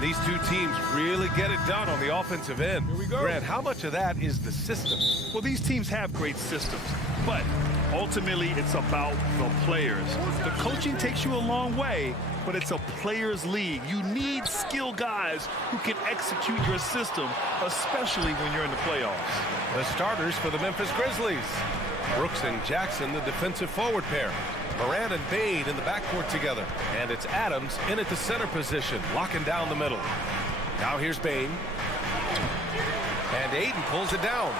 And these two teams really get it done on the offensive end. Here we go. Grant, how much of that is the system? Well, these teams have great systems, but ultimately it's about the players. The coaching takes you a long way, but it's a players' league. You need skilled guys who can execute your system, especially when you're in the playoffs. The starters for the Memphis Grizzlies. Brooks and Jackson, the defensive forward pair. Moran and Bade in the backcourt together. And it's Adams in at the center position, locking down the middle. Now here's Bade. And Aiden pulls it down.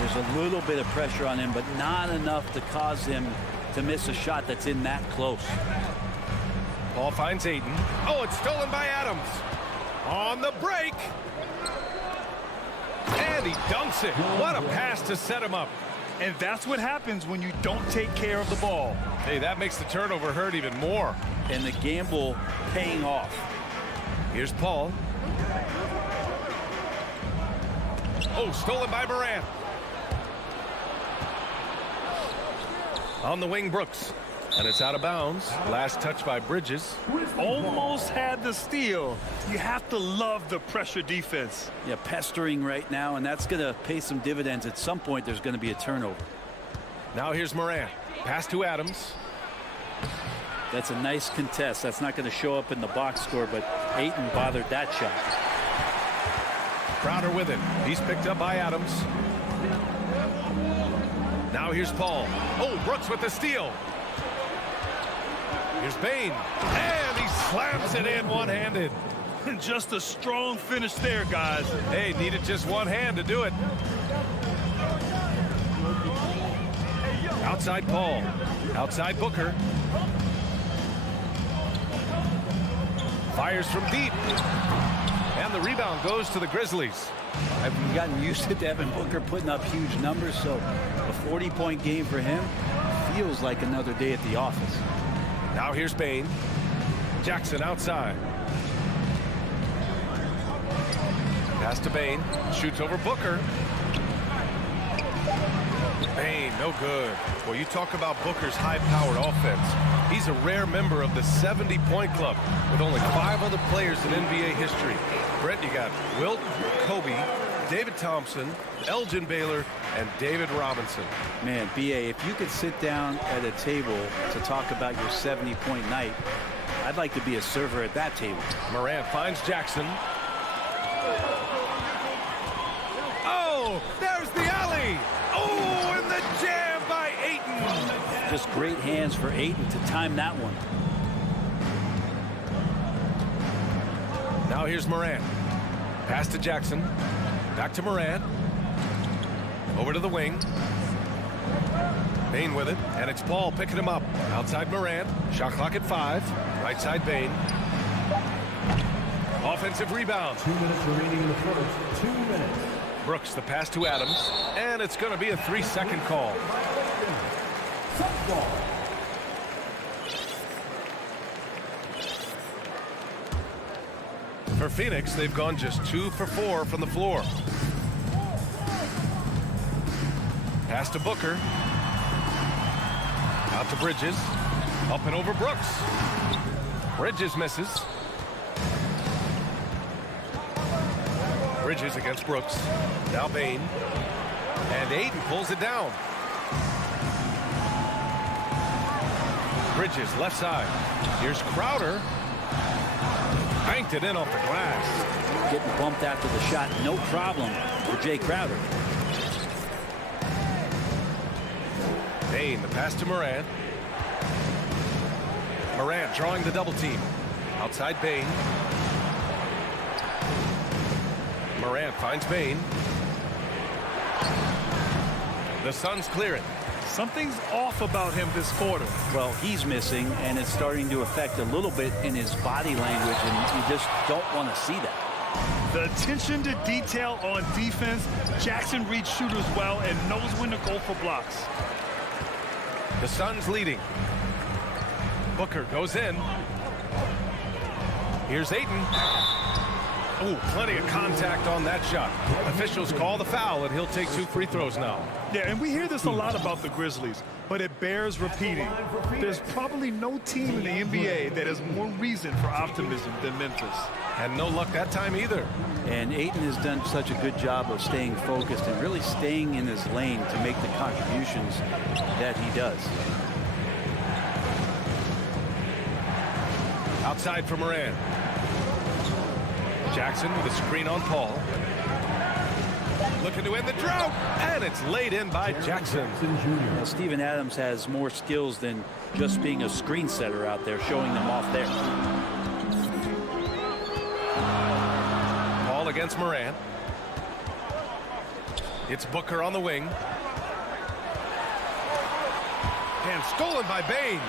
There's a little bit of pressure on him, but not enough to cause him to miss a shot that's in that close. Ball finds Aiden. Oh, it's stolen by Adams. On the break. And he dunks it. What a pass to set him up. And that's what happens when you don't take care of the ball. Hey, that makes the turnover hurt even more. And the gamble paying off. Here's Paul. Oh, stolen by Moran. On the wing, Brooks. And it's out of bounds. Last touch by Bridges. Almost had the steal. You have to love the pressure defense. Yeah, pestering right now, and that's going to pay some dividends. At some point, there's going to be a turnover. Now here's Moran. Pass to Adams. That's a nice contest. That's not going to show up in the box score, but Ayton bothered that shot. Crowder with it. He's picked up by Adams. Now here's Paul. Oh, Brooks with the steal. Here's Bane. And he slams it in one-handed. Just a strong finish there, guys. Hey, needed just one hand to do it. Outside Paul. Outside Booker. Fires from deep. And the rebound goes to the Grizzlies. I've gotten used to Devin Booker putting up huge numbers, so a 40-point game for him feels like another day at the office. Now here's Bane. Jackson outside. Pass to Bane. Shoots over Booker. Bane, no good. Well, you talk about Booker's high-powered offense. He's a rare member of the 70-point club with only 5 other players in NBA history. Brett, you got Wilt, Kobe, David Thompson, Elgin Baylor, and David Robinson. Man, B.A., if you could sit down at a table to talk about your 70-point night, I'd like to be a server at that table. Moran finds Jackson. Oh, there's the alley. Oh, and the jam by Ayton. Just great hands for Ayton to time that one. Now here's Moran. Pass to Jackson. Back to Moran. Over to the wing. Bane with it, and it's Paul picking him up. Outside Moran. Shot clock at 5. Right side Bane. Offensive rebound. 2 minutes remaining in the first. 2 minutes. Brooks, the pass to Adams. And it's going to be a 3-second call. For Phoenix, they've gone just 2 for 4 from the floor. Pass to Booker. Out to Bridges. Up and over Brooks. Bridges misses. Bridges against Brooks. Now Bane. And Ayton pulls it down. Bridges left side. Here's Crowder. Banked it in off the glass. Getting bumped after the shot, no problem for Jay Crowder. Bane, the pass to Moran. Moran drawing the double team. Outside Bane. Moran finds Bane. The Suns clear it. Something's off about him this quarter. Well, he's missing, and it's starting to affect a little bit in his body language, and you just don't want to see that. The attention to detail on defense. Jackson reads shooters well and knows when to go for blocks. The Suns leading. Booker goes in. Here's Ayton. Oh, plenty of contact on that shot. Officials call the foul, and he'll take 2 free throws now. Yeah, and we hear this a lot about the Grizzlies, but it bears repeating. There's probably no team in the NBA that has more reason for optimism than Memphis. And no luck that time either. And Ayton has done such a good job of staying focused and really staying in his lane to make the contributions that he does. Outside for Moran. Jackson with a screen on Paul. Looking to end the drought, and it's laid in by Jackson. Well, Steven Adams has more skills than just being a screen setter out there, showing them off there. Paul against Moran. It's Booker on the wing. And stolen by Bain.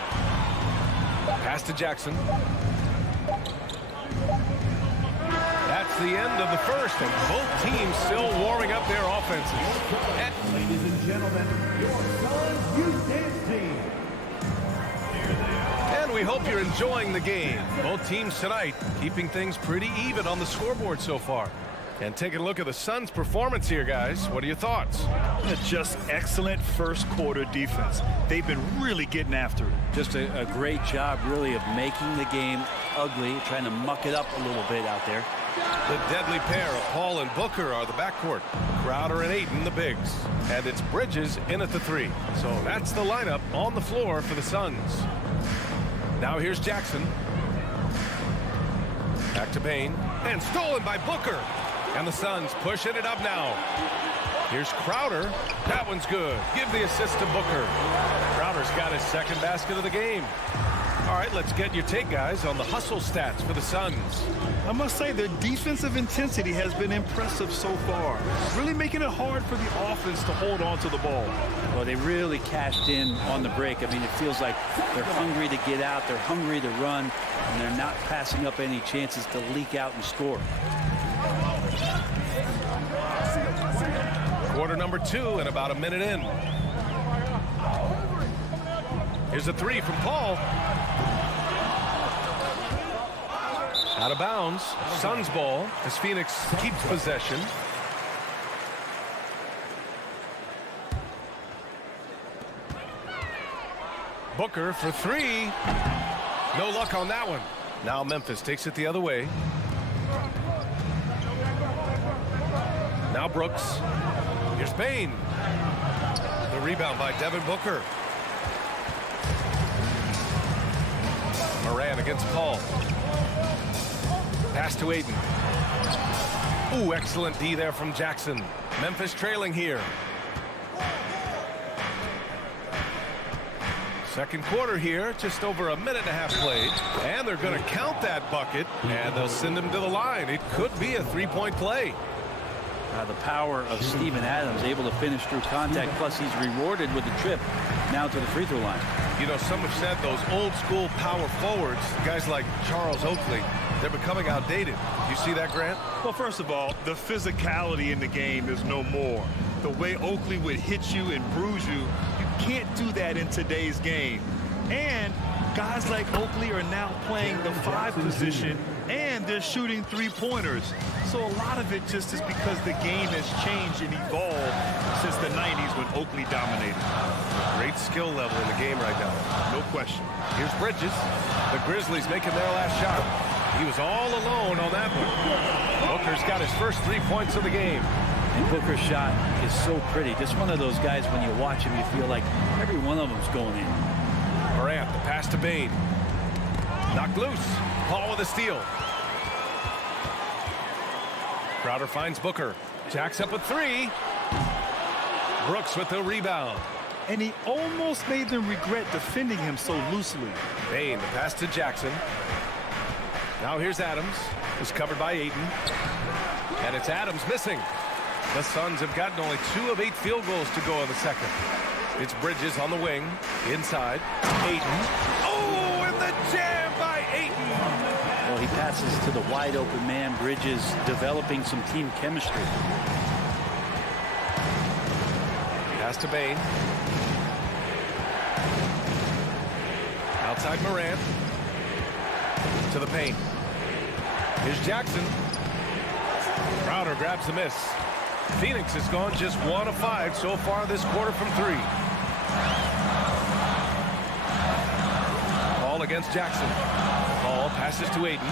Pass to Jackson. That's the end of the first, and both teams still warming up their offenses. Ladies and gentlemen, your Suns Youth Dance Team. And we hope you're enjoying the game. Both teams tonight keeping things pretty even on the scoreboard so far. And taking a look at the Suns' performance here, guys. What are your thoughts? Just excellent first quarter defense. They've been really getting after it. Just a great job, really, of making the game ugly, trying to muck it up a little bit out there. The deadly pair of Paul and Booker are the backcourt. Crowder and Ayton, the bigs. And it's Bridges in at the 3. So that's the lineup on the floor for the Suns. Now here's Jackson. Back to Bain. And stolen by Booker. And the Suns pushing it up now. Here's Crowder. That one's good. Give the assist to Booker. Crowder's got his second basket of the game. All right, let's get your take, guys, on the hustle stats for the Suns. I must say their defensive intensity has been impressive so far. Really making it hard for the offense to hold on to the ball. Well, they really cashed in on the break. I mean, it feels like they're hungry to get out. They're hungry to run. And they're not passing up any chances to leak out and score. Quarter number 2 and about a minute in. Here's a 3 from Paul. Out of bounds. Suns ball as Phoenix keeps possession. Booker for 3. No luck on that one. Now Memphis takes it the other way. Now Brooks. Here's Bain. The rebound by Devin Booker. Moran against Paul. Pass to Ayton. Ooh, excellent D there from Jackson. Memphis trailing here. Second quarter here, just over a minute and a half played. And they're going to count that bucket, and they'll send him to the line. It could be a three-point play. The power of Steven Adams, able to finish through contact, plus he's rewarded with the trip now to the free throw line. You know, some have said those old school power forwards, guys like Charles Oakley, they're becoming outdated. You see that, Grant? Well, first of all, the physicality in the game is no more. The way Oakley would hit you and bruise you, you can't do that in today's game. And guys like Oakley are now playing the 5 position, and they're shooting 3-pointers. So a lot of it just is because the game has changed and evolved since the 90s when Oakley dominated. Great skill level in the game right now. No question. Here's Bridges. The Grizzlies making their last shot. He was all alone on that one. Booker's got his first 3 points of the game. And Booker's shot is so pretty. Just one of those guys, when you watch him, you feel like every one of them's going in. Morant, the pass to Bain. Knocked loose. Paul with a steal. Crowder finds Booker. Jacks up with 3. Brooks with the rebound. And he almost made them regret defending him so loosely. Bain, the pass to Jackson. Now here's Adams. It's covered by Ayton. And it's Adams missing. The Suns have gotten only 2 of 8 field goals to go in the second. It's Bridges on the wing. Inside. Ayton. Oh, and the jam by Ayton. Well, he passes to the wide open man. Bridges developing some team chemistry. Pass to Bain. Outside Moran. To the paint. Here's Jackson. Crowder grabs the miss. Phoenix has gone just 1 of 5 so far this quarter from 3. Paul against Jackson. Paul passes to Ayton.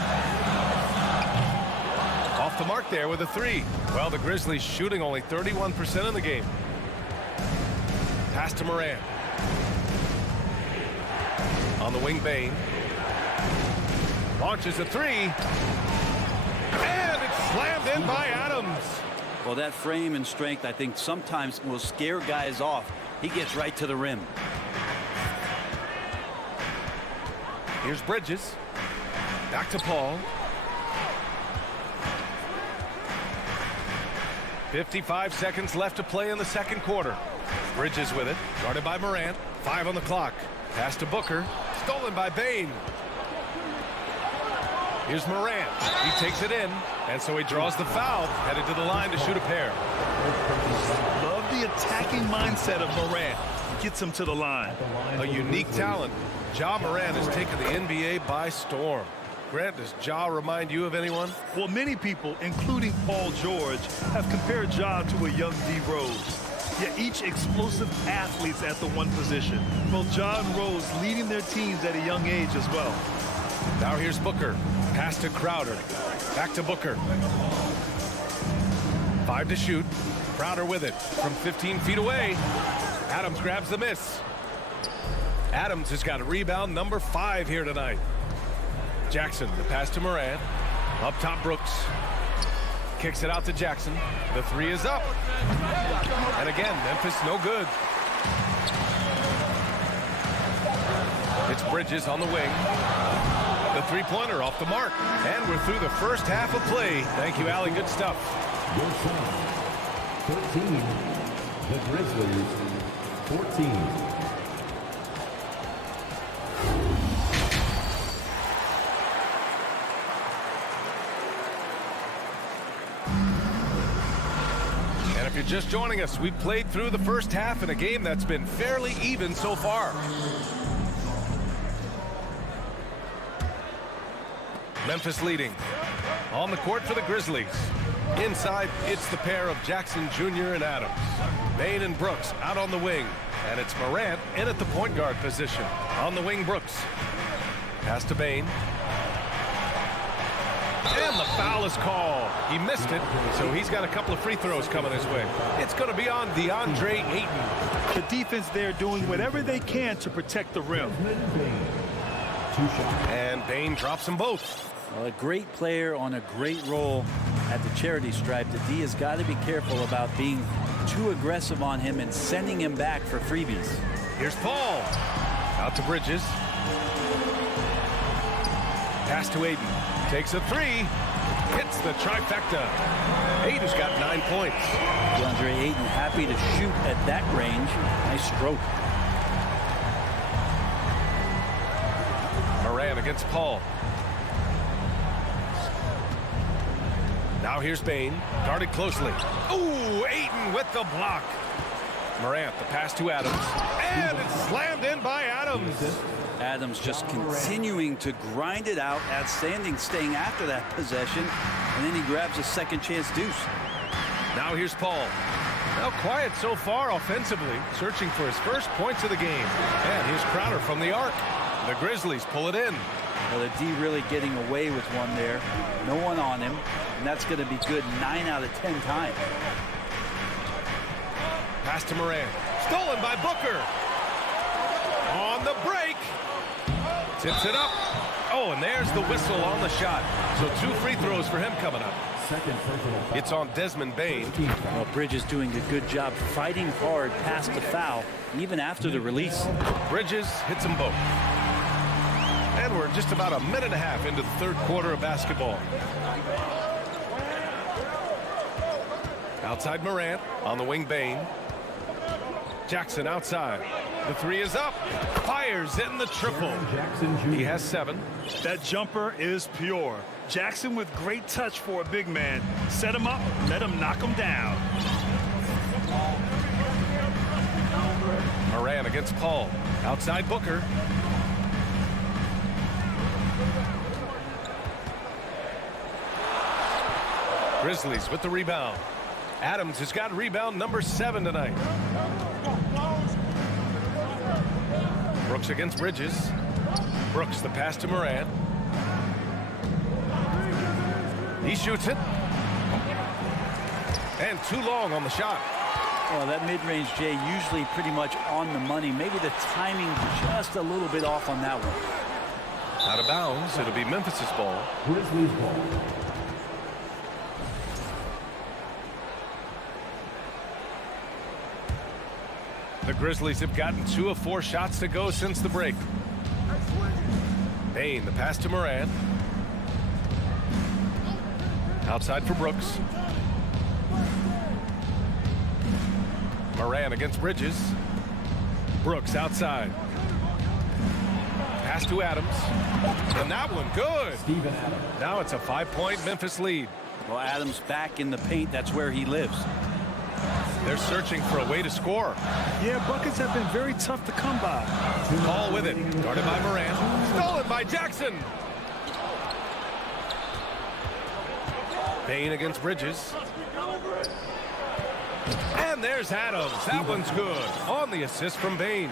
the mark there with a three. Well, the Grizzlies shooting only 31% in the game. Pass to Morant. On the wing, Bane. Launches a three. And it's slammed in by Adams. Well, that frame and strength, I think, sometimes will scare guys off. He gets right to the rim. Here's Bridges. Back to Paul. 55 seconds left to play in the second quarter. Bridges with it. Guarded by Morant. 5 on the clock. Pass to Booker. Stolen by Bane. Here's Morant. He takes it in. And so he draws the foul. Headed to the line to shoot a pair. Love the attacking mindset of Morant. Gets him to the line. A unique talent. Ja Morant has taken the NBA by storm. Grant, does Ja remind you of anyone? Well, many people, including Paul George, have compared Ja to a young D. Rose. Yet each explosive athletes at the one position. Both Ja and Rose leading their teams at a young age as well. Now here's Booker. Pass to Crowder. Back to Booker. 5 to shoot. Crowder with it from 15 feet away. Adams grabs the miss. Adams has got a rebound number 5 here tonight. Jackson, the pass to Morant. Up top, Brooks. Kicks it out to Jackson. The three is up. And again, Memphis no good. It's Bridges on the wing. The three-pointer off the mark. And we're through the first half of play. Thank you, Allie. Good stuff. Your son, 13. The Grizzlies, 14. If you're just joining us, we've played through the first half in a game that's been fairly even so far. Memphis leading. On the court for the Grizzlies. Inside, it's the pair of Jackson Jr. and Adams. Bane and Brooks out on the wing. And it's Morant in at the point guard position. On the wing, Brooks. Pass to Bane. And the foul is called. He missed it, so he's got a couple of free throws coming his way. It's going to be on DeAndre Ayton. The defense there doing whatever they can to protect the rim. And Bane drops them both. Well, a great player on a great role at the charity stripe. The D has got to be careful about being too aggressive on him and sending him back for freebies. Here's Paul. Out to Bridges. Pass to Ayton. Takes a three. Hits the trifecta. Ayton's got 9 points. DeAndre Ayton happy to shoot at that range. Nice stroke. Morant against Paul. Now here's Bane. Guarded closely. Ooh, Ayton with the block. Morant, the pass to Adams. And it's slammed in by Adams. Adams just continuing to grind it out, outstanding staying after that possession, and then he grabs a second chance deuce. Now here's Paul. Now quiet so far offensively, searching for his first points of the game. And here's Crowder from the arc. The Grizzlies pull it in. Well, the D really getting away with one there. No one on him, and that's going to be good 9 out of 10 times. Pass to Morant. Stolen by Booker. On the break. Tips it up. Oh, and there's the whistle on the shot. So 2 free throws for him coming up. It's on Desmond Bane. Well, Bridges doing a good job fighting hard past the foul, even after the release. Bridges hits them both. And we're just about a minute and a half into the third quarter of basketball. Outside Morant. On the wing, Bane. Jackson outside. The three is up. Fires in the triple. He has 7. That jumper is pure. Jackson with great touch for a big man. Set him up, let him knock him down. Morant against Paul. Outside Booker. Grizzlies with the rebound. Adams has got rebound number 7 tonight. Brooks against Bridges. Brooks, the pass to Morant. He shoots it. And too long on the shot. Well, that mid-range, Jay, usually pretty much on the money. Maybe the timing just a little bit off on that one. Out of bounds. It'll be Memphis's ball. Grizzlies ball. The Grizzlies have gotten 2 of 4 shots to go since the break. Payne, the pass to Moran. Outside for Brooks. Moran against Bridges. Brooks outside. Pass to Adams. And that one good. Steven Adams. Now it's a 5-point Memphis lead. Well, Adams back in the paint. That's where he lives. They're searching for a way to score. Yeah, buckets have been very tough to come by. Ball with it. Guarded by Moran. Stolen by Jackson. Payne against Bridges. And there's Adams. That one's good. On the assist from Payne.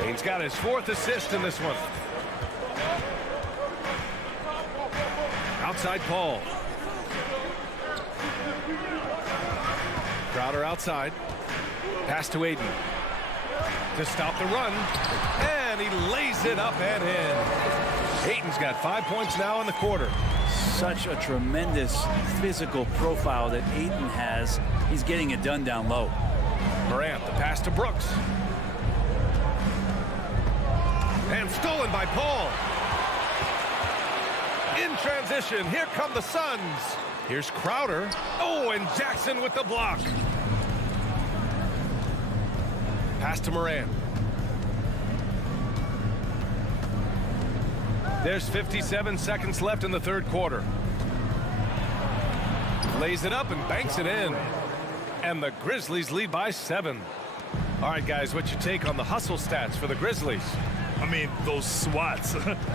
Payne's got his 4th assist in this one. Outside Paul. Crowder outside. Pass to Aiden. To stop the run. And he lays it up and in. Aiden's got 5 points now in the quarter. Such a tremendous physical profile that Aiden has. He's getting it done down low. Morant, the pass to Brooks. And stolen by Paul. In transition, here come the Suns. Here's Crowder. Oh, and Jackson with the block. Pass to Moran. There's 57 seconds left in the 3rd quarter. Lays it up and banks it in. And the Grizzlies lead by 7. All right, guys, what's your take on the hustle stats for the Grizzlies? I mean, those swats,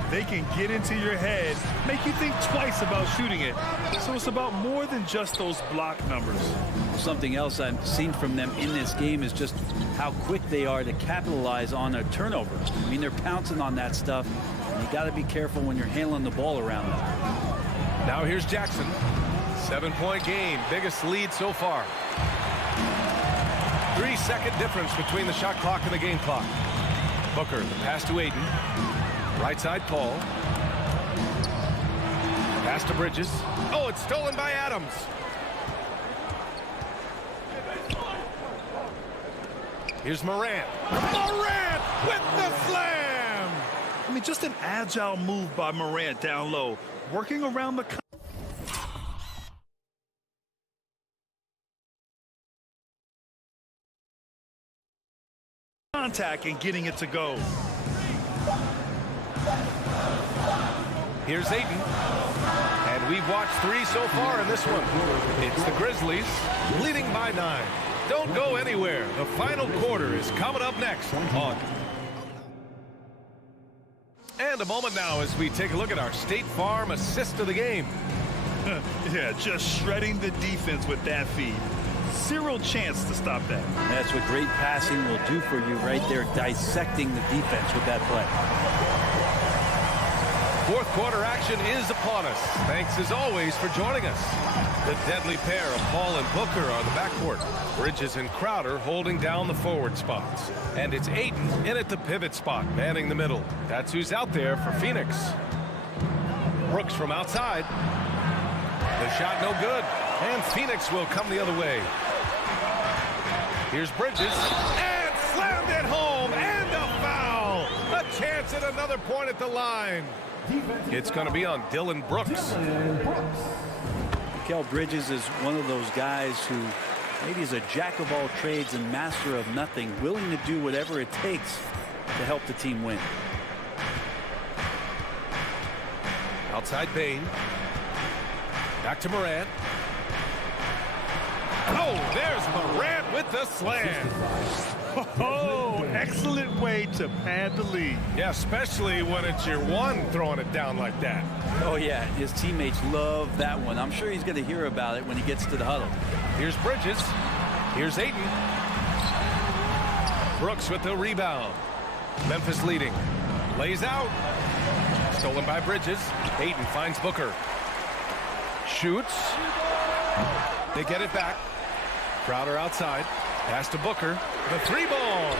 they can get into your head, make you think twice about shooting it. So it's about more than just those block numbers. Something else I've seen from them in this game is just how quick they are to capitalize on a turnover. I mean, they're pouncing on that stuff, and you got to be careful when you're handling the ball around them. Now here's Jackson. 7-point game, biggest lead so far. 3-second difference between the shot clock and the game clock. Booker, the pass to Aiden. Right side, Paul. Pass to Bridges. Oh, it's stolen by Adams. Here's Morant. Morant with the slam! I mean, just an agile move by Morant down low, working around the contact and getting it to go. Here's Aiden. And we've watched 3 so far in this one. It's the Grizzlies leading by 9. Don't go anywhere. The final quarter is coming up next on. And a moment now as we take a look at our State Farm assist of the game. Yeah, just shredding the defense with that feed. Zero chance to stop that. That's what great passing will do for you right there, dissecting the defense with that play. 4th quarter action is upon us. Thanks as always for joining us. The deadly pair of Paul and Booker are the backcourt. Bridges and Crowder holding down the forward spots. And it's Aiden in at the pivot spot, manning the middle. That's who's out there for Phoenix. Brooks from outside. The shot no good. And Phoenix will come the other way. Here's Bridges. And slammed it home. And a foul. A chance at another point at the line. It's going to be on Dylan Brooks. Mikal Bridges is one of those guys who maybe is a jack of all trades and master of nothing, willing to do whatever it takes to help the team win. Outside Payne. Back to Morant. Oh, there's Morant with the slam. Oh, excellent way to pad the lead. Yeah, especially when it's your one throwing it down like that. Oh, yeah, his teammates love that one. I'm sure he's going to hear about it when he gets to the huddle. Here's Bridges. Here's Aiden. Brooks with the rebound. Memphis leading. Lays out. Stolen by Bridges. Aiden finds Booker. Shoots. They get it back. Crowder outside. Pass to Booker. The three ball.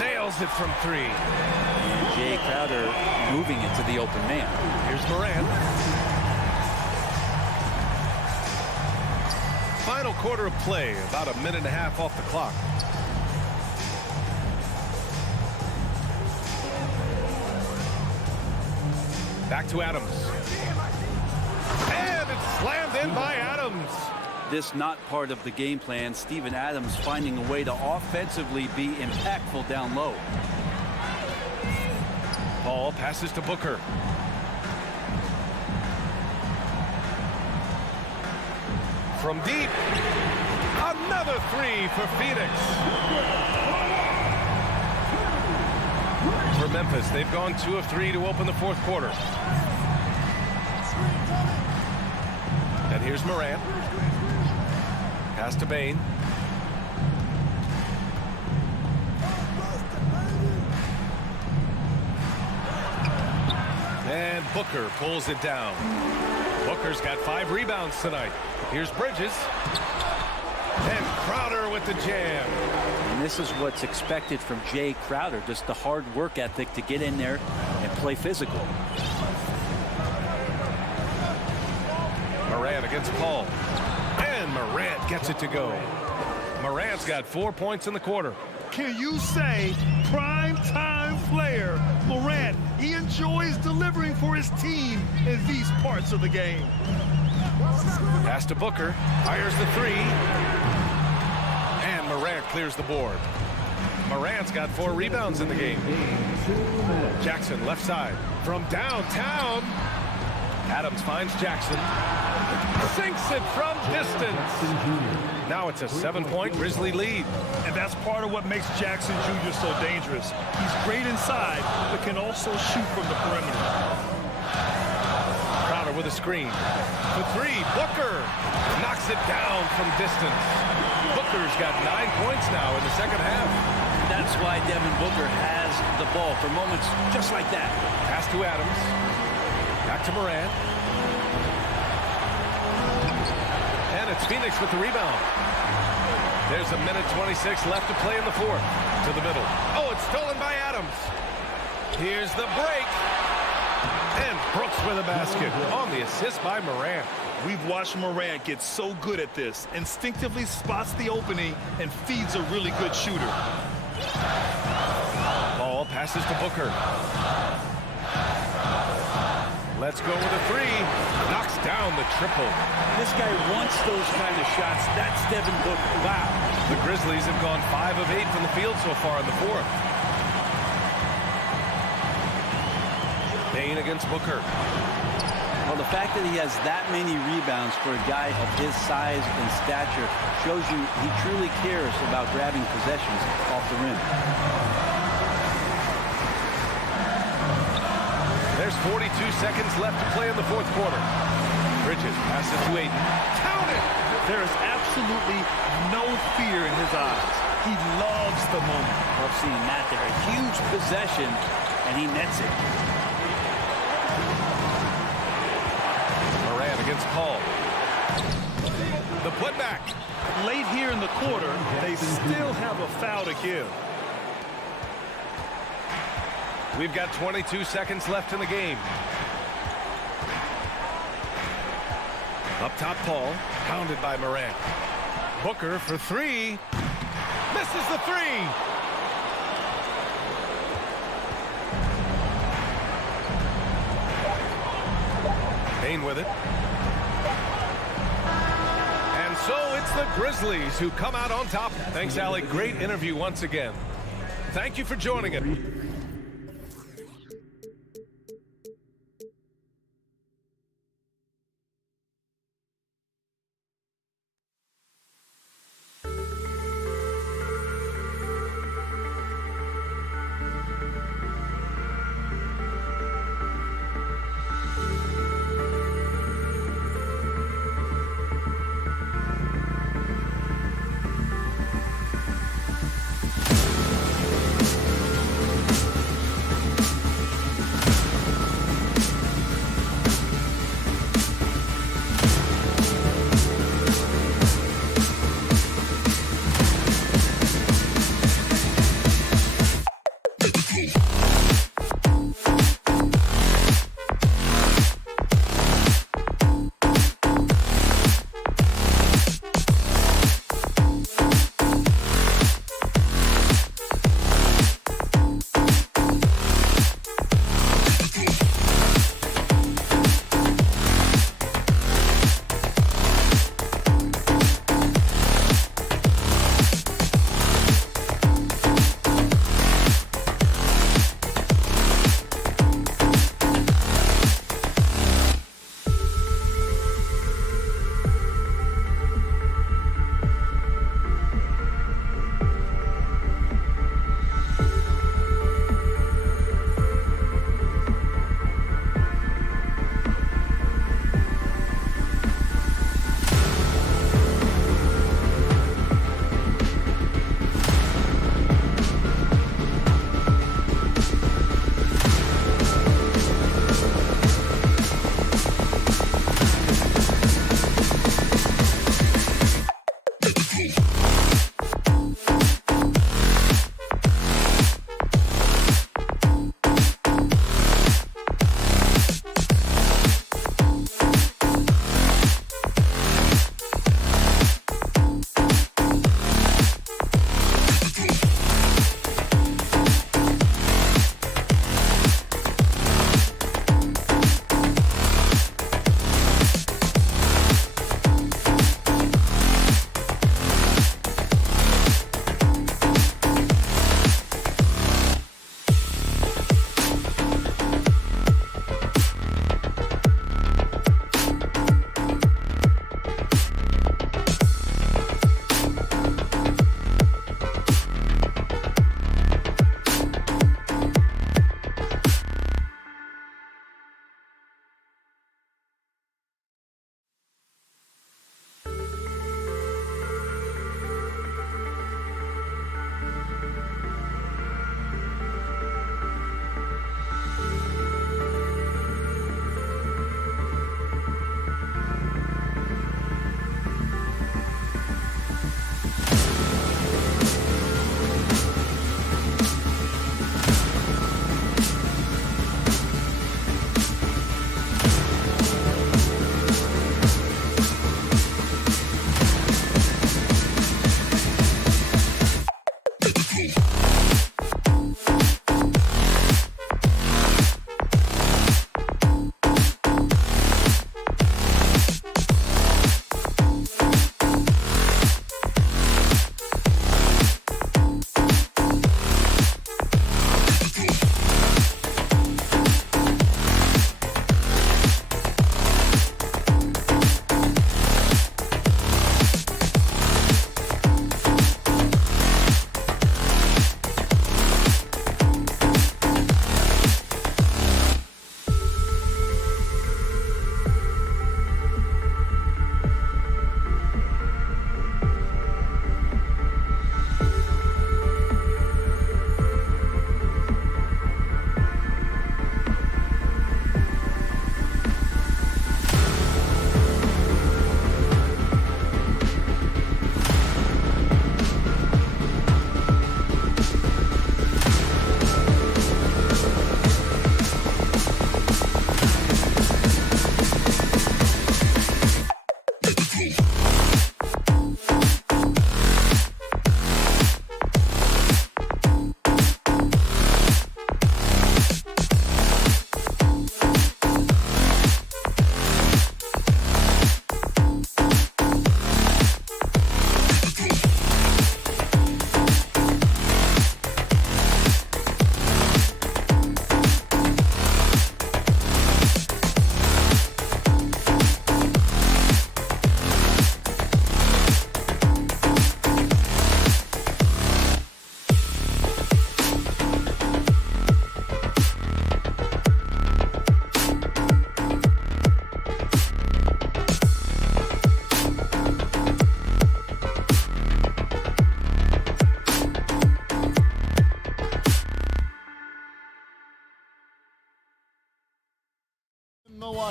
Nails it from three. And Jay Crowder moving it to the open man. Here's Morant. Final quarter of play. About a minute and a half off the clock. Back to Adams. And it's slammed in by Adams. This not part of the game plan. Steven Adams finding a way to offensively be impactful down low. Paul passes to Booker. From deep. Another three for Phoenix. For Memphis, they've gone 2 of 3 to open the fourth quarter. And here's Morant. Pass to Bane. And Booker pulls it down. Booker's got 5 rebounds tonight. Here's Bridges. And Crowder with the jam. And this is what's expected from Jay Crowder, just the hard work ethic to get in there and play physical. Morant against Paul. And Morant gets it to go. Morant's got 4 points in the quarter. Can you say prime time player Morant? He enjoys delivering for his team in these parts of the game. Pass to Booker. Fires the three. And Morant clears the board. Morant's got 4 rebounds in the game. Jackson left side. From downtown. Adams finds Jackson. Sinks it from distance. Now it's a 7-point Grizzly lead. And that's part of what makes Jackson Jr. so dangerous. He's great inside, but can also shoot from the perimeter. Crowder with a screen. For 3, Booker knocks it down from distance. Booker's got 9 points now in the second half. That's why Devin Booker has the ball for moments just like that. Pass to Adams. Back to Morant. And it's Phoenix with the rebound. There's a minute 26 left to play in the fourth. To the middle. Oh, it's stolen by Adams. Here's the break. And Brooks with a basket on the assist by Morant. We've watched Morant get so good at this. Instinctively spots the opening and feeds a really good shooter. Ball passes to Booker. Let's go with a 3. Knocks down the triple. This guy wants those kind of shots. That's Devin Booker. Wow. The Grizzlies have gone 5 of 8 from the field so far in the fourth. Bane against Booker. Well, the fact that he has that many rebounds for a guy of his size and stature shows you he truly cares about grabbing possessions off the rim. There's 42 seconds left to play in the fourth quarter. Bridges passes to Ayton. Count it! There is absolutely no fear in his eyes. He loves the moment. Love seeing that there. A huge possession, and he nets it. Morant against Paul. The putback. Late here in the quarter, they still have a foul to give. We've got 22 seconds left in the game. Up top, Paul. Pounded by Morant. Booker for 3. Misses the 3. Bane with it. And so it's the Grizzlies who come out on top. Thanks, Allie. Great interview once again. Thank you for joining us.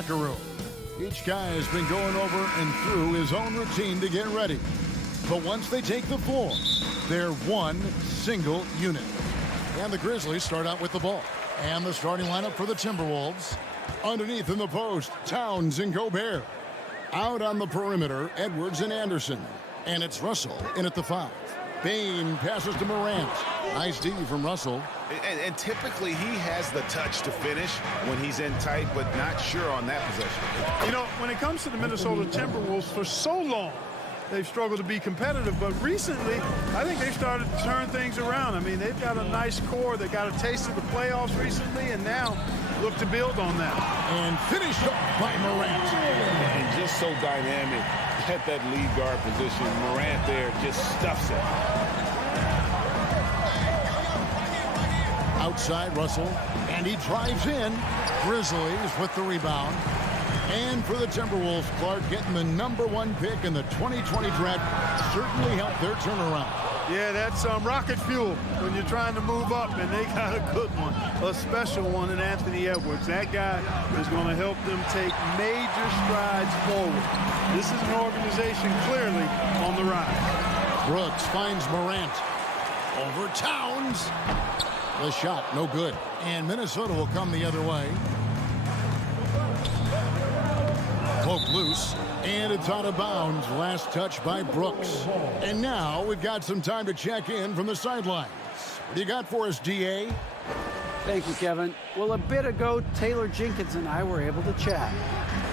locker room. Each guy has been going over and through his own routine to get ready. But once they take the floor, they're one single unit. And the Grizzlies start out with the ball. And the starting lineup for the Timberwolves. Underneath in the post, Towns and Gobert. Out on the perimeter, Edwards and Anderson. And it's Russell in at the 5. Bane passes to Morant. Nice D from Russell. And typically he has the touch to finish when he's in tight, but not sure on that possession. You know, when it comes to the Minnesota Timberwolves, for so long, they've struggled to be competitive. But recently, I think they've started to turn things around. I mean, they've got a nice core. They got a taste of the playoffs recently, and now look to build on that. And finished off by Morant. And just so dynamic at that lead guard position. Morant there just stuffs it. Outside Russell, and he drives in. Grizzlies with the rebound. And for the Timberwolves, Clark getting the #1 pick in the 2020 draft certainly helped their turnaround. Yeah, that's rocket fuel when you're trying to move up, and they got a good one, a special one in Anthony Edwards. That guy is going to help them take major strides forward. This is an organization clearly on the rise. Brooks finds Morant. Over Towns. The shot, no good. And Minnesota will come the other way. Poke loose, and it's out of bounds. Last touch by Brooks. And now we've got some time to check in from the sidelines. What do you got for us, DA? Thank you, Kevin. Well, a bit ago, Taylor Jenkins and I were able to chat.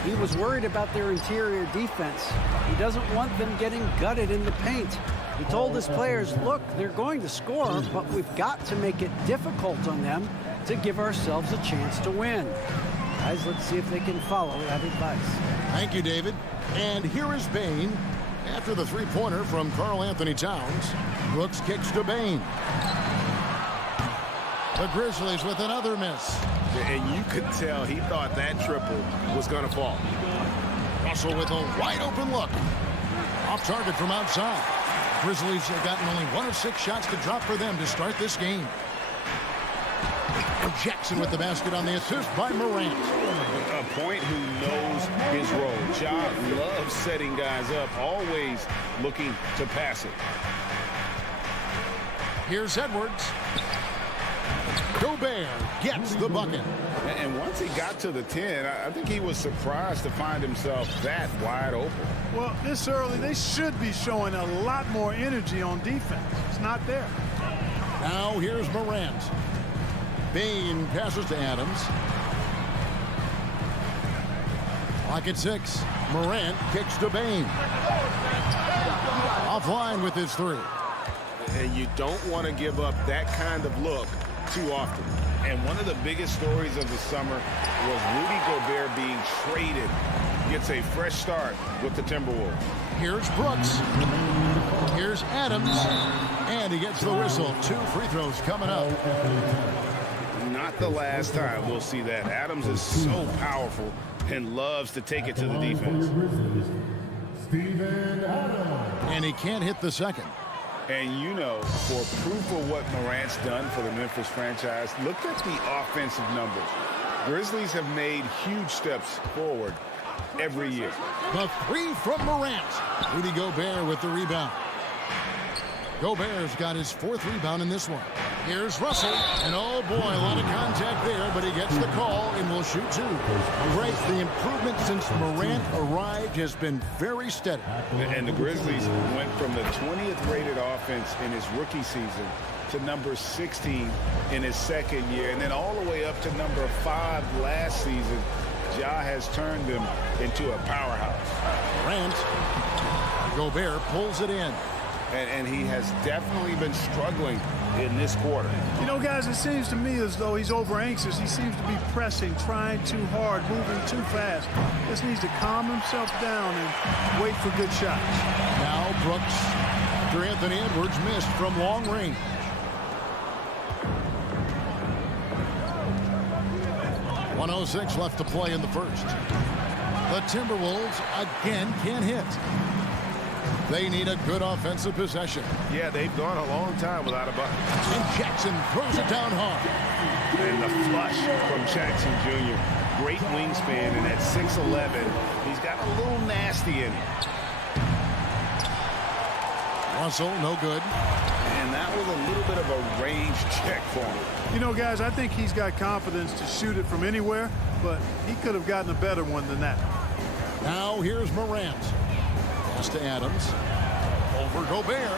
He was worried about their interior defense. He doesn't want them getting gutted in the paint. He told his players, look, they're going to score, but we've got to make it difficult on them to give ourselves a chance to win. Guys, let's see if they can follow that advice. Thank you, David. And here is Bane. After the three-pointer from Karl Anthony Towns, Brooks kicks to Bane. The Grizzlies with another miss. And you could tell he thought that triple was going to fall. Russell with a wide-open look. Off target from outside. Grizzlies have gotten only 1 of 6 shots to drop for them to start this game. And Jackson with the basket on the assist by Morant. A point who knows his role. Ja loves setting guys up, always looking to pass it. Here's Edwards. Gobert gets the bucket. And once he got to the 10, I think he was surprised to find himself that wide open. Well, this early, they should be showing a lot more energy on defense. It's not there. Now here's Morant. Bane passes to Adams. Clock at 6. Morant kicks to Bane. Offline with his 3. And you don't want to give up that kind of look too often. And one of the biggest stories of the summer was Rudy Gobert being traded. Gets a fresh start with the Timberwolves. Here's Brooks. Here's Adams. And he gets the whistle. 2 free throws coming up. Not the last time we'll see that. Adams is so powerful and loves to take it to the defense. And he can't hit the second. And you know, for proof of what Morant's done for the Memphis franchise, look at the offensive numbers. Grizzlies have made huge steps forward every year. The 3 from Morant. Rudy Gobert with the rebound. Gobert's got his 4th rebound in this one. Here's Russell, and oh boy, a lot of contact there, but he gets the call and will shoot 2. Great, the improvement since Morant arrived has been very steady. And the Grizzlies went from the 20th rated offense in his rookie season to number 16 in his second year, and then all the way up to number 5 last season. Ja has turned them into a powerhouse. Morant, Gobert pulls it in. And he has definitely been struggling in this quarter. You know, guys, it seems to me as though he's over anxious. He seems to be pressing, trying too hard, moving too fast. Just needs to calm himself down and wait for good shots. Now Brooks, after Anthony Edwards missed from long range. .106 left to play in the first. The Timberwolves again can't hit. They need a good offensive possession. Yeah, they've gone a long time without a bucket. And Jackson throws it down hard. And the flush from Jackson Jr. great wingspan, and at 6'11", he's got a little nasty in him. Russell, no good. And that was a little bit of a range check for him. You know, guys, I think he's got confidence to shoot it from anywhere, but he could have gotten a better one than that. Now here's Morant. Pass to Adams. Over Gobert.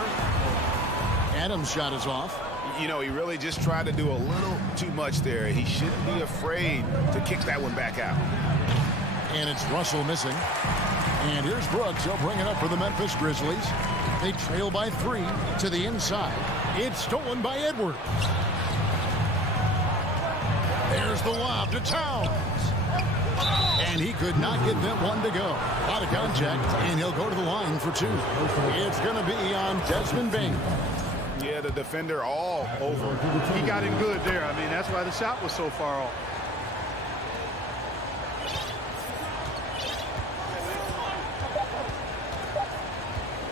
Adams' shot is off. You know, he really just tried to do a little too much there. He shouldn't be afraid to kick that one back out. And it's Russell missing. And here's Brooks. He'll bring it up for the Memphis Grizzlies. They trail by 3 to the inside. It's stolen by Edwards. There's the lob to Towns. And he could not get that one to go. Out of contact, and he'll go to the line for 2. It's going to be on Desmond Bain. Yeah, the defender all over. He got him good there. I mean, that's why the shot was so far off.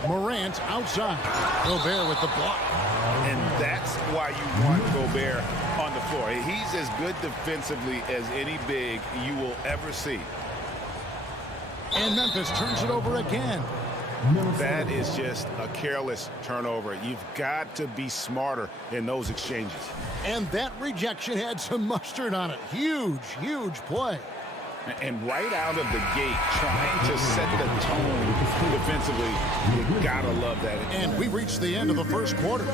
Morant outside. Gobert with the block. And that's why you want Gobert on the floor. He's as good defensively as any big you will ever see. And Memphis turns it over again. That is just a careless turnover. You've got to be smarter in those exchanges. And that rejection had some mustard on it. Huge, huge play. And right out of the gate, trying to set the tone defensively, you gotta love that. And we reached the end of the first quarter.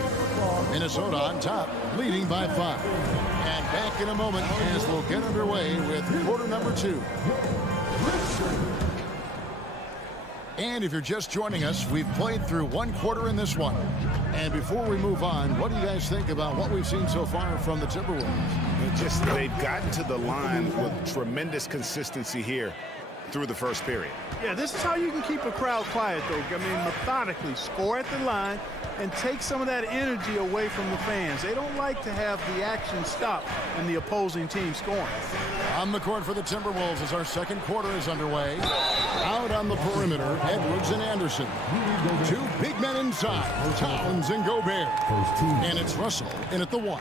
Minnesota on top, leading by 5. And back in a moment as we'll get underway with quarter number 2. And if you're just joining us, we've played through 1 quarter in this one. And before we move on, what do you guys think about what we've seen so far from the Timberwolves? They've gotten to the line with tremendous consistency here through the first period. Yeah, this is how you can keep a crowd quiet, though. I mean, methodically score at the line and take some of that energy away from the fans. They don't like to have the action stop and the opposing team scoring. On the court for the Timberwolves as our second quarter is underway. Out on the perimeter, Edwards and Anderson. 2 big men inside, Towns and Gobert. And it's Russell in at the 1.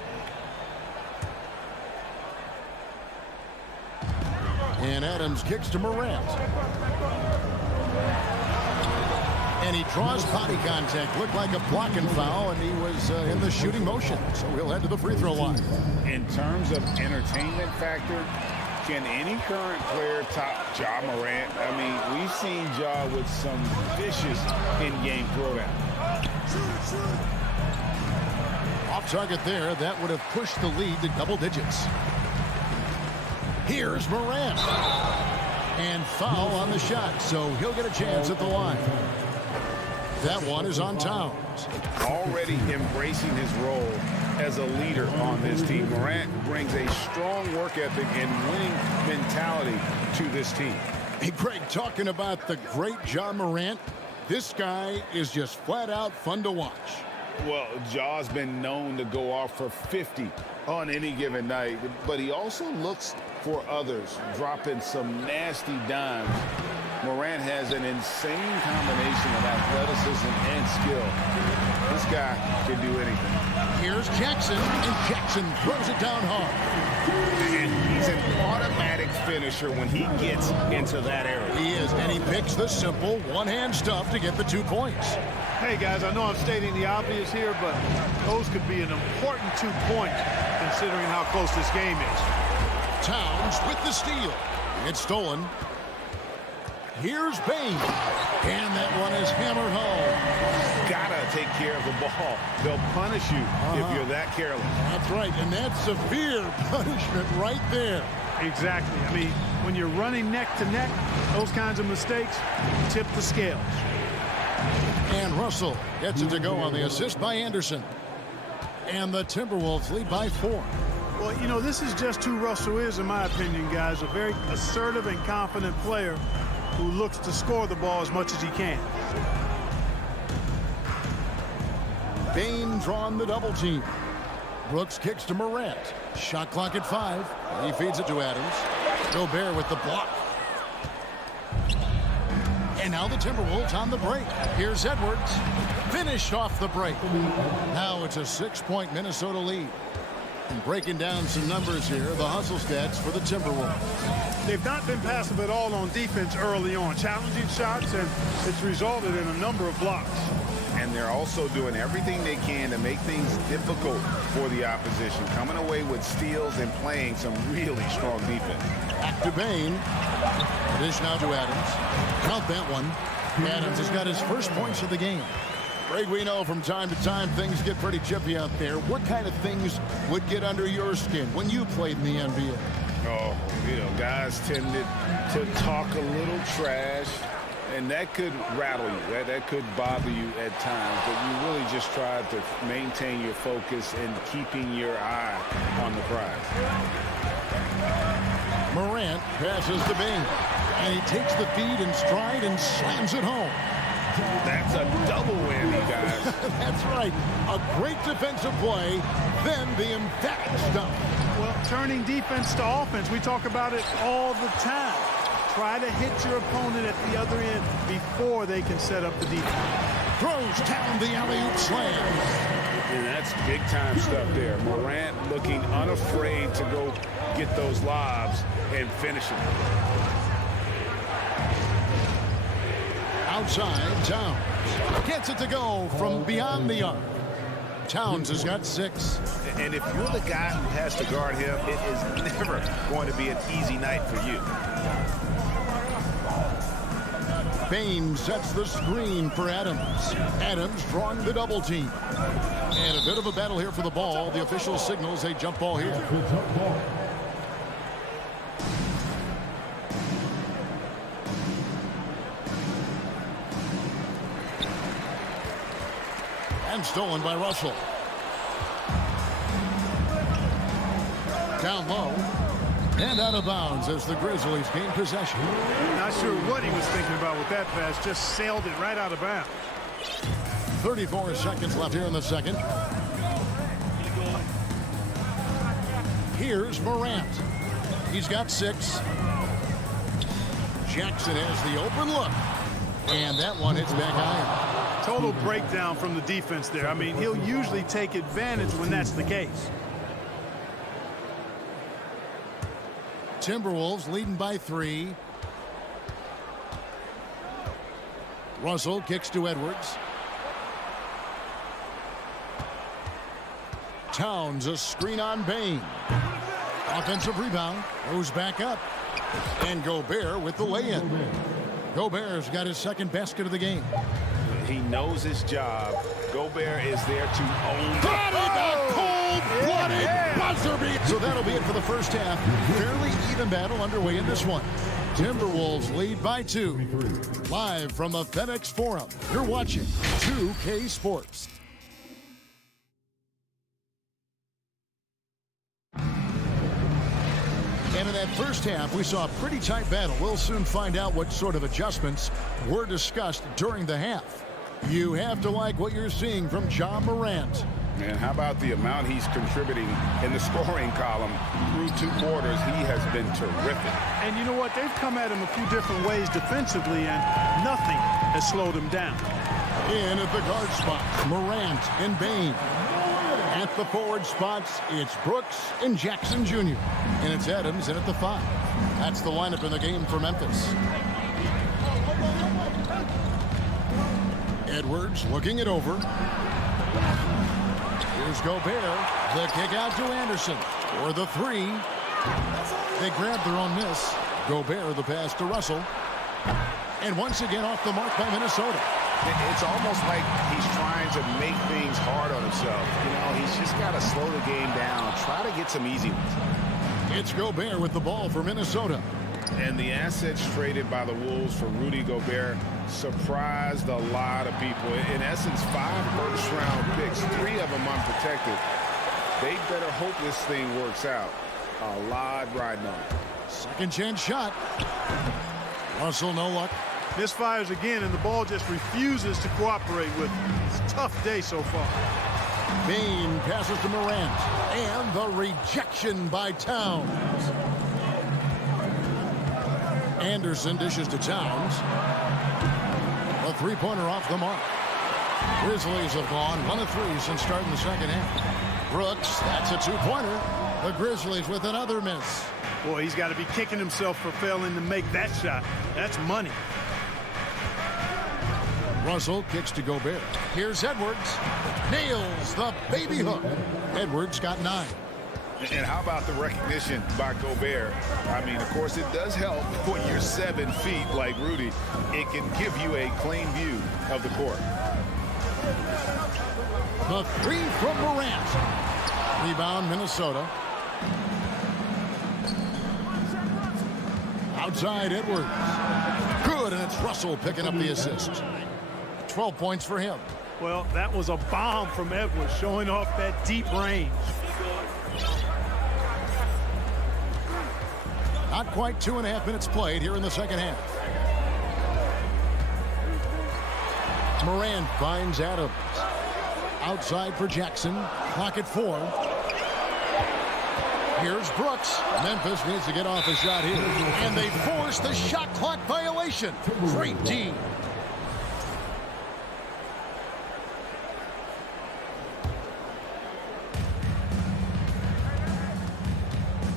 And Adams kicks to Morant. And he draws body contact. Looked like a blocking foul, and he was in the shooting motion. So he'll head to the free throw line. In terms of entertainment factor, can any current player top Ja Morant? I mean, we've seen Ja with some vicious in-game throwdown. Off target there. That would have pushed the lead to double digits. Here's Morant. And foul on the shot, so he'll get a chance at the line. That one is on Towns. Already embracing his role as a leader on this team. Morant brings a strong work ethic and winning mentality to this team. Hey, Greg, talking about the great Ja Morant, this guy is just flat out fun to watch. Well, Ja's been known to go off for 50 on any given night, but he also looks for others, dropping some nasty dimes. Morant has an insane combination of athleticism and skill. This guy can do anything. Here's Jackson, and Jackson throws it down hard. And he's an automatic finisher when he gets into that area. He is, and he picks the simple one-hand stuff to get the 2 points. Hey, guys, I know I'm stating the obvious here, but those could be an important 2 points considering how close this game is. Towns with the steal. It's stolen. Here's Bain. And that one is hammered home. Gotta take care of the ball. They'll punish you if you're that careless. That's right, and that's severe punishment right there. Exactly. I mean, when you're running neck to neck, those kinds of mistakes tip the scales. And Russell gets it to go on the assist by Anderson. And the Timberwolves lead by 4. Well, you know, this is just who Russell is, in my opinion, guys. A very assertive and confident player who looks to score the ball as much as he can. Bain drawn the double team. Brooks kicks to Morant. Shot clock at 5. He feeds it to Adams. Gobert with the block. And now the Timberwolves on the break. Here's Edwards. Finished off the break. Now it's a 6-point Minnesota lead. And breaking down some numbers here, the hustle stats for the Timberwolves. They've not been passive at all on defense early on. Challenging shots, and it's resulted in a number of blocks. And they're also doing everything they can to make things difficult for the opposition, coming away with steals and playing some really strong defense. Back to Bain. Dish now to Adams. Count that one. Adams has got his first points of the game. Greg, we know from time to time things get pretty chippy out there. What kind of things would get under your skin when you played in the NBA? Oh, guys tended to talk a little trash, and that could rattle you. That could bother you at times, but you really just try to maintain your focus and keeping your eye on the prize. Morant passes to Bain, and he takes the feed in stride and slams it home. That's a double whammy, guys. That's right. A great defensive play, then the emphatic stuff. Well, turning defense to offense, we talk about it all the time. Try to hit your opponent at the other end before they can set up the defense. Throws down the alley-oop slam. And that's big-time stuff there. Morant looking unafraid to go get those lobs and finish them. Outside, Towns gets it to go from beyond the arc. Towns has got 6. And if you're the guy who has to guard him, it is never going to be an easy night for you. Bain sets the screen for Adams. Adams drawing the double team. And a bit of a battle here for the ball. The official signals a jump ball here. And stolen by Russell. Down low. And out of bounds as the Grizzlies gain possession. Not sure what he was thinking about with that pass. Just sailed it right out of bounds. 34 seconds left here in the second. Here's Morant. He's got 6. Jackson has the open look. And that one hits back high. Total breakdown from the defense there. I mean, he'll usually take advantage when that's the case. Timberwolves leading by 3. Russell kicks to Edwards. Towns a screen on Bain. Offensive rebound. Goes back up. And Gobert with the lay-in. Gobert's got his second basket of the game. He knows his job. Gobert is there to own the cold-blooded buzzer beat. So that'll be it for the first half. Fairly even battle underway in this one. Timberwolves lead by 2. Live from the FedEx Forum, you're watching 2K Sports. And in that first half, we saw a pretty tight battle. We'll soon find out what sort of adjustments were discussed during the half. You have to like what you're seeing from Ja Morant. And how about the amount he's contributing in the scoring column through 2 quarters? He has been terrific. And you know what? They've come at him a few different ways defensively, and nothing has slowed him down. In at the guard spot, Morant and Bain. At the forward spots, it's Brooks and Jackson Jr. And it's Adams in at the 5. That's the lineup in the game for Memphis. Edwards looking it over. Here's Gobert. The kick out to Anderson for the 3. They grabbed their own miss. Gobert the pass to Russell. And once again off the mark by Minnesota. It's almost like he's trying to make things hard on himself. He's just got to slow the game down. Try to get some easy ones. It's Gobert with the ball for Minnesota. And the assets traded by the Wolves for Rudy Gobert surprised a lot of people. In essence, 5 first-round picks, 3 of them unprotected. They better hope this thing works out. A lot riding on it. Second chance shot. Russell, no luck. Misfires again, and the ball just refuses to cooperate with him. It's a tough day so far. Bain passes to Morant. And the rejection by Towns. Anderson dishes to Towns. A 3-pointer off the mark. Grizzlies have gone 1 of 3 since starting the second half. Brooks, that's a two-pointer. The Grizzlies with another miss. Boy, he's got to be kicking himself for failing to make that shot. That's money. Russell kicks to Gobert. Here's Edwards. Nails the baby hook. Edwards got 9. And how about the recognition by Gobert? I mean, of course, it does help when you're 7 feet like Rudy. It can give you a clean view of the court. The 3 from Morant. Rebound, Minnesota. Outside, Edwards. Good, and it's Russell picking up the assist. 12 points for him. Well, that was a bomb from Edwards, showing off that deep range. Not quite 2.5 minutes played here in the second half. Morant finds Adams. Outside for Jackson. Clock at 4. Here's Brooks. Memphis needs to get off a shot here. And they force the shot clock violation. Great D.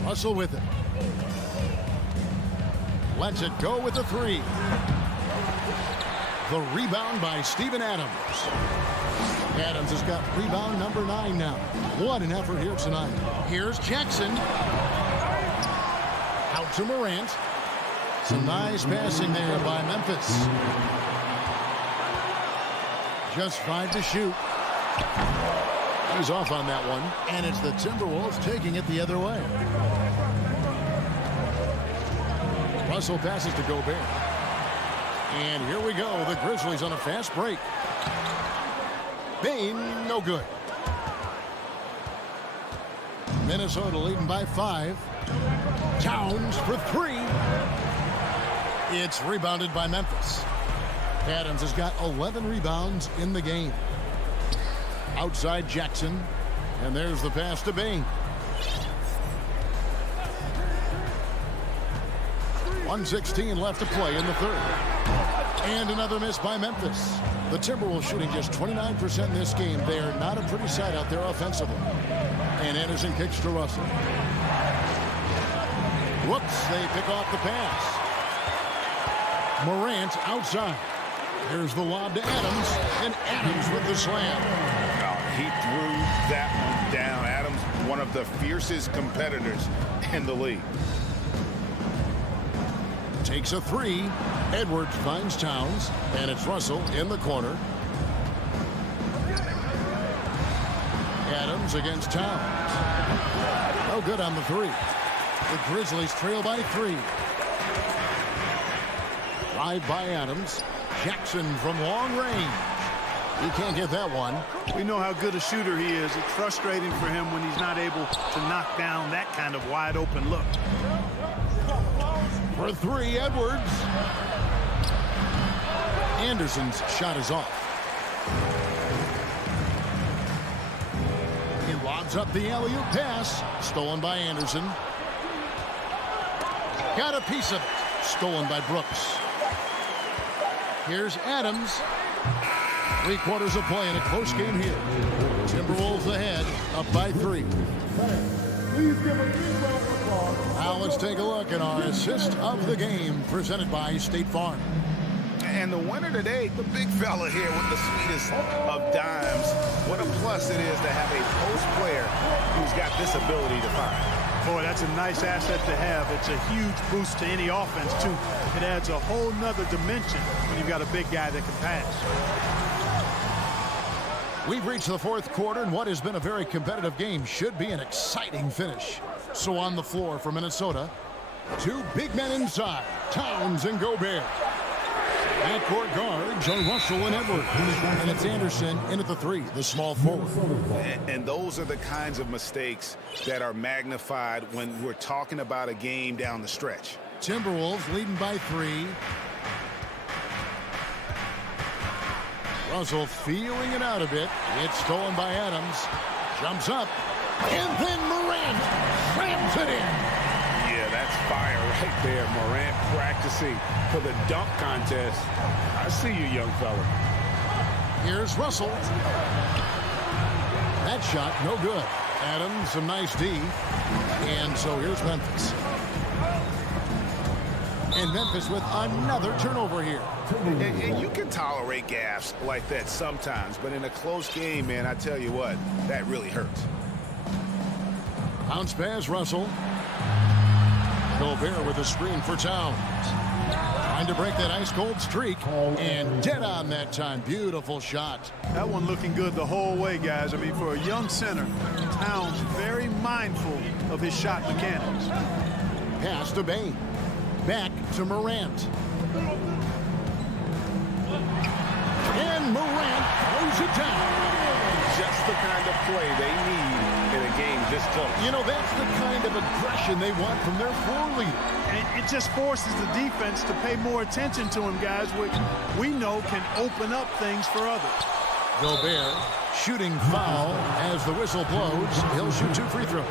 Russell with it. Lets it go with the 3. The rebound by Steven Adams. Adams has got rebound number 9 now. What an effort here tonight. Here's Jackson. Out to Morant. Some nice passing there by Memphis. Just 5 to shoot. He's off on that one. And it's the Timberwolves taking it the other way. Russell passes to Gobert. And here we go. The Grizzlies on a fast break. Bain, no good. Minnesota leading by 5. Towns for 3. It's rebounded by Memphis. Adams has got 11 rebounds in the game. Outside Jackson. And there's the pass to Bain. 1:16 left to play in the third. And another miss by Memphis. The Timberwolves shooting just 29% in this game. They are not a pretty sight out there offensively. And Anderson kicks to Russell. Whoops, they pick off the pass. Morant outside. Here's the lob to Adams, and Adams with the slam. He threw that one down. Adams, one of the fiercest competitors in the league. Takes a 3. Edwards finds Towns, and it's Russell in the corner. Adams against Towns. No good on the 3. The Grizzlies trail by 3. Drive by Adams. Jackson from long range. He can't get that one. We know how good a shooter he is. It's frustrating for him when he's not able to knock down that kind of wide open look. For 3, Edwards. Anderson's shot is off. He lobs up the alley-oop pass. Stolen by Anderson. Got a piece of it. Stolen by Brooks. Here's Adams. 3 quarters of play in a close game here. Timberwolves ahead, up by 3. Please give a big round of applause. Now let's take a look at our assist of the game, presented by State Farm. And the winner today, the big fella here with the sweetest of dimes. What a plus it is to have a post player who's got this ability to find. Boy, that's a nice asset to have. It's a huge boost to any offense, too. It adds a whole nother dimension when you've got a big guy that can pass. We've reached the 4th quarter, and what has been a very competitive game should be an exciting finish. So on the floor for Minnesota, 2 big men inside, Towns and Gobert. Backcourt guards are Russell and Edwards. And it's Anderson in at the 3, the small forward. And those are the kinds of mistakes that are magnified when we're talking about a game down the stretch. Timberwolves leading by 3. Russell feeling it out a bit. It's stolen by Adams. Jumps up. And then Morant slams it in. Yeah, that's fire right there. Morant practicing for the dunk contest. I see you, young fella. Here's Russell. That shot no good. Adams, some nice D. And so here's Memphis. And Memphis with another turnover here. And you can tolerate gaffes like that sometimes, but in a close game, man, I tell you what, that really hurts. Bounce pass, Russell. Gobert with a screen for Towns. Trying to break that ice-cold streak. And dead on that time. Beautiful shot. That one looking good the whole way, guys. I mean, for a young center, Towns very mindful of his shot mechanics. Pass to Bain. Back to Morant. And Morant throws it down. Just the kind of play they need in a game this close. You know, that's the kind of aggression they want from their floor leader. And it just forces the defense to pay more attention to him, guys, which we know can open up things for others. Gobert shooting foul as the whistle blows. He'll shoot 2 free throws.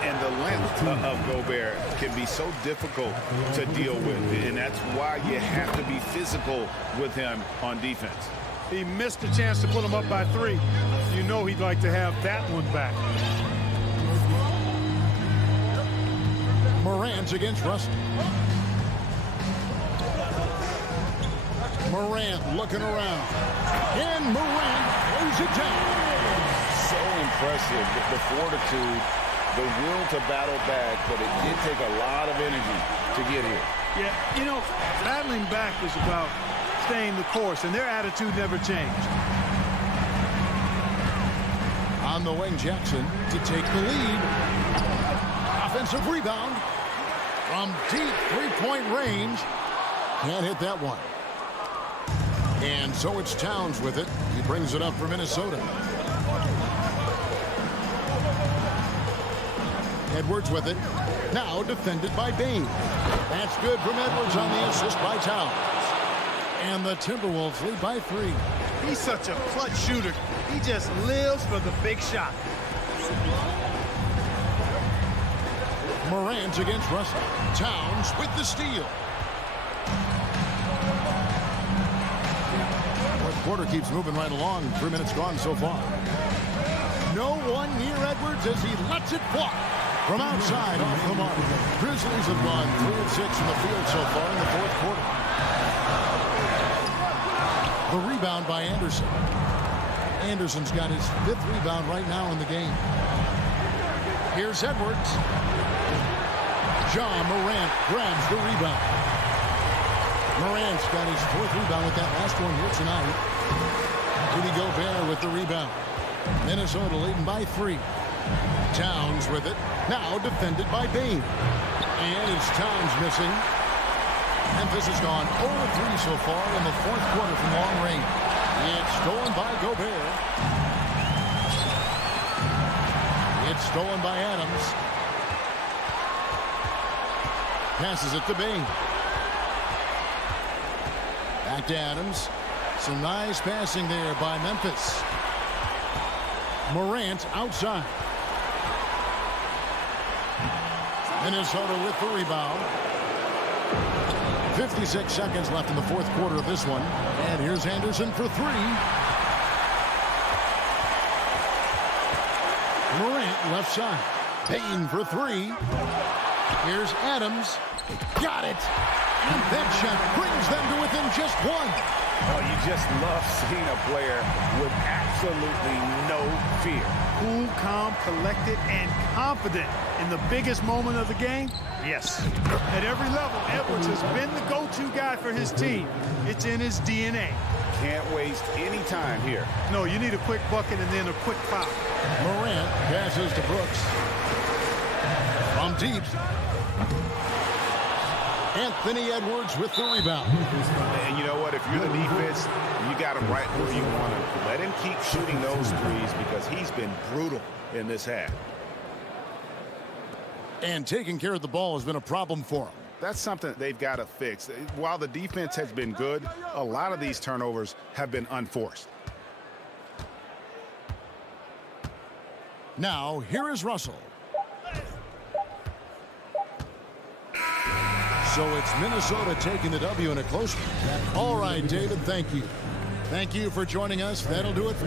And the length of Gobert can be so difficult to deal with, and that's why you have to be physical with him on defense. He missed a chance to put him up by 3. You know he'd like to have that one back. Morant against Russell. Morant looking around. And Morant throws it down. So impressive, the fortitude, the will to battle back, but it did take a lot of energy to get here. Yeah, you know, battling back is about staying the course, and their attitude never changed. On the wing, Jackson to take the lead. Offensive rebound from deep three-point range. Can't hit that one. And so it's Towns with it. He brings it up for Minnesota. Edwards with it. Now defended by Bain. That's good from Edwards on the assist by Towns. And the Timberwolves lead by 3. He's such a clutch shooter. He just lives for the big shot. Morant against Russell. Towns with the steal. Fourth quarter keeps moving right along. 3 minutes gone so far. No one near Edwards as he lets it fly. From outside off the mark. Grizzlies have gone 3 of 6 in the field so far in the fourth quarter. The rebound by Anderson. Anderson's got his 5th rebound right now in the game. Here's Edwards. John Morant grabs the rebound. Morant's got his 4th rebound with that last one here tonight. Rudy Gobert with the rebound. Minnesota leading by 3. Towns with it. Now defended by Bain. And it's Towns missing. Memphis has gone 0-3 so far in the fourth quarter from long range. It's stolen by Gobert. It's stolen by Adams. Passes it to Bain. Back to Adams. Some nice passing there by Memphis. Morant outside. Minnesota with the rebound. 56 seconds left in the fourth quarter of this one. And here's Anderson for 3. Morant left side. Payne for 3. Here's Adams. Got it. And that shot brings them to within just 1. Oh, you just love seeing a player with absolutely no fear. Cool, calm, collected, and confident in the biggest moment of the game? Yes. At every level, Edwards has been the go-to guy for his team. It's in his DNA. Can't waste any time here. No, you need a quick bucket and then a quick foul. Morant passes to Brooks. From deep. Anthony Edwards with the rebound. And you know what? If you're the defense, you got him right where you want him. Let him keep shooting those threes because he's been brutal in this half. And taking care of the ball has been a problem for him. That's something they've got to fix. While the defense has been good, a lot of these turnovers have been unforced. Now, here is Russell. So it's Minnesota taking the W in a close one. All right, David, thank you. Thank you for joining us. That'll do it for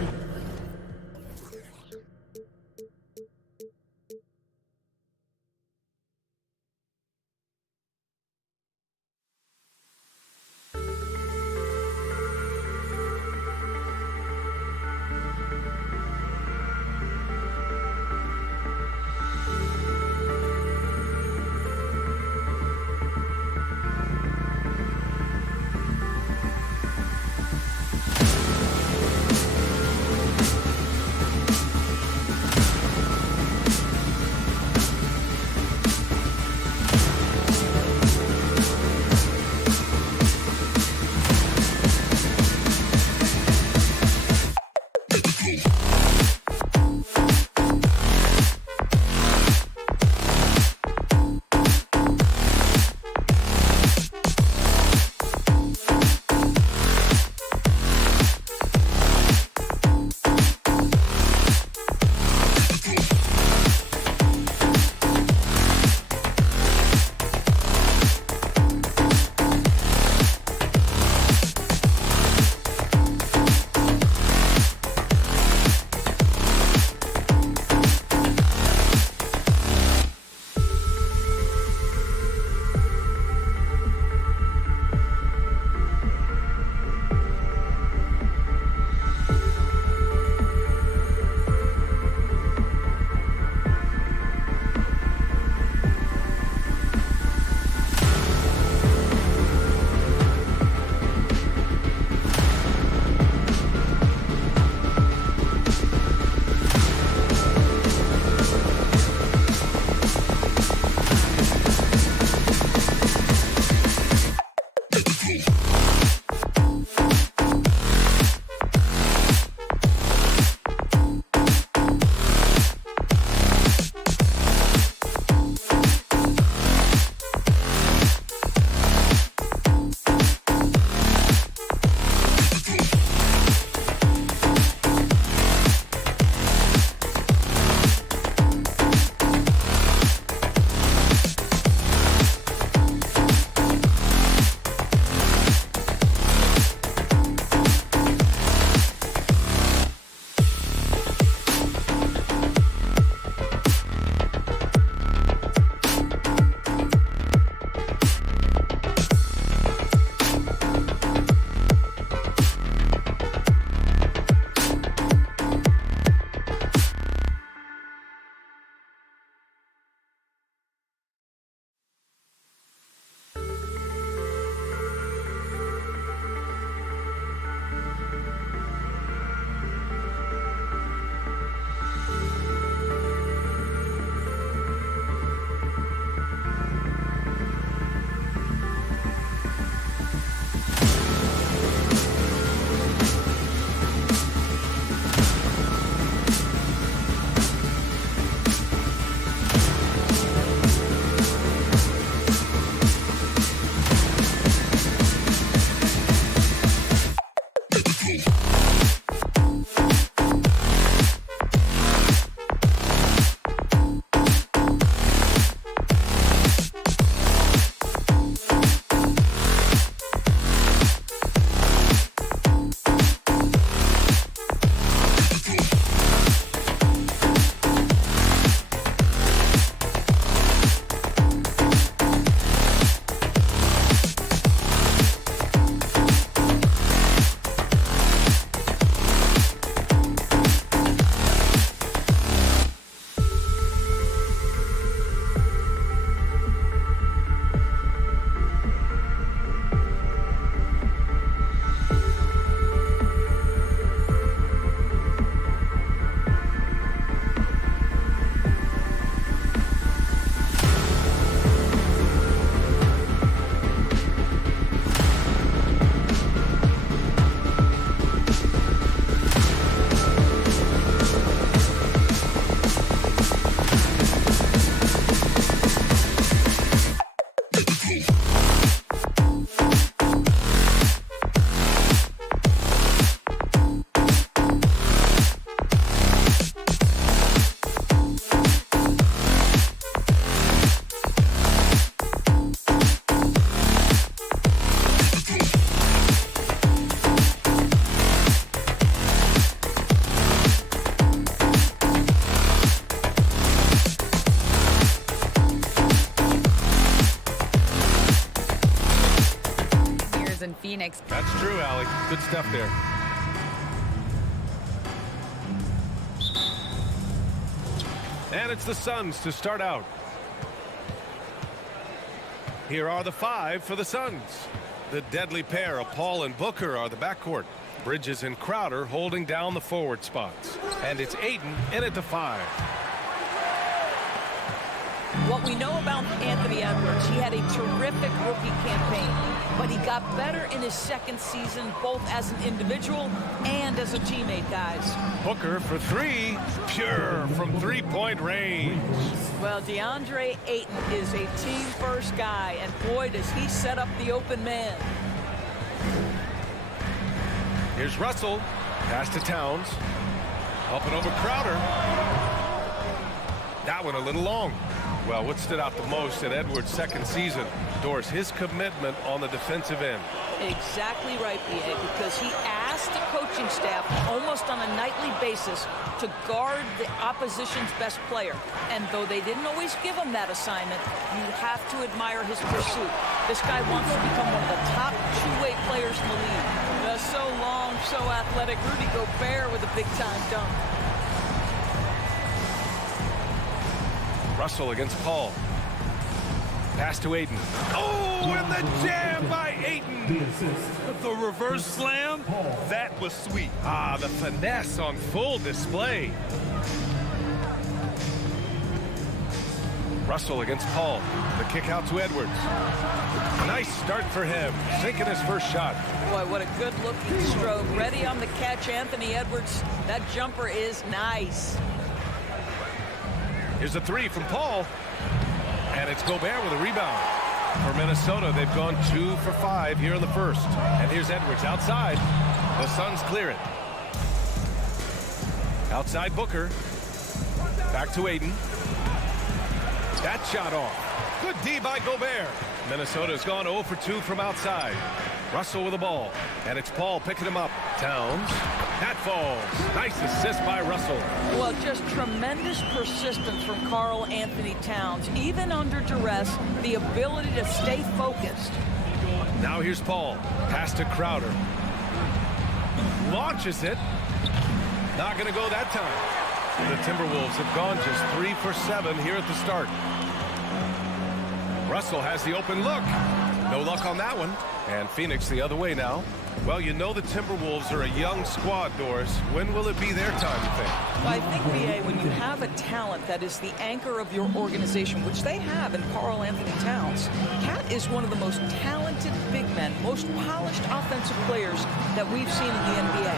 Thanks. That's true, Allie. Good stuff there. And it's the Suns to start out. Here are the 5 for the Suns. The deadly pair of Paul and Booker are the backcourt. Bridges and Crowder holding down the forward spots. And it's Ayton in at the 5. What we know about Anthony Edwards, he had a terrific rookie campaign, but he got better in his second season, both as an individual and as a teammate, guys. Booker for 3, pure from three-point range. Well, DeAndre Ayton is a team-first guy, and boy, does he set up the open man. Here's Russell, pass to Towns, up and over Crowder. That one a little long. Well, what stood out the most in Edwards' second season, Doris, his commitment on the defensive end. Exactly right, B.A., because he asked the coaching staff almost on a nightly basis to guard the opposition's best player. And though they didn't always give him that assignment, you have to admire his pursuit. This guy wants to become one of the top two-way players in the league. So long, so athletic. Rudy Gobert with a big-time dunk. Russell against Paul. Pass to Ayton. Oh, and the jam by Ayton. The reverse slam, that was sweet. Ah, the finesse on full display. Russell against Paul. The kick out to Edwards. Nice start for him. Sinking his first shot. Boy, what a good-looking stroke. Ready on the catch, Anthony Edwards. That jumper is nice. Here's a 3 from Paul. And it's Gobert with a rebound. For Minnesota, they've gone 2 for 5 here in the first. And here's Edwards outside. The Suns clear it. Outside Booker. Back to Ayton. That shot off. Good D by Gobert. Minnesota's gone 0 for 2 from outside. Russell with the ball. And it's Paul picking him up. Towns. That falls. Nice assist by Russell. Well, just tremendous persistence from Karl Anthony Towns. Even under duress, the ability to stay focused. Now here's Paul. Pass to Crowder. Launches it. Not going to go that time. The Timberwolves have gone just 3 for 7 here at the start. Russell has the open look. No luck on that one. And Phoenix the other way now. Well, you know the Timberwolves are a young squad, Doris. When will it be their time, you think? Well, I think, B.A., when you have a talent that is the anchor of your organization, which they have in Karl Anthony Towns, Cat is one of the most talented big men, most polished offensive players that we've seen in the NBA.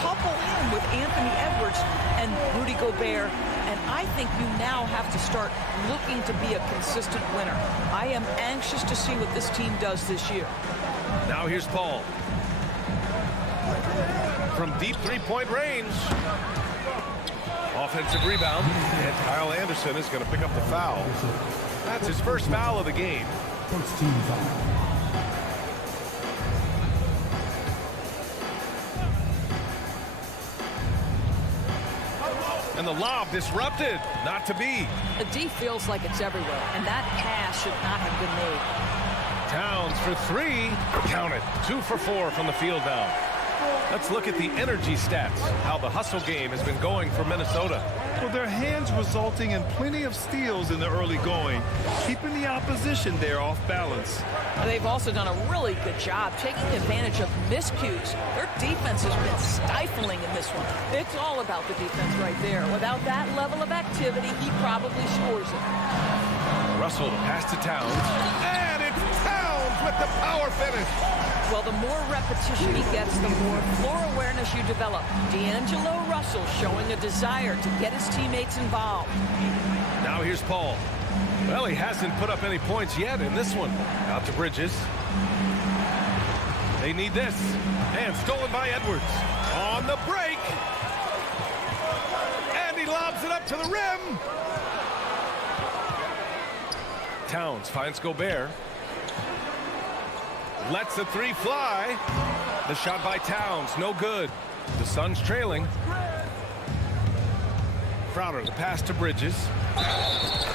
Couple him with Anthony Edwards and Rudy Gobert, and I think you now have to start looking to be a consistent winner. I am anxious to see what this team does this year. Now here's Paul. From deep three-point range. Offensive rebound. And Kyle Anderson is going to pick up the foul. That's his first foul of the game. First team foul. And the lob disrupted. Not to be. The D feels like it's everywhere, and that pass should not have been made. Towns for 3. Count it. 2 for 4 from the field now. Let's look at the energy stats. How the hustle game has been going for Minnesota. Well, their hands resulting in plenty of steals in the early going, keeping the opposition there off balance. They've also done a really good job taking advantage of miscues. Their defense has been stifling in this one. It's all about the defense right there. Without that level of activity, he probably scores it. Russell pass to Towns. And it's Towns with the power finish. Well, the more repetition he gets, the more floor awareness you develop. D'Angelo Russell showing a desire to get his teammates involved. Now here's Paul. Well, he hasn't put up any points yet in this one. Out to Bridges. They need this. And stolen by Edwards. On the break. And he lobs it up to the rim. Towns finds Gobert. Lets the 3 fly. The shot by Towns, no good. The Suns trailing. Crowder, the pass to Bridges.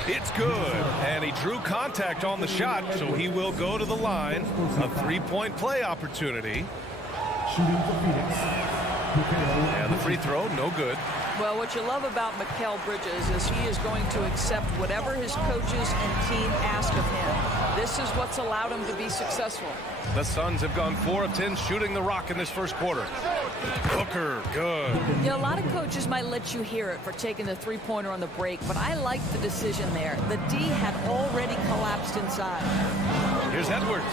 It's good. And he drew contact on the shot, so he will go to the line. A three-point play opportunity. And the free throw, no good. Well, what you love about Mikal Bridges is he is going to accept whatever his coaches and team ask of him. This is what's allowed him to be successful. The Suns have gone 4 of 10 shooting the rock in this first quarter. Booker, good. You know, a lot of coaches might let you hear it for taking the three-pointer on the break, but I like the decision there. The D had already collapsed inside. Here's Edwards.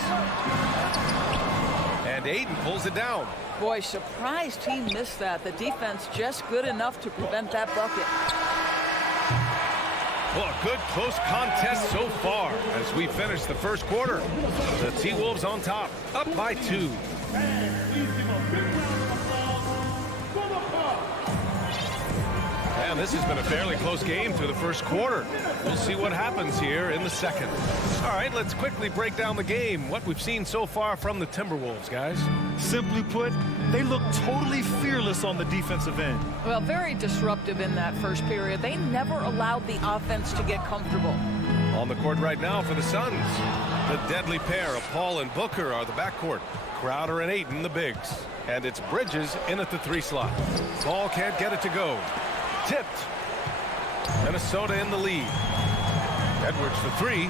And Ayton pulls it down. Boy, surprised he missed that. The defense just good enough to prevent that bucket. Well, a good close contest so far as we finish the first quarter. The T-Wolves on top, up by 2. And this has been a fairly close game through the first quarter. We'll see what happens here in the second. All right, let's quickly break down the game. What we've seen so far from the Timberwolves, guys. Simply put, they look totally fearless on the defensive end. Well, very disruptive in that first period. They never allowed the offense to get comfortable. On the court right now for the Suns, the deadly pair of Paul and Booker are the backcourt. Crowder and Ayton, the bigs. And it's Bridges in at the 3 slot. Ball can't get it to go. Tipped. Minnesota in the lead. Edwards for 3.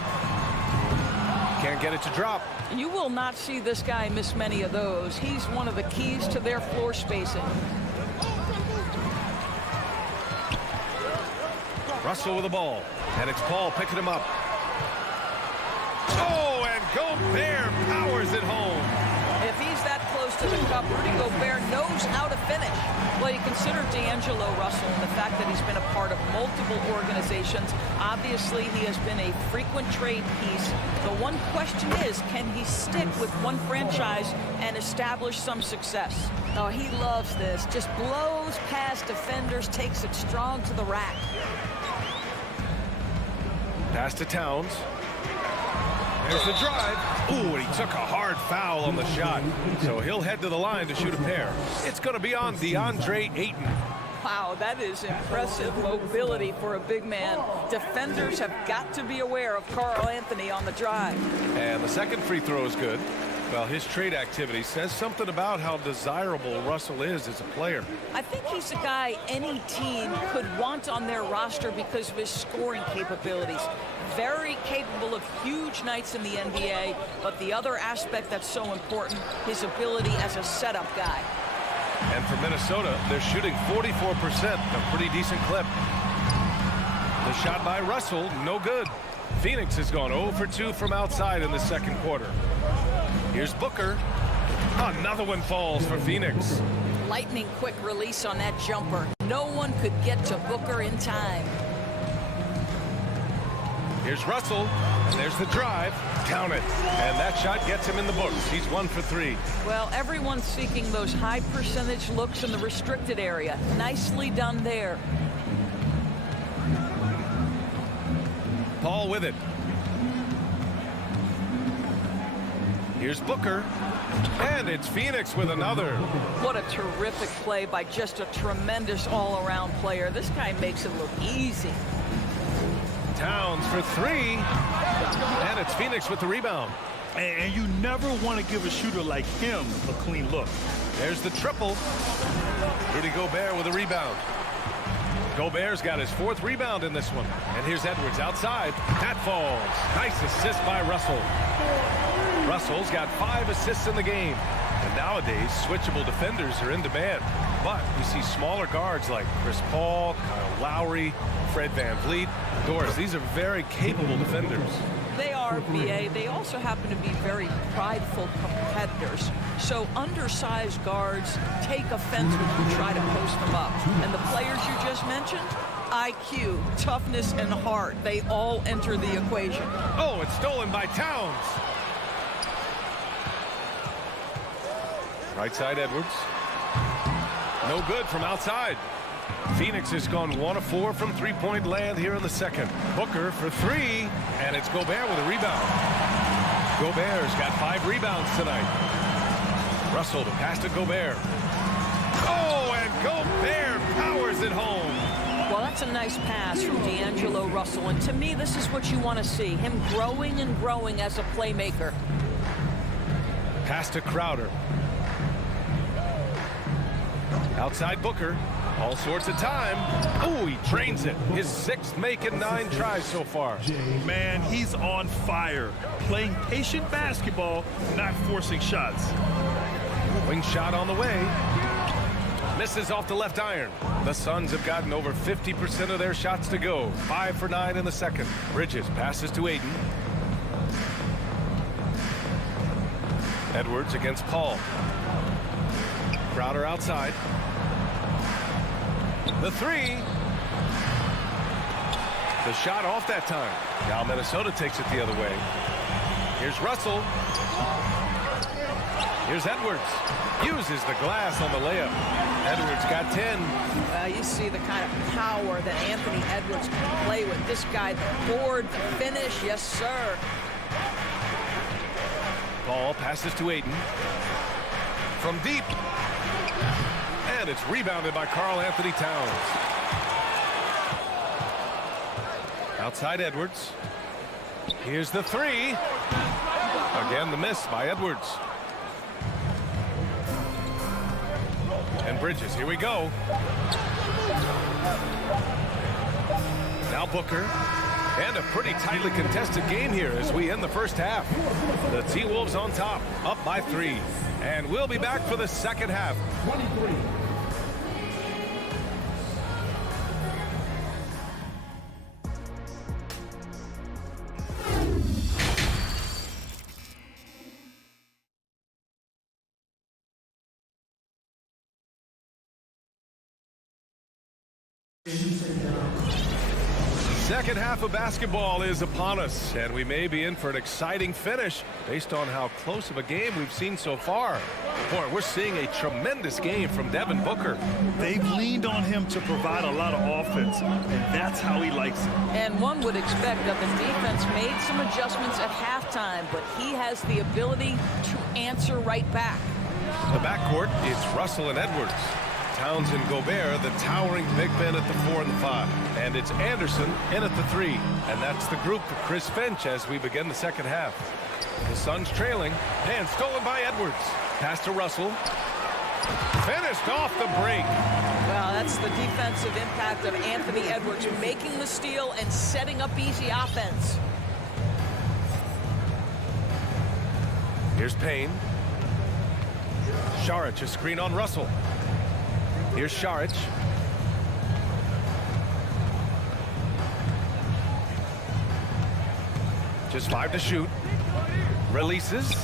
Can't get it to drop. You will not see this guy miss many of those. He's one of the keys to their floor spacing. Russell with the ball. And it's Paul picking him up. Oh, and Gobert powers it home. If he's that close to the cup, Rudy Gobert knows how to finish. Well, you consider D'Angelo Russell and the fact that he's been a part of multiple organizations. Obviously, he has been a frequent trade piece. The one question is, can he stick with one franchise and establish some success? Oh, he loves this. Just blows past defenders, takes it strong to the rack. Pass to Towns. There's the drive. Ooh, and he took a hard foul on the shot. So he'll head to the line to shoot a pair. It's going to be on DeAndre Ayton. Wow, that is impressive mobility for a big man. Defenders have got to be aware of Karl Anthony on the drive. And the second free throw is good. Well, his trade activity says something about how desirable Russell is as a player. I think he's a guy any team could want on their roster because of his scoring capabilities. Very capable of huge nights in the NBA, but the other aspect that's so important, his ability as a setup guy. And for Minnesota, they're shooting 44%, a pretty decent clip. The shot by Russell, no good. Phoenix has gone 0 for 2 from outside in the second quarter. Here's Booker. Another one falls for Phoenix. Lightning quick release on that jumper. No one could get to Booker in time. Here's Russell, and there's the drive. Count it. And that shot gets him in the books. He's 1 for 3. Well, everyone's seeking those high percentage looks in the restricted area. Nicely done there. Paul with it. Here's Booker. And it's Phoenix with another. What a terrific play by just a tremendous all-around player. This guy makes it look easy. Towns for 3. And it's Phoenix with the rebound. And you never want to give a shooter like him a clean look. There's the triple. Rudy Gobert with a rebound. Gobert's got his 4th rebound in this one. And here's Edwards outside. That falls. Nice assist by Russell. Russell's got 5 assists in the game. And nowadays, switchable defenders are in demand. But we see smaller guards like Chris Paul, Kyle Lowry, Fred VanVleet. Doris, these are very capable defenders. They are, BA. They also happen to be very prideful competitors. So undersized guards take offense when you try to post them up. And the players you just mentioned, IQ, toughness, and heart, they all enter the equation. Oh, it's stolen by Towns. Right side, Edwards. No good from outside. Phoenix has gone 1 of 4 from three-point land here in the second. Booker for 3, and it's Gobert with a rebound. Gobert's got 5 rebounds tonight. Russell to pass to Gobert. Oh, and Gobert powers it home. Well, that's a nice pass from D'Angelo Russell. And to me, this is what you want to see. Him growing and growing as a playmaker. Pass to Crowder. Outside Booker. All sorts of time. Oh, he drains it. His 6th make in 9 tries so far. Man, he's on fire. Playing patient basketball, not forcing shots. Wing shot on the way. Misses off the left iron. The Suns have gotten over 50% of their shots to go. 5 for 9 in the second. Bridges passes to Ayton. Edwards against Paul. Crowder outside. The 3. The shot off that time. Now Minnesota takes it the other way. Here's Russell. Here's Edwards. Uses the glass on the layup. Edwards got 10. Well, you see the kind of power that Anthony Edwards can play with. This guy, the board, the finish, yes, sir. Ball passes to Ayton. From deep. And it's rebounded by Karl Anthony Towns. Outside Edwards. Here's the 3. Again, the miss by Edwards. And Bridges, here we go. Now Booker. And a pretty tightly contested game here as we end the first half. The T-Wolves on top, up by 3. And we'll be back for the second half. 23. Second half of basketball is upon us, and we may be in for an exciting finish based on how close of a game we've seen so far. Boy, we're seeing a tremendous game from Devin Booker. They've leaned on him to provide a lot of offense, and that's how he likes it. And one would expect that the defense made some adjustments at halftime, but he has the ability to answer right back. The backcourt is Russell and Edwards. Towns and Gobert, the towering big men at the 4 and the 5. And it's Anderson in at the 3. And that's the group for Chris Finch as we begin the second half. The Suns trailing, and stolen by Edwards. Pass to Russell. Finished off the break. Well, that's the defensive impact of Anthony Edwards, making the steal and setting up easy offense. Here's Payne. Šarić, a screen on Russell. Here's Šarić. Just 5 to shoot. Releases.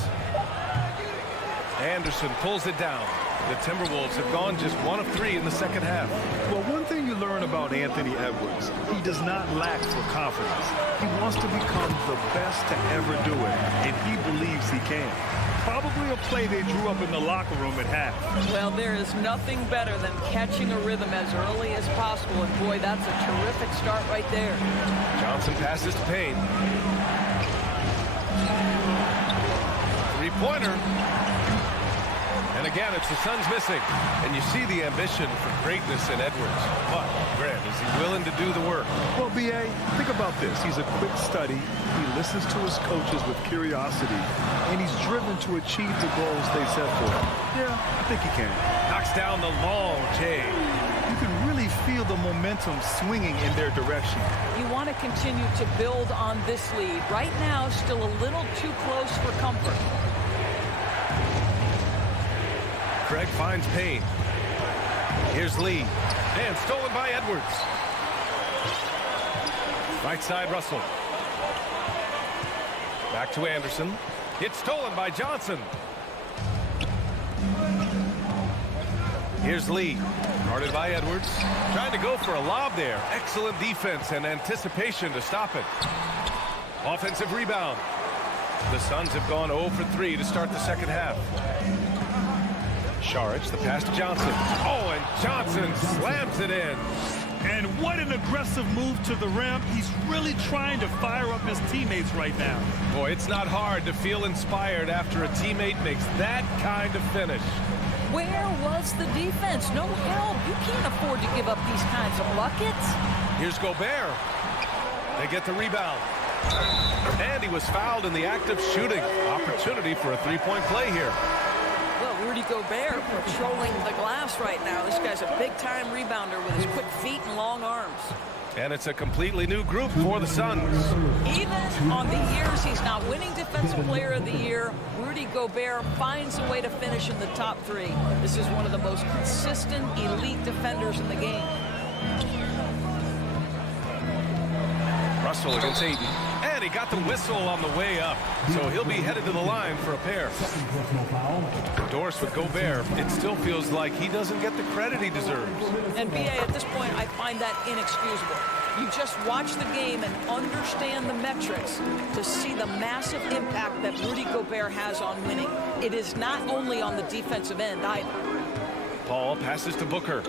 Anderson pulls it down. The Timberwolves have gone just 1 of 3 in the second half. Well, one thing you learn about Anthony Edwards, he does not lack for confidence. He wants to become the best to ever do it, and he believes he can. Probably a play they drew up in the locker room at half. Well, there is nothing better than catching a rhythm as early as possible, and boy, that's a terrific start right there. Johnson passes to Payne. 3-pointer. And again, it's the Suns missing. And you see the ambition for greatness in Edwards. But, Grant, is he willing to do the work? Well, B.A., think about this. He's a quick study. He listens to his coaches with curiosity. And he's driven to achieve the goals they set for him. Yeah, I think he can. Knocks down the long J. You can really feel the momentum swinging in their direction. You want to continue to build on this lead. Right now, still a little too close for comfort. Craig finds Payne. Here's Lee. And stolen by Edwards. Right side, Russell. Back to Anderson. It's stolen by Johnson. Here's Lee. Guarded by Edwards. Trying to go for a lob there. Excellent defense and anticipation to stop it. Offensive rebound. The Suns have gone 0 for 3 to start the second half. Šarić, the pass to Johnson. Oh, and Johnson slams it in. And what an aggressive move to the rim. He's really trying to fire up his teammates right now. Boy, it's not hard to feel inspired after a teammate makes that kind of finish. Where was the defense? No help. You can't afford to give up these kinds of buckets. Here's Gobert. They get the rebound. And he was fouled in the act of shooting. Opportunity for a three-point play here. Well, Rudy Gobert patrolling the glass right now. This guy's a big-time rebounder with his quick feet and long arms. And it's a completely new group for the Suns. Even on the years he's not winning Defensive Player of the Year, Rudy Gobert finds a way to finish in the top three. This is one of the most consistent, elite defenders in the game. Russell against Ayton. And he got the whistle on the way up. So he'll be headed to the line for a pair. Doris with Gobert. It still feels like he doesn't get the credit he deserves. And B.A., at this point, I find that inexcusable. You just watch the game and understand the metrics to see the massive impact that Rudy Gobert has on winning. It is not only on the defensive end either. Paul passes to Booker.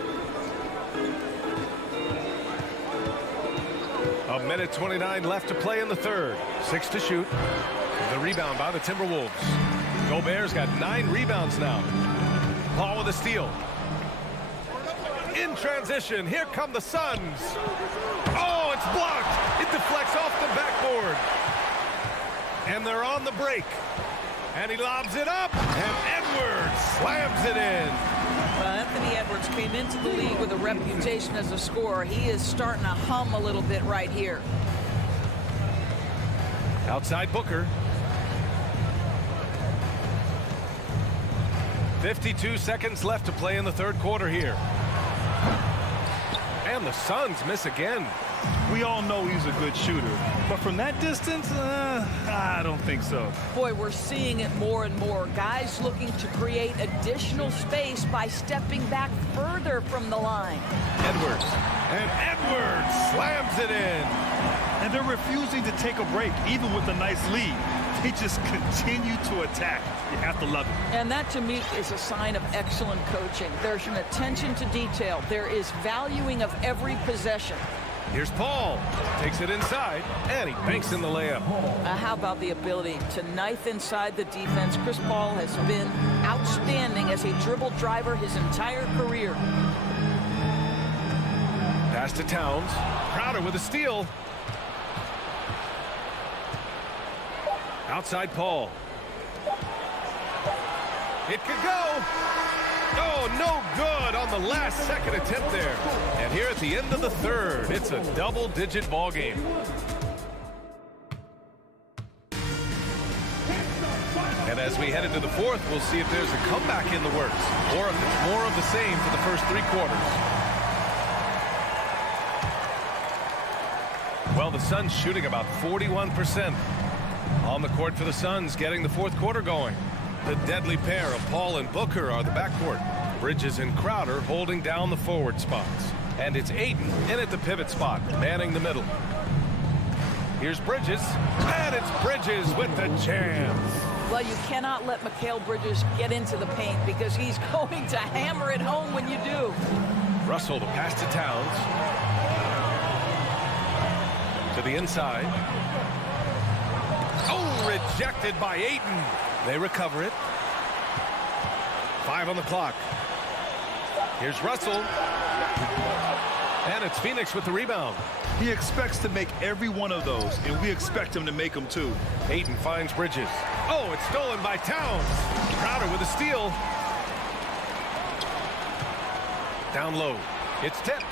A minute 29 left to play in the third. 6 to shoot. The rebound by the Timberwolves. Gobert's got 9 rebounds now. Paul with a steal. In transition, here come the Suns. Oh, it's blocked. It deflects off the backboard. And they're on the break. And he lobs it up. And Edwards slams it in. Well, Anthony Edwards came into the league with a reputation as a scorer. He is starting to hum a little bit right here. Outside Booker. 52 seconds left to play in the third quarter here. And the Suns miss again. We all know he's a good shooter, but from that distance, I don't think so. Boy, we're seeing it more and more. Guys looking to create additional space by stepping back further from the line. Edwards. And Edwards slams it in. And they're refusing to take a break, even with a nice lead. They just continue to attack. You have to love it. And that, to me, is a sign of excellent coaching. There's an attention to detail. There is valuing of every possession. Here's Paul. Takes it inside, and he banks in the layup. How about the ability to knife inside the defense? Chris Paul has been outstanding as a dribble driver his entire career. Pass to Towns. Crowder with a steal. Outside Paul. It could go. Oh, no good on the last second attempt there. And here at the end of the third, it's a double-digit ball game. And as we head into the fourth, we'll see if there's a comeback in the works or if it's more of the same for the first 3 quarters. Well, the Suns shooting about 41%. On the court for the Suns, getting the fourth quarter going. The deadly pair of Paul and Booker are the backcourt. Bridges and Crowder holding down the forward spots. And it's Ayton in at the pivot spot, manning the middle. Here's Bridges, and it's Bridges with the jam. Well, you cannot let Mikal Bridges get into the paint because he's going to hammer it home when you do. Russell to pass to Towns. To the inside. Oh, rejected by Ayton. They recover it. 5 on the clock. Here's Russell. And it's Phoenix with the rebound. He expects to make every one of those, and we expect him to make them too. Ayton finds Bridges. Oh, it's stolen by Towns. Crowder with a steal. Down low. It's tipped.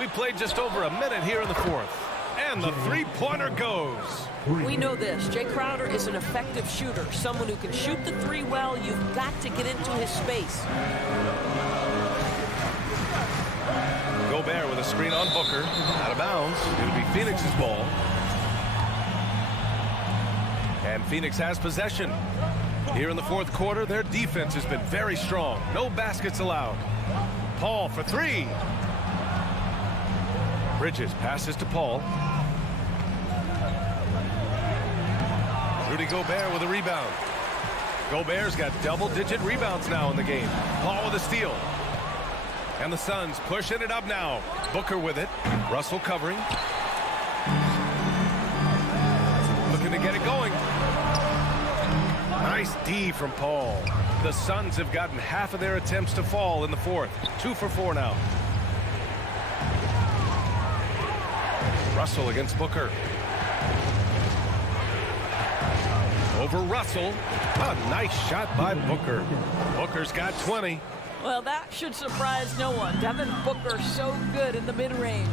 We played just over a minute here in the fourth. And the three-pointer goes. We know this. Jay Crowder is an effective shooter. Someone who can shoot the three well. You've got to get into his space. Gobert with a screen on Booker. Out of bounds. It'll be Phoenix's ball. And Phoenix has possession. Here in the fourth quarter, their defense has been very strong. No baskets allowed. Paul for 3. Bridges passes to Paul. Rudy Gobert with a rebound. Gobert's got double-digit rebounds now in the game. Paul with a steal. And the Suns pushing it up now. Booker with it. Russell covering. Looking to get it going. Nice D from Paul. The Suns have gotten half of their attempts to fall in the fourth. 2 for 4 now. Russell against Booker. Over Russell. A nice shot by Booker. Booker's got 20. Well, that should surprise no one. Devin Booker so good in the mid-range.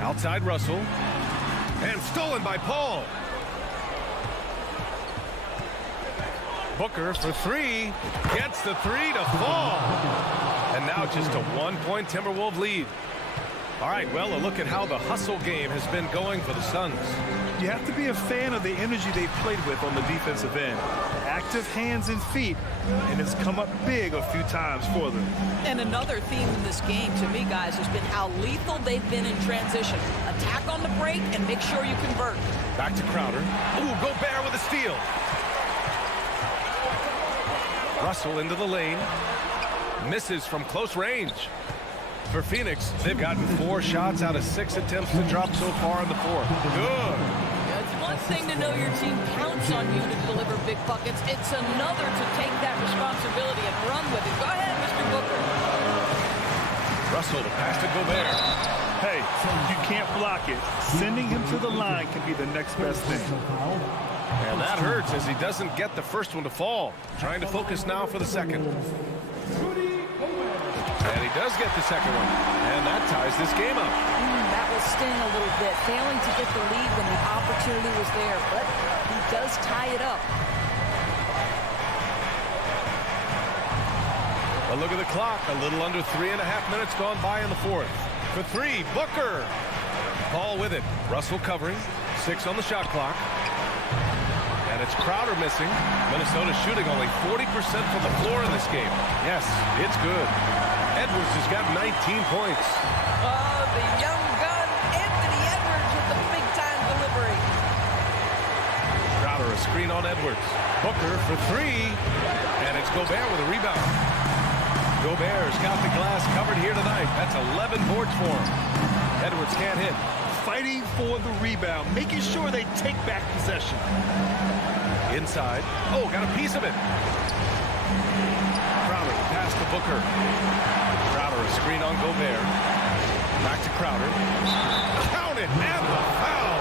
Outside Russell. And stolen by Paul. Booker for 3. Gets the 3 to fall. And now just a 1-point Timberwolves lead. All right, well, a look at how the hustle game has been going for the Suns. You have to be a fan of the energy they've played with on the defensive end. Active hands and feet, and it's come up big a few times for them. And another theme in this game, to me, guys, has been how lethal they've been in transition. Attack on the break and make sure you convert. Back to Crowder. Ooh, Gobert with a steal. Russell into the lane. Misses from close range. For Phoenix, they've gotten 4 shots out of 6 attempts to drop so far in the fourth. Good. It's one thing to know your team counts on you to deliver big buckets. It's another to take that responsibility and run with it. Go ahead, Mr. Booker. Russell to pass to Gobert. Hey, you can't block it. Sending him to the line can be the next best thing. And that hurts as he doesn't get the first one to fall. Trying to focus now for the second. And he does get the second one. And that ties this game up. That will sting a little bit. Failing to get the lead when the opportunity was there. But he does tie it up. A look at the clock. A little under 3.5 minutes gone by in the fourth. For 3, Booker. Paul with it. Russell covering. 6 on the shot clock. And it's Crowder missing. Minnesota shooting only 40% from the floor in this game. Yes, it's good. Edwards has got 19 points. Oh, the young gun, Anthony Edwards with the big-time delivery. Crowder a screen on Edwards. Booker for 3. And it's Gobert with a rebound. Gobert's got the glass covered here tonight. That's 11 boards for him. Edwards can't hit. Fighting for the rebound, making sure they take back possession. Inside. Oh, got a piece of it. Crowder pass to Booker. Crowder a screen on Gobert. Back to Crowder. Count it, and the foul.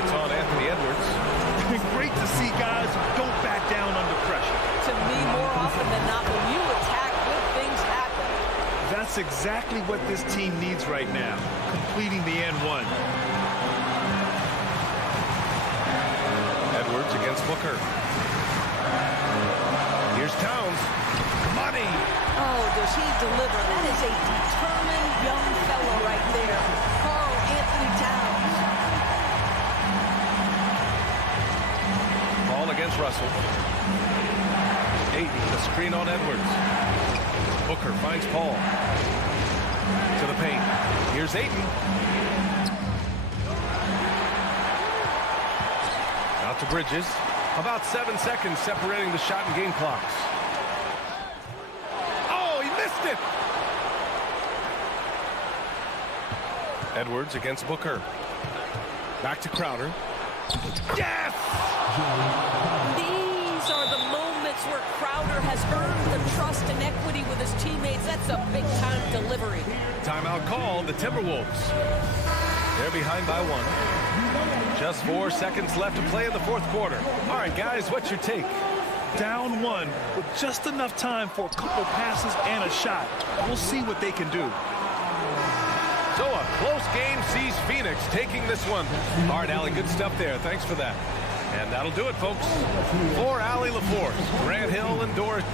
It's on Anthony Edwards. Great to see guys who don't back down under pressure. To me, more often than not, when you attack, good things happen. That's exactly what this team needs right now, completing the N1. Edwards against Booker. Here's Towns. Money. Oh, does he deliver? That is a determined young fellow right there. Karl Anthony Towns. Ball against Russell. Ayton, the screen on Edwards. Booker finds Paul. To the paint. Here's Ayton. Out to Bridges. About 7 seconds separating the shot and game clocks. Oh, he missed it! Edwards against Booker. Back to Crowder. Yes! These are the moments where Crowder has earned the trust and equity with his teammates. That's a big-time delivery. Timeout called, the Timberwolves. They're behind by 1. Just 4 seconds left to play in the fourth quarter. All right, guys, what's your take? Down 1 with just enough time for a couple passes and a shot. We'll see what they can do. So a close game sees Phoenix taking this one. All right, Allie, good stuff there. Thanks for that. And that'll do it, folks. For Allie LaForce, Grant Hill, and Doris.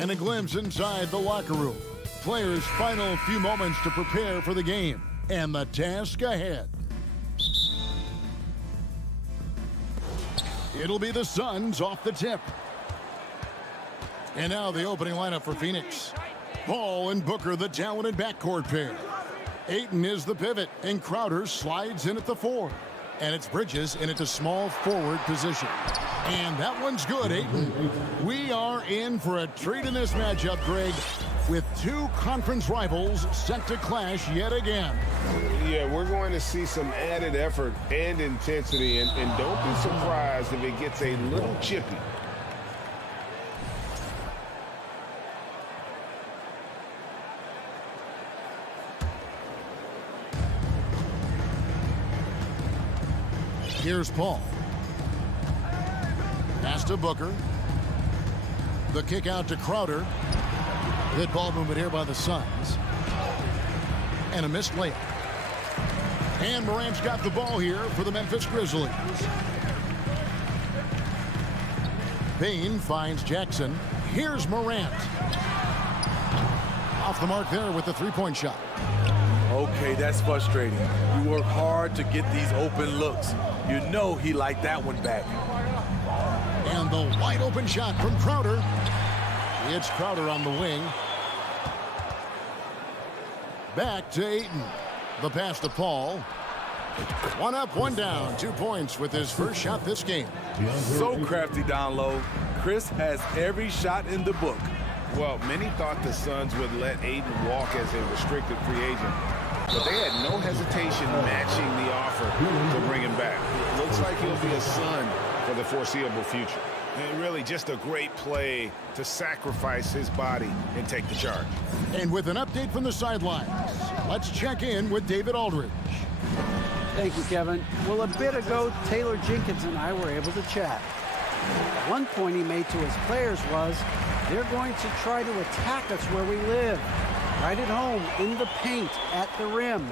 And a glimpse inside the locker room. Players' final few moments to prepare for the game and the task ahead. It'll be the Suns off the tip. And now the opening lineup for Phoenix. Paul and Booker, the talented backcourt pair. Ayton is the pivot, and Crowder slides in at the 4. And it's Bridges in at the small forward position. And that one's good, Ayton. We are in for a treat in this matchup, Greg, with two conference rivals set to clash yet again. Yeah, we're going to see some added effort and intensity, and don't be surprised if it gets a little chippy. Here's Paul. Pass to Booker. The kick out to Crowder. Good ball movement here by the Suns. And a missed layup. And Morant's got the ball here for the Memphis Grizzlies. Payne finds Jackson. Here's Morant. Off the mark there with the three-point shot. Okay, that's frustrating. You work hard to get these open looks. You know he liked that one back. And the wide open shot from Crowder. It's Crowder on the wing. Back to Ayton. The pass to Paul. One up, one down. 2 points with his first shot this game. So crafty down low. Chris has every shot in the book. Well, many thought the Suns would let Ayton walk as a restricted free agent, but they had no hesitation matching the offer to bring him back. It looks like he'll be a Sun for the foreseeable future. And really just a great play to sacrifice his body and take the charge. And with an update from the sidelines, let's check in with David Aldridge. Thank you, Kevin. Well, a bit ago, Taylor Jenkins and I were able to chat. One point he made to his players was, they're going to try to attack us where we live, right at home, in the paint, at the rim.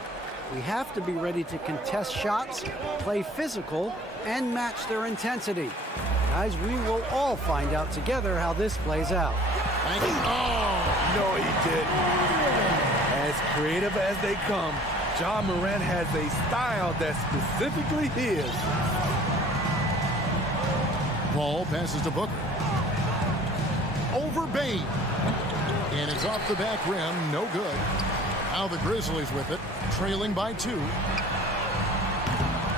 We have to be ready to contest shots, play physical, and match their intensity. Guys, we will all find out together how this plays out. Thank you. Oh, No, he didn't. As creative as they come, Ja Morant has a style that's specifically his. Paul passes to Booker. Over Bane. And it's off the back rim. No good. Now the Grizzlies with it, trailing by 2.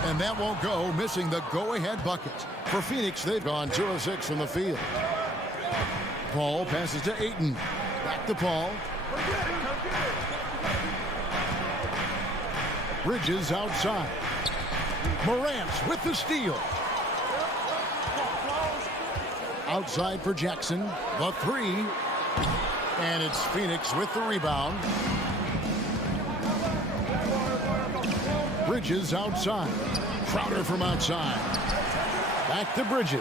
And that won't go, missing the go-ahead bucket. For Phoenix, they've gone 2 of 6 from the field. Paul passes to Ayton. Back to Paul. Bridges outside. Morant with the steal. Outside for Jackson. The 3. And it's Phoenix with the rebound. Bridges outside. Crowder from outside. Back to Bridges.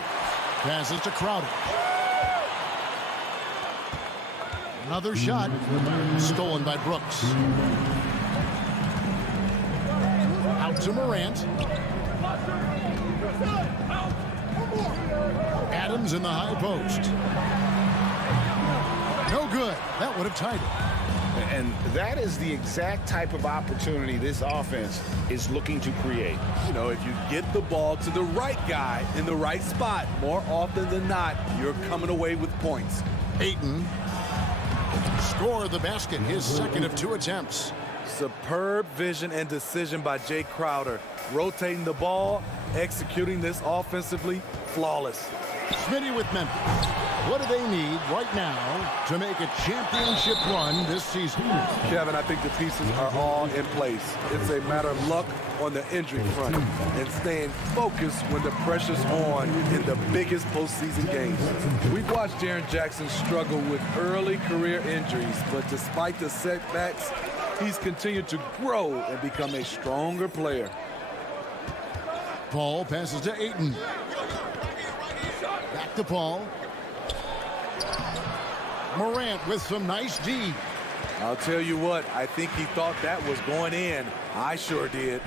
Passes to Crowder. Another shot. Stolen by Brooks. Out to Morant. Adams in the high post. No good. That would have tied it. And that is the exact type of opportunity this offense is looking to create. You know, if you get the ball to the right guy in the right spot, more often than not, you're coming away with points. Ayton scored the basket, his second of 2 attempts. Superb vision and decision by Jay Crowder. Rotating the ball, executing this offensively, flawless. Smitty with Memphis. What do they need right now to make a championship run this season? Kevin, I think the pieces are all in place. It's a matter of luck on the injury front and staying focused when the pressure's on in the biggest postseason games. We've watched Jaren Jackson struggle with early career injuries, but despite the setbacks, he's continued to grow and become a stronger player. Paul passes to Ayton. Back to Paul. Morant with some nice D. I'll tell you what, I think he thought that was going in. I sure did.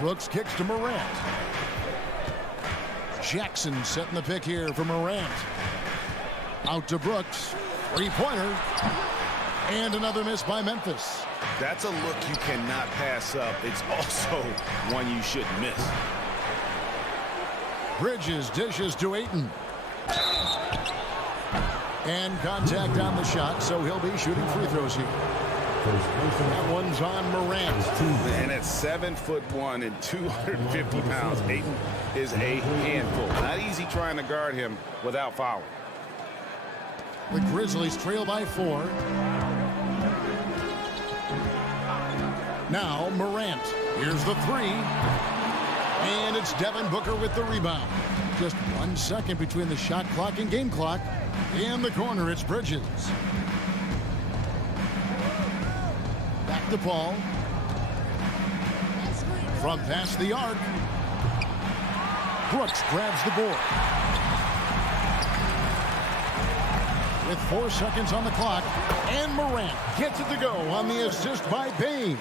Brooks kicks to Morant. Jackson setting the pick here for Morant. Out to Brooks. Three-pointer. And another miss by Memphis. That's a look you cannot pass up. It's also one you shouldn't miss. Bridges dishes to Ayton. And contact on the shot, so he'll be shooting free throws here. That one's on Morant. And at 7'1" and 250 pounds, Ayton is a handful. Not easy trying to guard him without fouling. The Grizzlies trail by 4. Now Morant. Here's the 3. And it's Devin Booker with the rebound. Just 1 second between the shot clock and game clock. In the corner, it's Bridges. Back to Paul. From past the arc. Brooks grabs the board. With 4 seconds on the clock. And Morant gets it to go on the assist by Bane.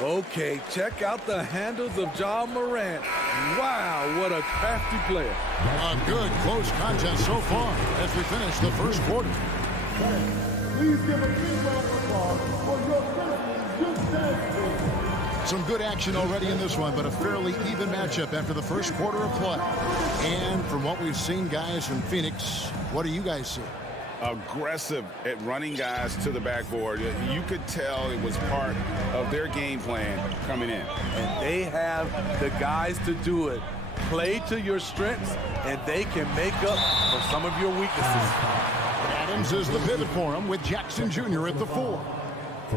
Okay, check out the handles of Ja Morant. Wow, what a crafty player. A good close contest so far as we finish the first quarter. Please give a big round of applause for your Grizzlies youth dance team. Some good action already in this one, but a fairly even matchup after the first quarter of play. And from what we've seen, guys, from Phoenix, what do you guys see? Aggressive at running guys to the backboard. You could tell it was part of their game plan coming in. And they have the guys to do it. Play to your strengths, and they can make up for some of your weaknesses. Adams is the pivot for him with Jackson Jr. at the 4.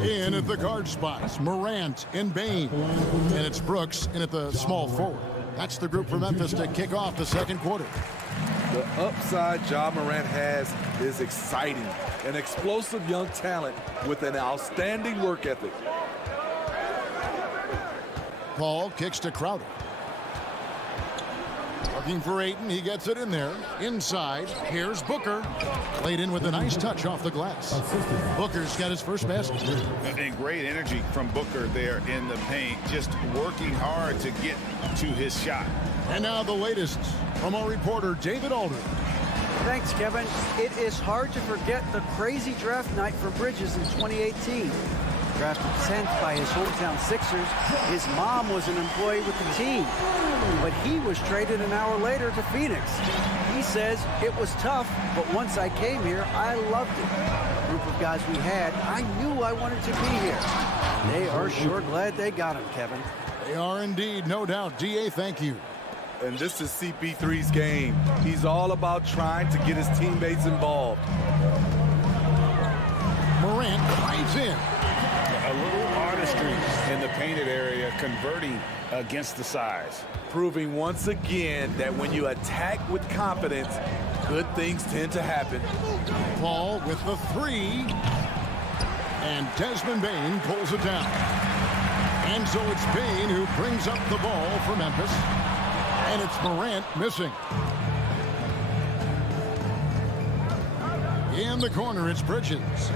In at the guard spots, Morant and Bane. And it's Brooks in at the small forward. That's the group for Memphis to kick off the second quarter. The upside Ja Morant has is exciting. An explosive young talent with an outstanding work ethic. Paul kicks to Crowder. Looking for Ayton. He gets it in there. Inside. Here's Booker. Laid in with a nice touch off the glass. Booker's got his first basket. And great energy from Booker there in the paint. Just working hard to get to his shot. And now the latest from our reporter, David Aldridge. Thanks, Kevin. It is hard to forget the crazy draft night for Bridges in 2018. Drafted 10th by his hometown Sixers, his mom was an employee with the team. But he was traded an hour later to Phoenix. He says, it was tough, but once I came here, I loved it. The group of guys we had, I knew I wanted to be here. They are sure glad they got him, Kevin. They are indeed, no doubt. D.A., thank you. And this is CP3's game. He's all about trying to get his teammates involved. Morant drives in. A little artistry in the painted area, converting against the size. Proving once again that when you attack with confidence, good things tend to happen. Paul with the 3. And Desmond Bane pulls it down. And so it's Bane who brings up the ball for Memphis. And it's Morant missing. In the corner, it's Bridges.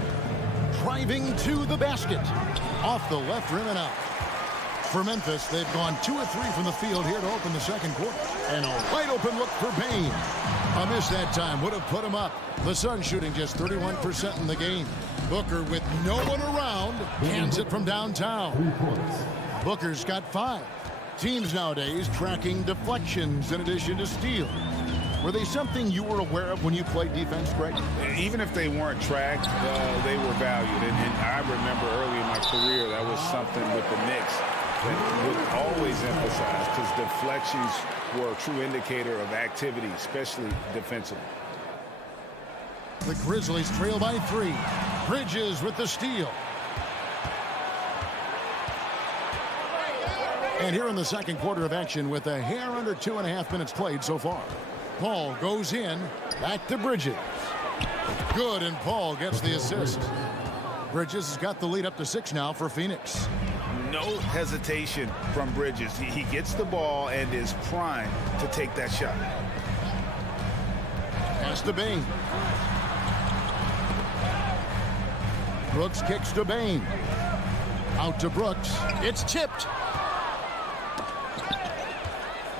Driving to the basket. Off the left rim and out. For Memphis, they've gone 2 or 3 from the field here to open the second quarter. And a wide open look for Bane. A miss that time would have put him up. The Suns shooting just 31% in the game. Booker with no one around. Hands it from downtown. Booker's got 5. Teams nowadays tracking deflections in addition to steals. Were they something you were aware of when you played defense, Greg? Even if they weren't tracked, they were valued. And I remember early in my career, that was something with the Knicks that would always emphasize, because deflections were a true indicator of activity, especially defensively. The Grizzlies trail by 3. Bridges with the steal. And here in the second quarter of action with a hair under 2.5 minutes played so far. Paul goes in, back to Bridges. Good, and Paul gets the assist. Bridges has got the lead up to 6 now for Phoenix. No hesitation from Bridges. He gets the ball and is primed to take that shot. Pass to Bane. Brooks kicks to Bane. Out to Brooks. It's tipped.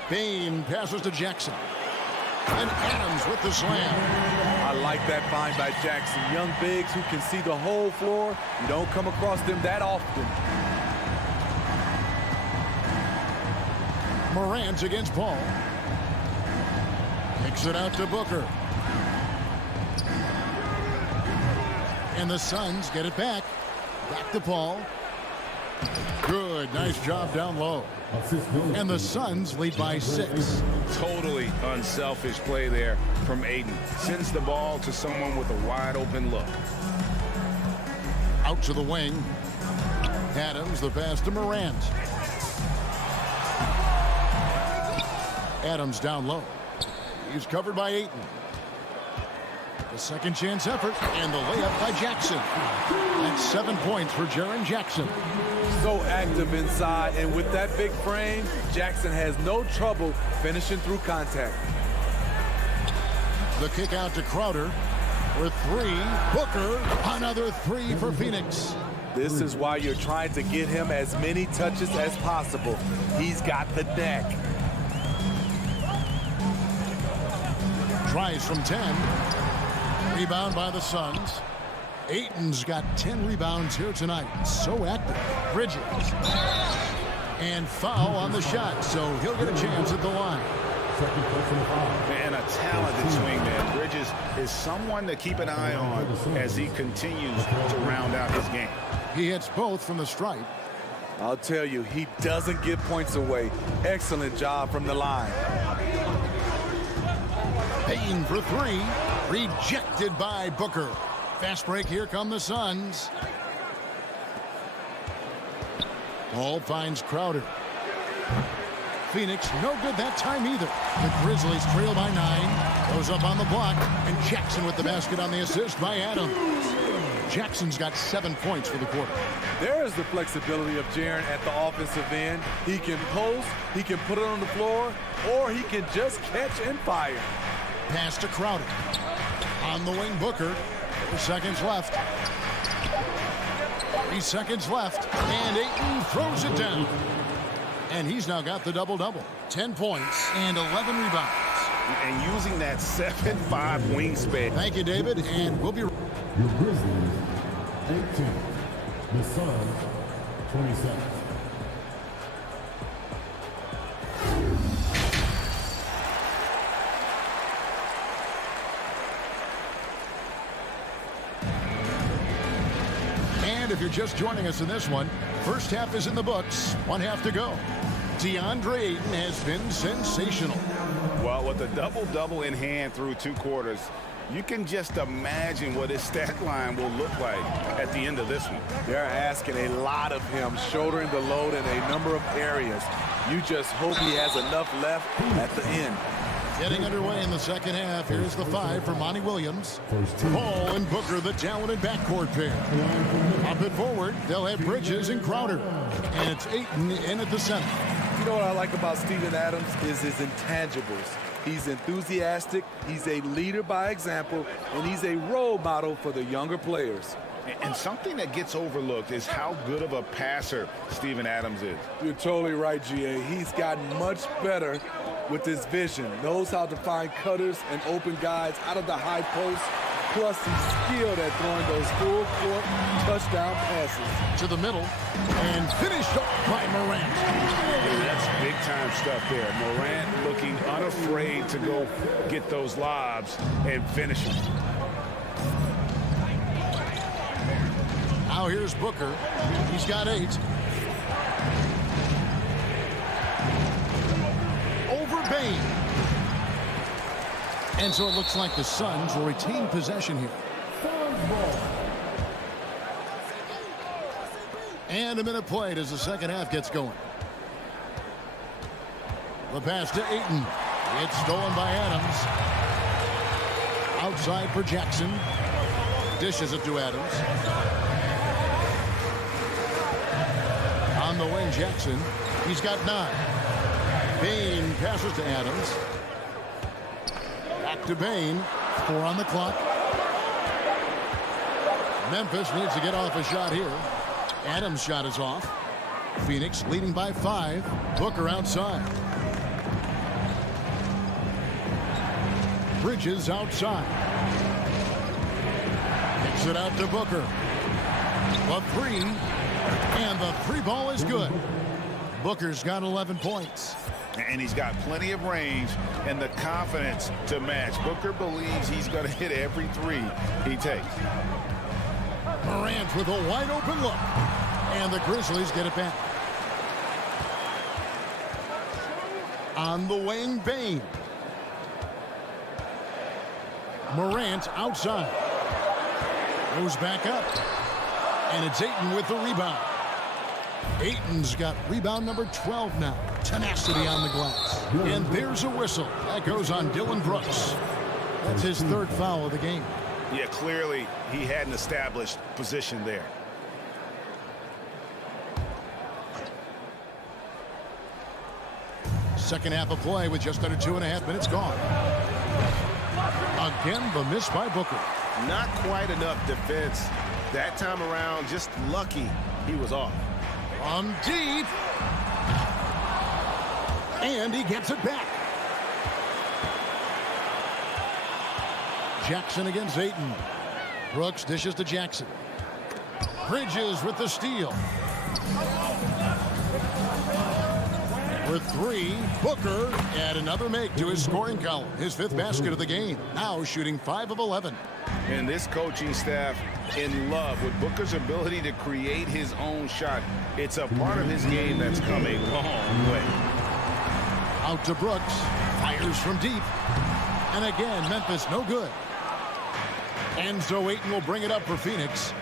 Bane passes to Jackson. And Adams with the slam. I like that find by Jackson. Young bigs who can see the whole floor. You don't come across them that often. Morant against Paul. Kicks it out to Booker. And the Suns get it back. Back to Paul. Good. Nice job down low. And the Suns lead by 6. Totally unselfish play there from Aiden. Sends the ball to someone with a wide open look. Out to the wing. Adams, the pass to Morant. Adams down low. He's covered by Ayton. The second chance effort and the layup by Jackson. That's 7 points for Jaren Jackson. So active inside, and with that big frame, Jackson has no trouble finishing through contact. The kick out to Crowder for 3. Booker, another 3 for Phoenix. This is why you're trying to get him as many touches as possible. He's got the neck. Tries from 10. Rebound by the Suns. Ayton's got 10 rebounds here tonight. So active. Bridges. And foul on the shot, so he'll get a chance at the line. And a talented swingman. Bridges is someone to keep an eye on as he continues to round out his game. He hits both from the stripe. I'll tell you, he doesn't give points away. Excellent job from the line. Payne for 3. Rejected by Booker. Fast break. Here come the Suns. Paul finds Crowder. Phoenix no good that time either. The Grizzlies trail by 9. Goes up on the block. And Jackson with the basket on the assist by Adams. Jackson's got 7 points for the quarter. There is the flexibility of Jaren at the offensive end. He can post, he can put it on the floor, or he can just catch and fire. Pass to Crowder. On the wing, Booker. 4 seconds left. 3 seconds left. And Ayton throws it down. And he's now got the double-double. 10 points and 11 rebounds. And using that 7'5" wingspan. Thank you, David. And we'll be... Your Grizzlies, 18. The Suns, 27. And if you're just joining us in this one, first half is in the books. 1 half to go. DeAndre Ayton has been sensational. Well, with a double-double in hand through 2 quarters, you can just imagine what his stat line will look like at the end of this one. They're asking a lot of him, shouldering the load in a number of areas. You just hope he has enough left at the end. Getting underway in the second half. Here's the 5 for Monty Williams. Paul and Booker, the talented backcourt pair. Up and forward, they'll have Bridges and Crowder. And it's Ayton in at the center. You know what I like about Steven Adams is his intangibles. He's enthusiastic, he's a leader by example, and he's a role model for the younger players. And something that gets overlooked is how good of a passer Steven Adams is. You're totally right, GA. He's gotten much better with his vision. Knows how to find cutters and open guys out of the high post. Plus, he's skilled at throwing those full-court touchdown passes. To the middle, and finished off by Morant. And that's big-time stuff there. Morant looking unafraid to go get those lobs and finish them. Now here's Booker. He's got 8. Over Bain. And so it looks like the Suns will retain possession here. And a minute played as the second half gets going. The pass to Ayton. It's stolen by Adams. Outside for Jackson. Dishes it to Adams. On the wing, Jackson. He's got 9. Bain passes to Adams. Back to Bain. 4 on the clock. Memphis needs to get off a shot here. Adams' shot is off. Phoenix leading by 5. Booker outside. Bridges outside. Kicks it out to Booker. The three. And the three ball is good. Booker's got 11 points. And he's got plenty of range and the confidence to match. Booker believes he's going to hit every three he takes. Morant with a wide open look. And the Grizzlies get it back. On the wing, Bane. Morant outside. Goes back up. And it's Ayton with the rebound. Ayton's got rebound number 12 now. Tenacity on the glass. And there's a whistle. That goes on Dylan Brooks. That's his third foul of the game. Yeah, clearly he had an established position there. Second half of play with just under 2.5 minutes gone. Again, the miss by Booker. Not quite enough defense that time around. Just lucky he was off. From deep. And he gets it back. Jackson against Ayton. Brooks dishes to Jackson. Bridges with the steal. For three, Booker, and another make to his scoring column. His fifth basket of the game. Now shooting 5 of 11. And this coaching staff in love with Booker's ability to create his own shot. It's a part of his game that's come a long way. Out to Brooks. Fires from deep. And again, Memphis no good. And so Ayton will bring it up for Phoenix.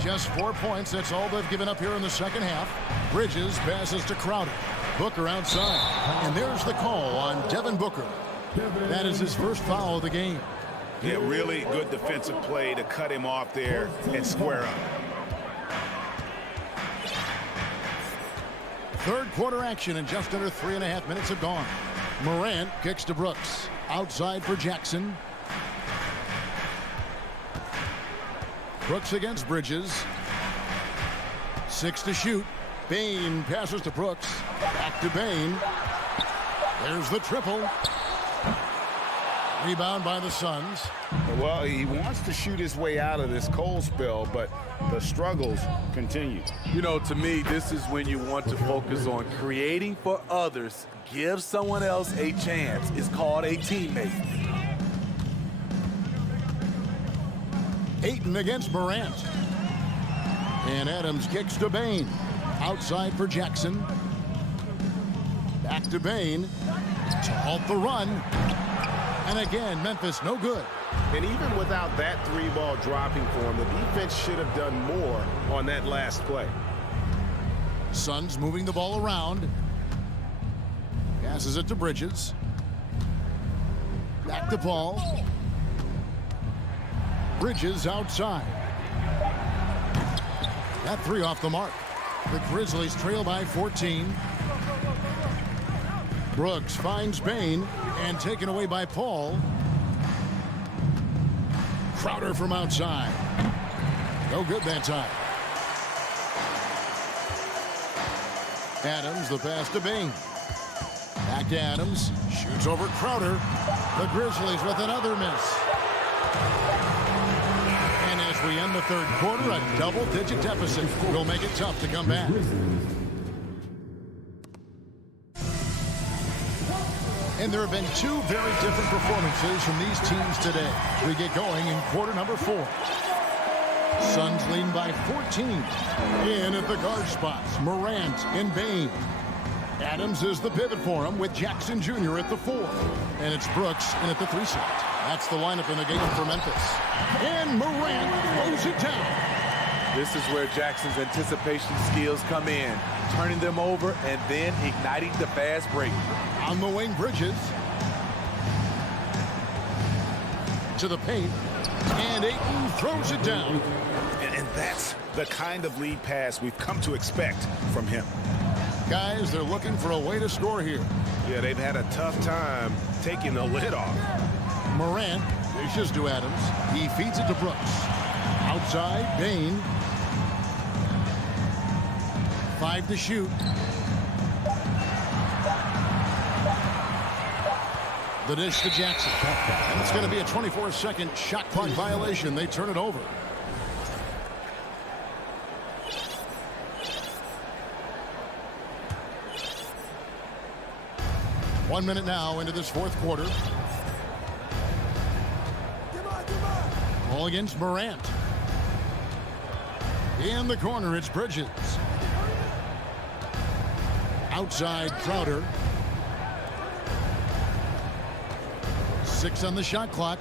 Just 4 points. That's all they've given up here in the second half. Bridges passes to Crowder. Booker outside. And there's the call on Devin Booker. That is his first foul of the game. Yeah, really good defensive play to cut him off there and square up. Third quarter action and just under 3.5 minutes have gone. Morant kicks to Brooks. Outside for Jackson. Brooks against Bridges. 6 to shoot. Bane passes to Brooks. Back to Bane. There's the triple. Rebound by the Suns. Well, he wants to shoot his way out of this cold spell, but the struggles continue. You know, to me, this is when you want to focus on creating for others. Give someone else a chance. It's called a teammate. Ayton against Morant. And Adams kicks to Bane. Outside for Jackson. Back to Bane. To halt the run. And again, Memphis no good. And even without that three ball dropping for him, the defense should have done more on that last play. Suns moving the ball around. Passes it to Bridges. Back to Paul. Bridges outside. That three off the mark. The Grizzlies trail by 14. Brooks finds Bane and taken away by Paul. Crowder from outside. No good that time. Adams, the pass to Bane. Back to Adams. Shoots over Crowder. The Grizzlies with another miss. And as we end the third quarter, a double-digit deficit will make it tough to come back. And there have been two very different performances from these teams today. We get going in quarter number 4. Suns lead by 14. In at the guard spots, Morant and Bane. Adams is the pivot for him with Jackson Jr. at the 4. And it's Brooks in at the 3 slot. That's the lineup in the game for Memphis. And Morant throws it down. This is where Jackson's anticipation skills come in, turning them over and then igniting the fast break. On the wing, Bridges. To the paint. And Ayton throws it down. And that's the kind of lead pass we've come to expect from him. Guys, they're looking for a way to score here. Yeah, they've had a tough time taking the lid off. Morant dishes to Adams. He feeds it to Brooks. Outside, Bane. 5 to shoot. The dish to Jackson. And it's going to be a 24-second shot clock violation. They turn it over. 1 minute now into this fourth quarter. Ball against Morant. In the corner, it's Bridges. Outside, Crowder. 6 on the shot clock.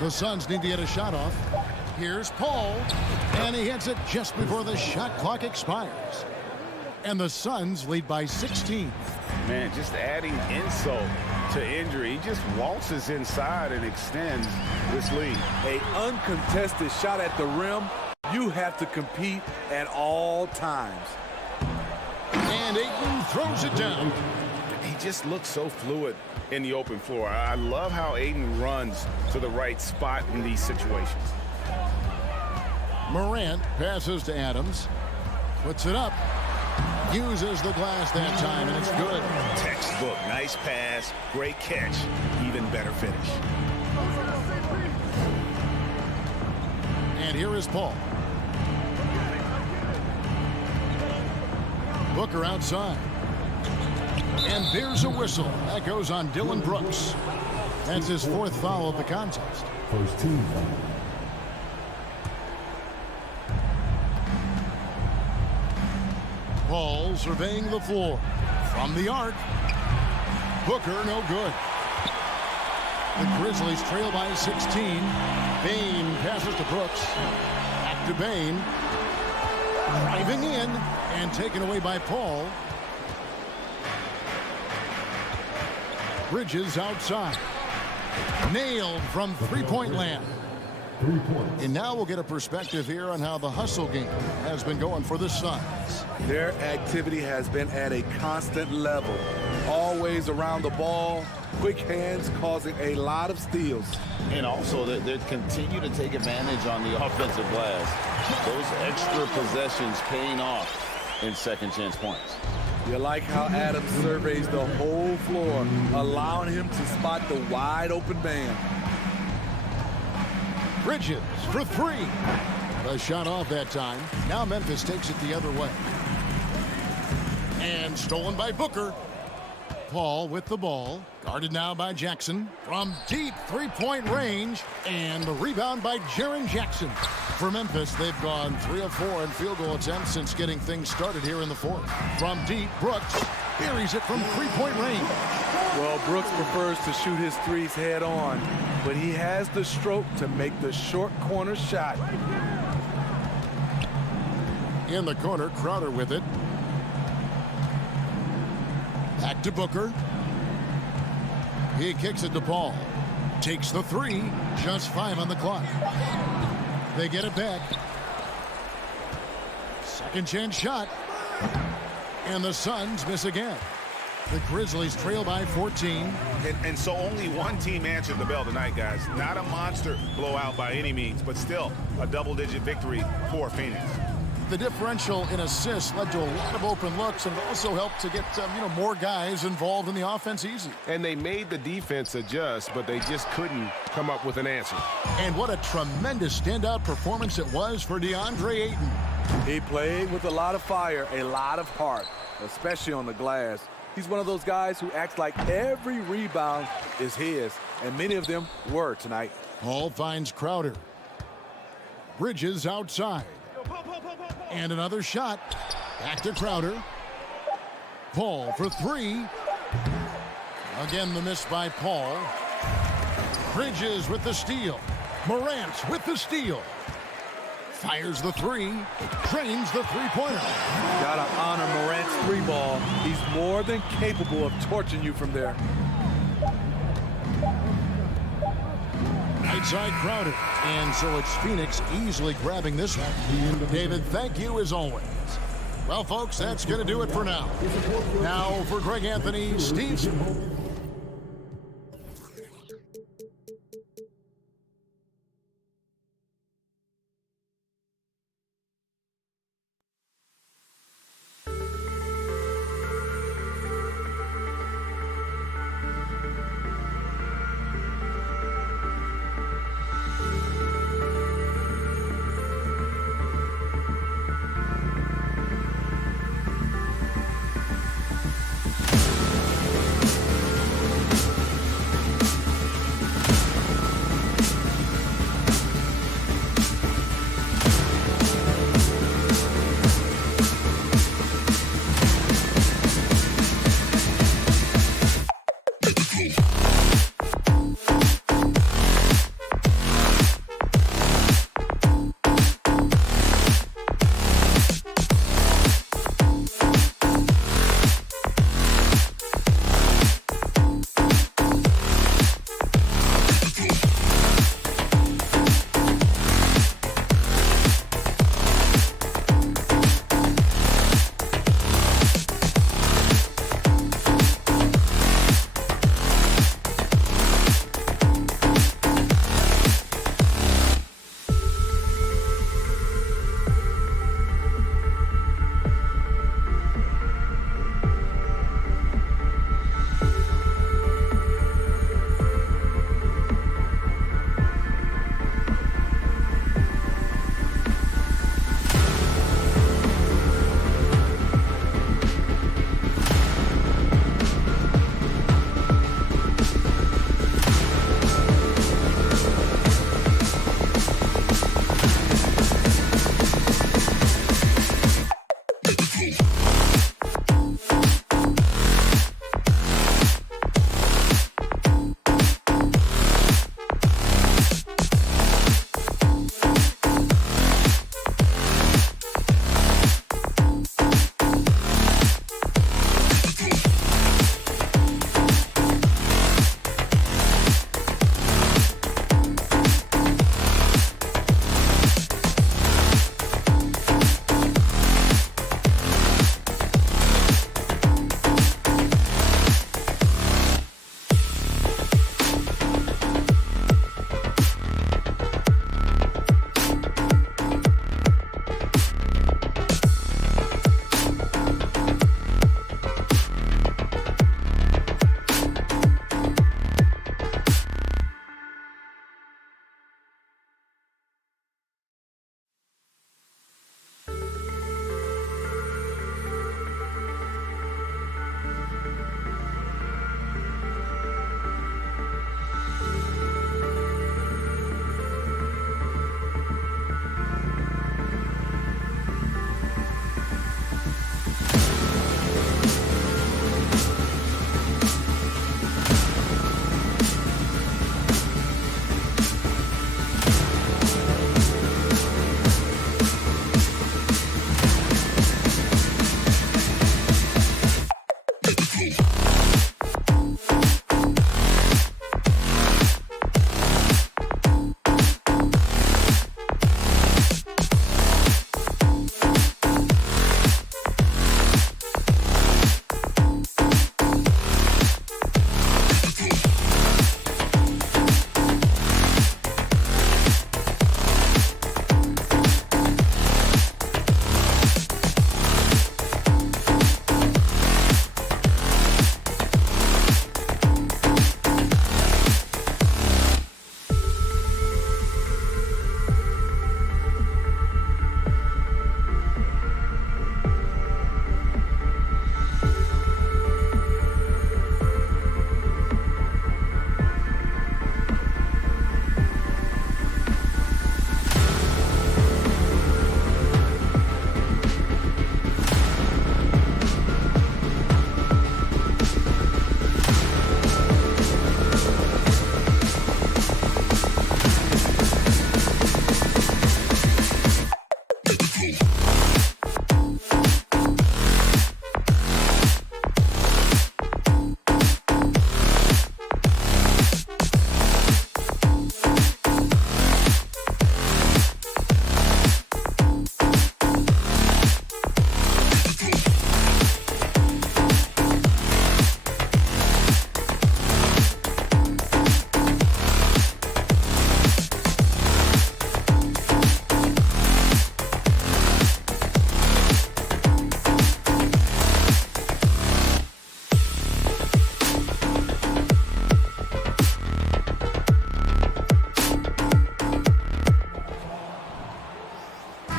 The Suns need to get a shot off. Here's Paul, and he hits it just before the shot clock expires. And the Suns lead by 16. Man, just adding insult to injury. He just waltzes inside and extends this lead. An uncontested shot at the rim. You have to compete at all times. And Ayton throws it down. He just looks so fluid in the open floor. I love how Ayton runs to the right spot in these situations. Morant passes to Adams. Puts it up. Uses the glass that time, and it's good. Textbook. Nice pass. Great catch. Even better finish. And here is Paul. Booker outside. And there's a whistle. That goes on Dylan Brooks. That's his 4th foul of the contest. First team foul. Paul surveying the floor. From the arc. Booker, no good. The Grizzlies trail by 16. Bane passes to Brooks. Back to Bane. Driving in and taken away by Paul. Bridges outside. Nailed from three-point land. 3 points. And now we'll get a perspective here on how the hustle game has been going for the Suns. Their activity has been at a constant level. Always around the ball. Quick hands causing a lot of steals. And also they continue to take advantage on the offensive glass. Those extra possessions paying off in second chance points. You like how Adams surveys the whole floor, allowing him to spot the wide open man. Bridges for 3. The shot off that time. Now Memphis takes it the other way. And stolen by Booker. Paul with the ball. Guarded now by Jackson. From deep three-point range. And the rebound by Jaren Jackson. For Memphis, they've gone 3 of 4 in field goal attempts since getting things started here in the fourth. From deep, Brooks buries it from three-point range. Well, Brooks prefers to shoot his threes head on, but he has the stroke to make the short corner shot. In the corner, Crowder with it. Back to Booker. He kicks it to Paul. Takes the 3. Just 5 on the clock. They get it back. Second chance shot. And the Suns miss again. The Grizzlies trail by 14. And so only one team answered the bell tonight, guys. Not a monster blowout by any means, but still a double-digit victory for Phoenix. The differential in assists led to a lot of open looks, and it also helped to get more guys involved in the offense easy. And they made the defense adjust, but they just couldn't come up with an answer. And what a tremendous standout performance it was for DeAndre Ayton. He played with a lot of fire, a lot of heart, especially on the glass. He's one of those guys who acts like every rebound is his, and many of them were tonight. Paul finds Crowder. Bridges outside. And another shot. Back to Crowder. Paul for 3. Again, the miss by Paul. Bridges with the steal. Morant with the steal. Fires the 3. Drains the three-pointer. Gotta honor Morant's 3 ball. He's more than capable of torching you from there. Right side Crowder. And so it's Phoenix easily grabbing this one. David, thank you as always. Well, folks, that's going to do it for now. Now for Greg Anthony, Steve.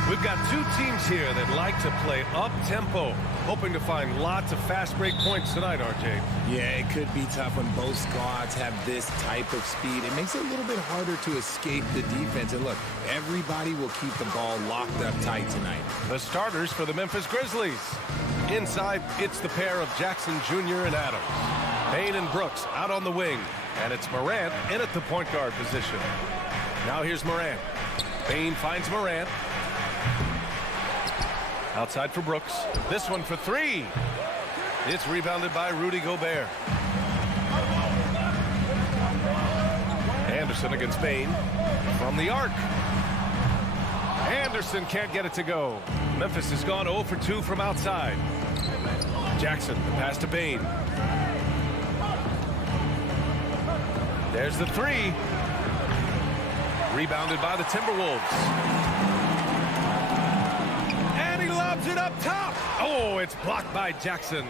We've got two teams here that like to play up-tempo, hoping to find lots of fast break points tonight, RJ. Yeah, it could be tough when both squads have this type of speed. It makes it a little bit harder to escape the defense. And look, everybody will keep the ball locked up tight tonight. The starters for the Memphis Grizzlies. Inside, it's the pair of Jackson Jr. and Adams. Payne and Brooks out on the wing, and it's Morant in at the point guard position. Now here's Morant. Payne finds Morant. Outside for Brooks. This one for three. It's rebounded by Rudy Gobert. Anderson against Payne. From the arc. Anderson can't get it to go. Memphis has gone 0 for 2 from outside. Jackson, the pass to Payne. There's the three. Rebounded by the Timberwolves. It up top. Oh, it's blocked by Jackson.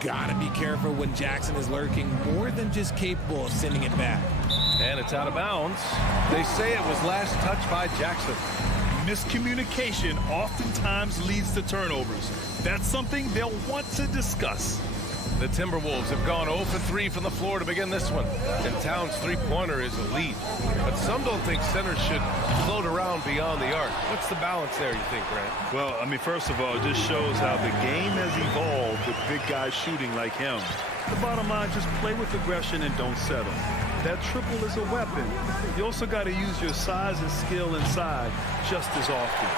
Gotta be careful when Jackson is lurking, more than just capable of sending it back. And it's out of bounds. They say it was last touched by Jackson. Miscommunication oftentimes leads to turnovers. That's something they'll want to discuss. The Timberwolves have gone 0 for 3 from the floor to begin this one. And Towns' three-pointer is elite. But some don't think centers should float around beyond the arc. What's the balance there, you think, Grant? Well, I mean, first of all, it just shows how the game has evolved with big guys shooting like him. The bottom line, just play with aggression and don't settle. That triple is a weapon. You also got to use your size and skill inside just as often.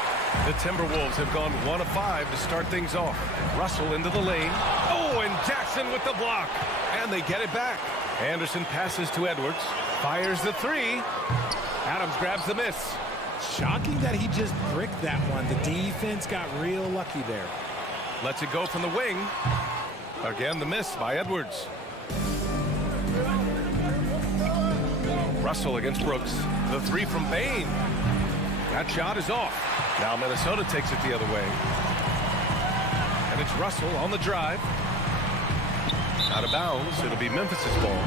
The Timberwolves have gone 1 of 5 to start things off. Russell into the lane. Oh, and Jackson with the block. And they get it back. Anderson passes to Edwards. Fires the three. Adams grabs the miss. Shocking that he just bricked that one. The defense got real lucky there. Lets it go from the wing. Again, the miss by Edwards. Russell against Brooks. The three from Payne. That shot is off. Now Minnesota takes it the other way. And it's Russell on the drive. Out of bounds. It'll be Memphis's ball.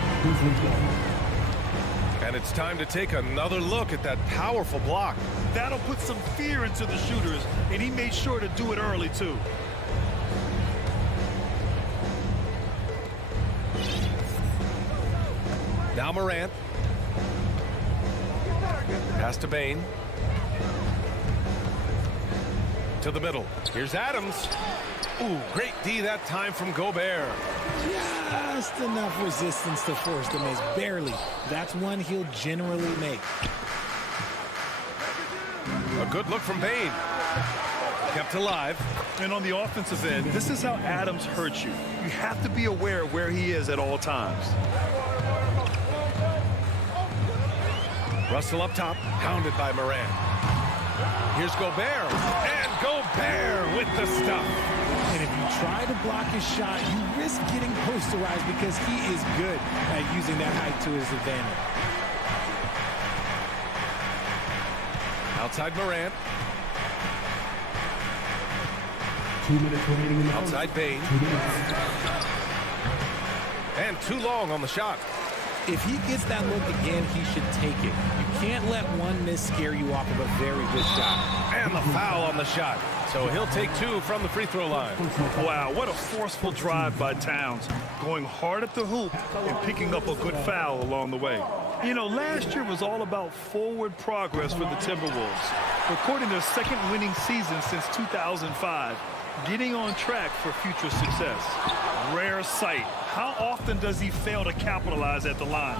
And it's time to take another look at that powerful block. That'll put some fear into the shooters, and he made sure to do it early, too. Now Morant. Pass to Payne. To the middle. Here's Adams. Ooh, great D that time from Gobert. Just enough resistance to force the miss. Barely. That's one he'll generally make. A good look from Payne. Kept alive. And on the offensive end, this is how Adams hurts you. You have to be aware of where he is at all times. Russell up top, pounded by Morant. Here's Gobert, and Gobert with the stuff. And if you try to block his shot, you risk getting posterized because he is good at using that height to his advantage. Outside Morant. 2 minutes remaining in the outside Payne. 2 minutes. And too long on the shot. If he gets that look again, he should take it. You can't let one miss scare you off of a very good shot. And the foul on the shot. So he'll take 2 from the free throw line. Wow, what a forceful drive by Towns. Going hard at the hoop and picking up a good foul along the way. You know, last year was all about forward progress for the Timberwolves. Recording their second winning season since 2005. Getting on track for future success. Rare sight. How often does he fail to capitalize at the line?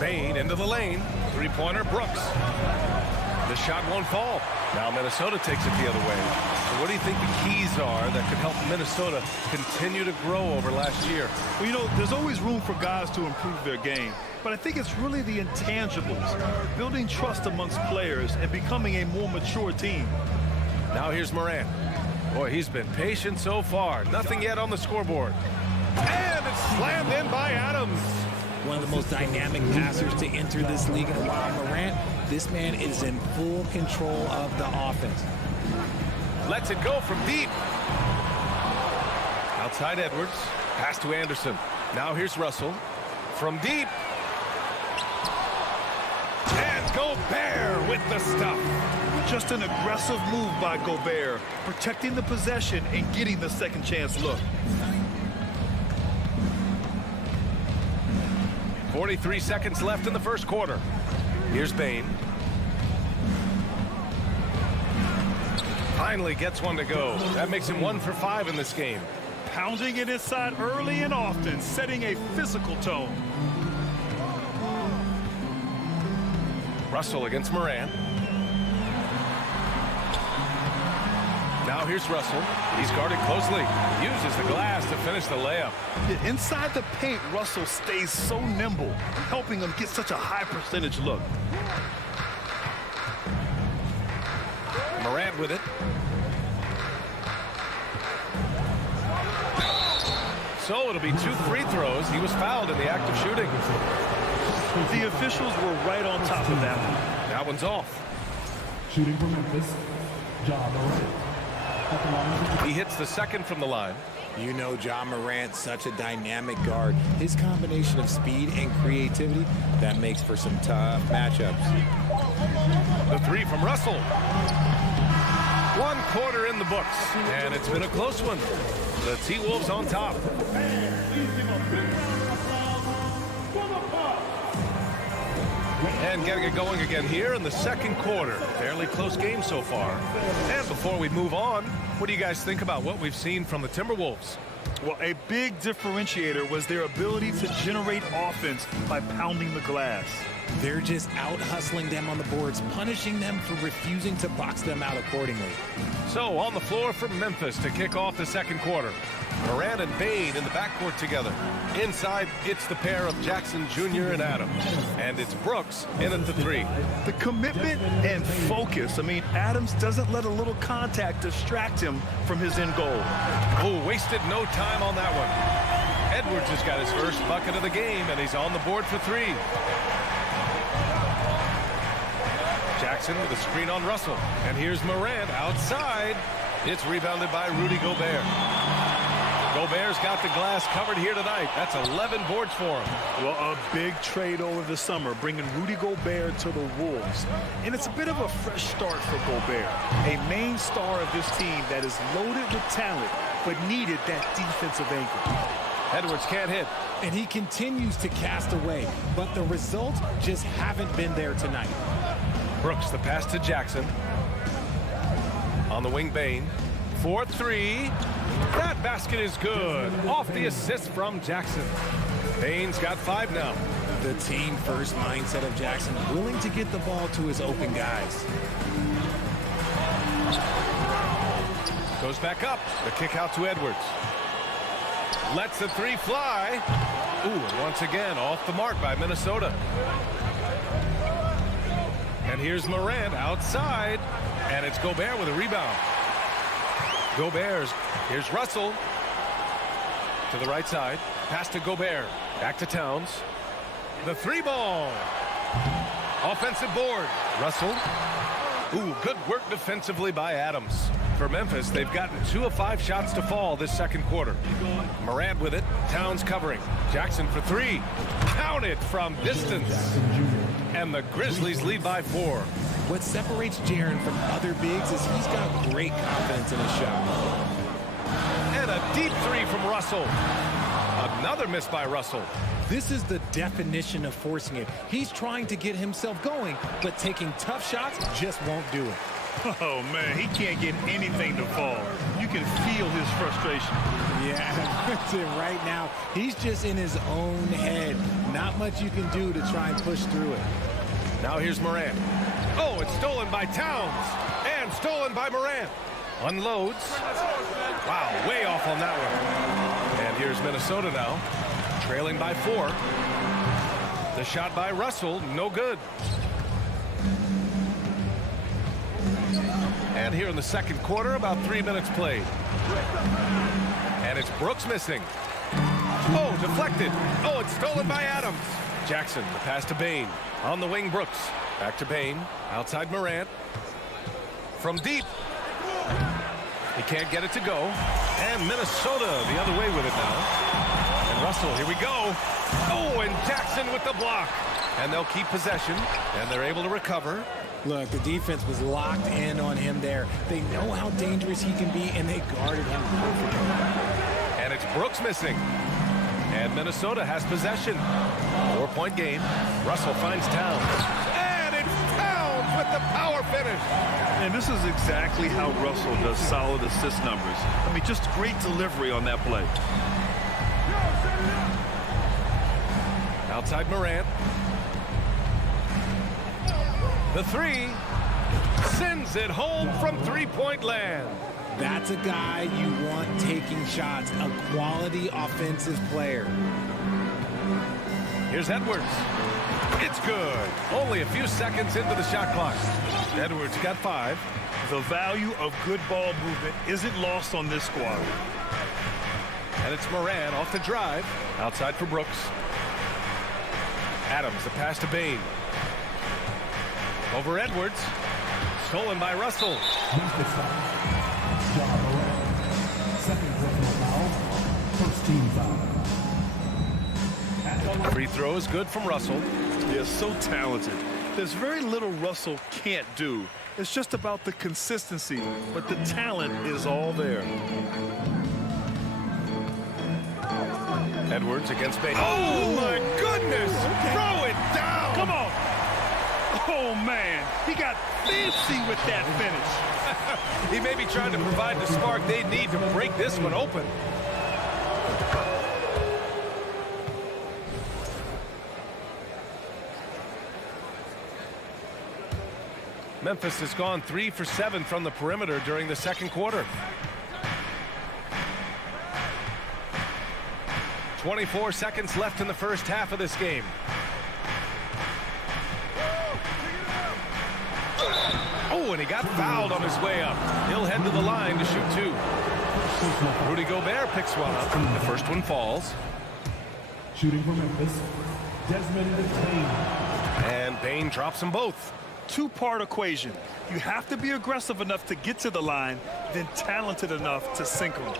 Payne into the lane. Three-pointer Brooks. The shot won't fall. Now Minnesota takes it the other way. So what do you think the keys are that could help Minnesota continue to grow over last year? Well, you know, there's always room for guys to improve their game. But I think it's really the intangibles, building trust amongst players and becoming a more mature team. Now here's Morant. Boy, he's been patient so far. Nothing yet on the scoreboard. And it's slammed in by Adams. One of the most dynamic passers to enter this league in a while. Morant, this man is in full control of the offense. Lets it go from deep. Outside Edwards. Pass to Anderson. Now here's Russell. From deep. And Gobert with the stuff. Just an aggressive move by Gobert, protecting the possession and getting the second chance look. 43 seconds left in the first quarter. Here's Bane. Finally gets one to go. That makes him 1 for 5 in this game. Pounding it inside early and often, setting a physical tone. Russell against Morant. Now here's Russell. He's guarded closely. Uses the glass to finish the layup. Inside the paint, Russell stays so nimble, helping him get such a high percentage look. Morant with it. So it'll be 2 free throws. He was fouled in the act of shooting. The officials were right on top of that one. That one's off. Shooting for Memphis, Ja Morant. He hits the second from the line. You know Ja Morant, such a dynamic guard. His combination of speed and creativity, that makes for some tough matchups. The 3 from Russell. 1 quarter in the books, and it's been a close one. The T-Wolves on top. And getting it going again here in the second quarter. Fairly close game so far. And before we move on, what do you guys think about what we've seen from the Timberwolves? Well, a big differentiator was their ability to generate offense by pounding the glass. They're just out hustling them on the boards, punishing them for refusing to box them out accordingly. So on the floor for Memphis to kick off the second quarter. Morant and Bane in the backcourt together. Inside, it's the pair of Jackson Jr. and Adams. And it's Brooks in at the 3. The commitment and focus. I mean, Adams doesn't let a little contact distract him from his end goal. Oh, wasted no time on that one. Edwards has got his first bucket of the game, and he's on the board for 3. Jackson with a screen on Russell. And here's Morant outside. It's rebounded by Rudy Gobert. Gobert's got the glass covered here tonight. That's 11 boards for him. Well, a big trade over the summer, bringing Rudy Gobert to the Wolves. And it's a bit of a fresh start for Gobert, a main star of this team that is loaded with talent, but needed that defensive anchor. Edwards can't hit. And he continues to cast away, but the results just haven't been there tonight. Brooks, the pass to Jackson. On the wing, Bane. 4-3. That basket is good. Off the assist from Jackson. Bane's got 5 now. The team-first mindset of Jackson, willing to get the ball to his open guys. Goes back up. The kick out to Edwards. Lets the 3 fly. Ooh, and once again, off the mark by Minnesota. And here's Morant outside. And it's Gobert with a rebound. Gobert's. Here's Russell. To the right side. Pass to Gobert. Back to Towns. The 3 ball. Offensive board. Russell. Ooh, good work defensively by Adams. For Memphis, they've gotten 2 of 5 shots to fall this second quarter. Morant with it. Towns covering. Jackson for 3. Counted from distance. And the Grizzlies lead by 4. What separates Jaren from other bigs is he's got great confidence in his shot. And a deep 3 from Russell. Another miss by Russell. This is the definition of forcing it. He's trying to get himself going, but taking tough shots just won't do it. Oh, man, he can't get anything to fall. You can feel his frustration. Yeah, that's it right now. He's just in his own head. Not much you can do to try and push through it. Now here's Morant. Oh, it's stolen by Towns. And stolen by Morant. Unloads. Wow, way off on that one. And here's Minnesota now, trailing by 4. The shot by Russell, no good. And here in the second quarter, about 3 minutes played. And it's Brooks missing. Oh, deflected. Oh, it's stolen by Adams. Jackson, the pass to Bain. On the wing, Brooks. Back to Bain. Outside Morant. From deep. He can't get it to go. And Minnesota the other way with it now. And Russell, here we go. Oh, and Jackson with the block. And they'll keep possession. And they're able to recover. Look, the defense was locked in on him there. They know how dangerous he can be, and they guarded him perfectly. And it's Brooks missing. And Minnesota has possession. 4-point game. Russell finds Towns. And it's Towns with the power finish. And this is exactly how Russell does solid assist numbers. I mean, just great delivery on that play. Outside Morant. The 3 sends it home from 3-point land. That's a guy you want taking shots, a quality offensive player. Here's Edwards. It's good. Only a few seconds into the shot clock. Edwards got 5. The value of good ball movement isn't lost on this squad. And it's Morant off the drive. Outside for Brooks. Adams, the pass to Bain. Over Edwards. Stolen by Russell. Second personal foul. First team foul. Free throw is good from Russell. He is so talented. There's very little Russell can't do. It's just about the consistency, but the talent is all there. Edwards against Bain. Oh, my goodness! Throw it down! Come on! Oh, man. He got fancy with that finish. He may be trying to provide the spark they need to break this one open. Memphis has gone 3 for 7 from the perimeter during the second quarter. 24 seconds left in the first half of this game. Oh, and he got fouled on his way up. He'll head to the line to shoot 2. Rudy Gobert picks one up. The first one falls. Shooting for Memphis, Desmond Bain. And Bain drops them both. Two-part equation. You have to be aggressive enough to get to the line, then talented enough to sink them.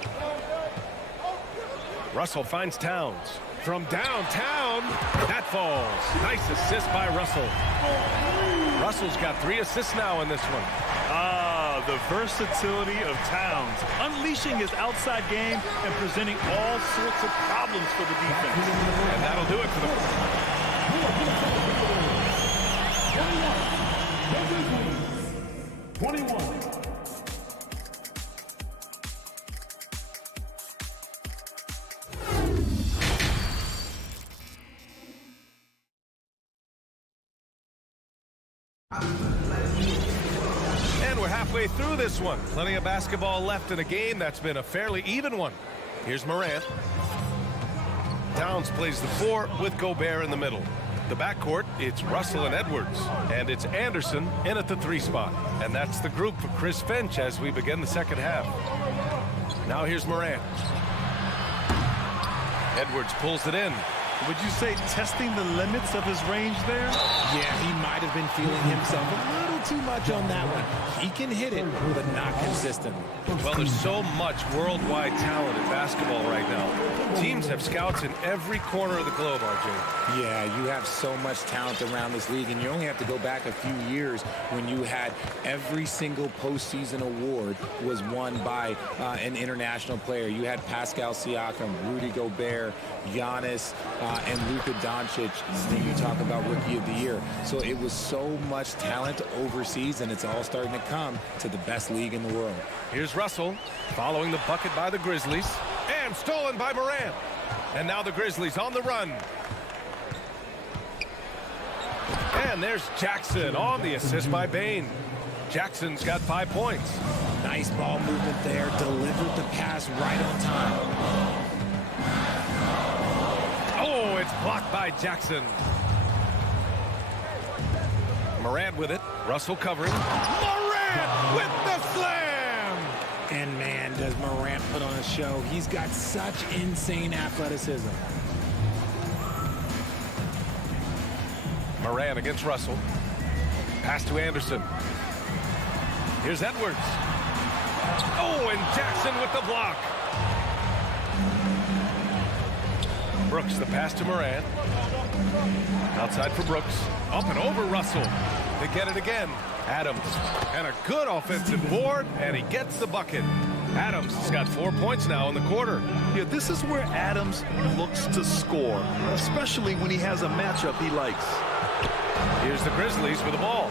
Russell finds Towns. From downtown, that falls. Nice assist by Russell. Russell's got 3 assists now in this one. Ah, the versatility of Towns. Unleashing his outside game and presenting all sorts of problems for the defense. And that'll do it for the... 21. And we're halfway through this one. Plenty of basketball left in a game that's been a fairly even one. Here's Morant. Towns plays the 4 with Gobert in the middle. The backcourt, it's Russell and Edwards. And it's Anderson in at the 3 spot. And that's the group for Chris Finch as we begin the second half. Now here's Morant. Edwards pulls it in. Would you say testing the limits of his range there? Yeah, he might have been feeling himself a little too much on that one. He can hit it, but not consistently. Well, there's so much worldwide talent in basketball right now. Teams have scouts in every corner of the globe, RJ. Yeah, you have so much talent around this league, and you only have to go back a few years when you had every single postseason award was won by an international player. You had Pascal Siakam, Rudy Gobert, Giannis, and Luka Doncic. Then you talk about Rookie of the Year. So it was so much talent overseas, and it's all starting to come to the best league in the world. Here's Russell following the bucket by the Grizzlies. And stolen by Morant. And now the Grizzlies on the run. And there's Jackson on the assist by Bain. Jackson's got 5 points. Nice ball movement there. Delivered the pass right on time. Oh, it's blocked by Jackson. Morant with it. Russell covering. Morant with the slam! And man, does Morant put on a show. He's got such insane athleticism. Morant against Russell. Pass to Anderson. Here's Edwards. Oh, and Jackson with the block. Brooks, the pass to Morant. Outside for Brooks. Up and over Russell. They get it again. Adams. And a good offensive board, and he gets the bucket. Adams has got 4 points now in the quarter. Yeah, this is where Adams looks to score, especially when he has a matchup he likes. Here's the Grizzlies with the ball.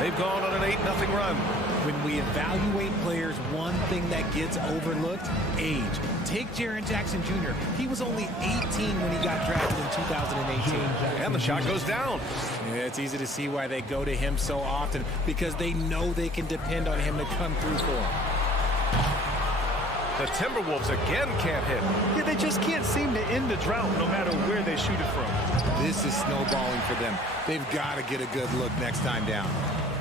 They've gone on an 8-0 run. When we evaluate players, one thing that gets overlooked, age. Take Jaren Jackson Jr. He was only 18 when he got drafted in 2018. And the shot goes down. Yeah, it's easy to see why they go to him so often, because they know they can depend on him to come through for them. The Timberwolves again can't hit. Yeah, they just can't seem to end the drought no matter where they shoot it from. This is snowballing for them. They've got to get a good look next time down.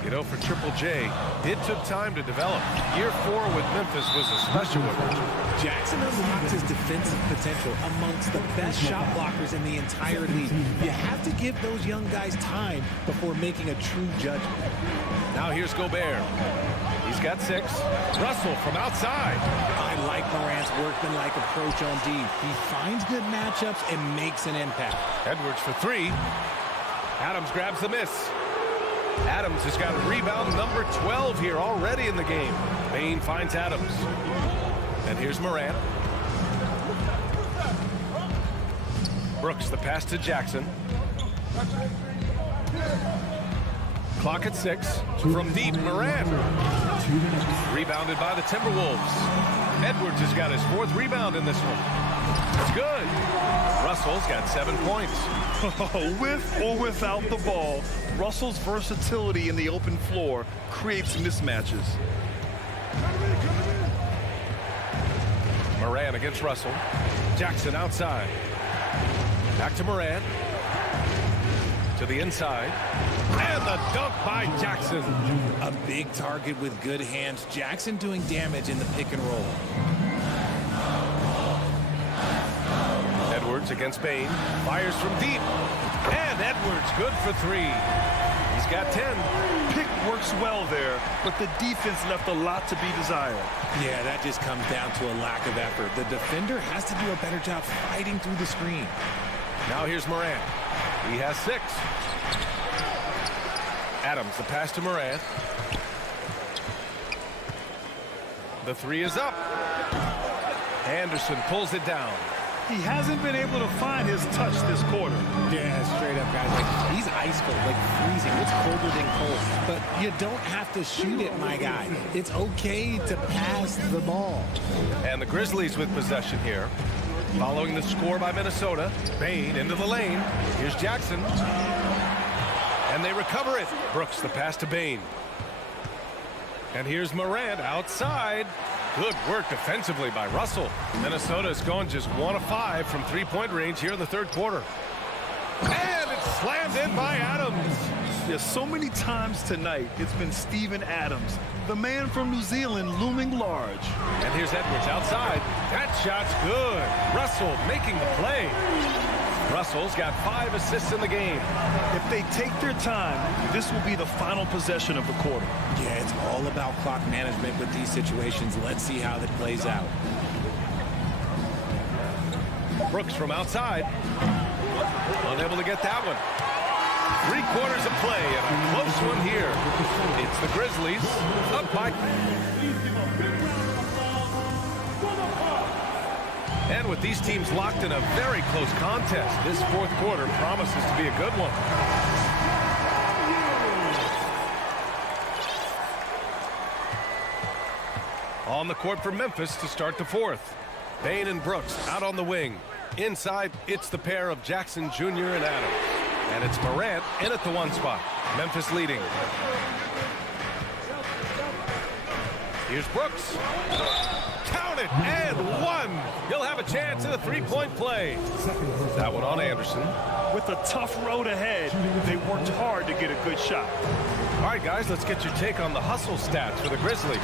You know, for Triple J, it took time to develop. Year 4 with Memphis was a special one. Jackson unlocked his defensive potential amongst the best shot blockers in the entire league. You have to give those young guys time before making a true judgment. Now here's Gobert. He's got 6. Russell from outside. I like Morant's workmanlike approach on D. He finds good matchups and makes an impact. Edwards for 3. Adams grabs the miss. Adams has got rebound number 12 here already in the game. Bain finds Adams. And here's Morant. Brooks, the pass to Jackson. Clock at 6. From deep, Morant. Rebounded by the Timberwolves. Edwards has got his 4th rebound in this one. It's good. Russell's got 7 points. With or without the ball, Russell's versatility in the open floor creates mismatches. Morant against Russell. Jackson outside. Back to Morant. To the inside. And the dunk by Jackson. A big target with good hands. Jackson doing damage in the pick and roll. Edwards against Bain. Fires from deep. And Edwards good for 3. He's got 10. Pick works well there, but the defense left a lot to be desired. Yeah, that just comes down to a lack of effort. The defender has to do a better job fighting through the screen. Now here's Morant. He has 6. Adams, the pass to Morant. The 3 is up. Anderson pulls it down. He hasn't been able to find his touch this quarter. Yeah, straight up, guys. Like, he's ice cold, like freezing. It's colder than cold. But you don't have to shoot it, my guy. It's okay to pass the ball. And the Grizzlies with possession here. Following the score by Minnesota. Bain into the lane. Here's Jackson. And they recover it. Brooks, the pass to Bain. And here's Morant outside. Good work defensively by Russell. Minnesota has gone just 1 of 5 from 3-point range here in the 3rd quarter. And it's slammed in by Adams. Yeah, so many times tonight, it's been Steven Adams, the man from New Zealand, looming large. And here's Edwards outside. That shot's good. Russell making the play. Russell's got 5 assists in the game. If they take their time, this will be the final possession of the quarter. Yeah, it's all about clock management with these situations. Let's see how that plays out. Brooks from outside. Unable to get that one. 3 quarters of play and a close one here. It's the Grizzlies up by. And with these teams locked in a very close contest, this 4th quarter promises to be a good one. On the court for Memphis to start the 4th. Bain and Brooks out on the wing. Inside, it's the pair of Jackson Jr. and Adams. And it's Morant in at the 1 spot. Memphis leading. Here's Brooks. Count it, and 1. He'll have a chance in a 3-point play. That one on Anderson. With a tough road ahead, they worked hard to get a good shot. All right, guys, let's get your take on the hustle stats for the Grizzlies.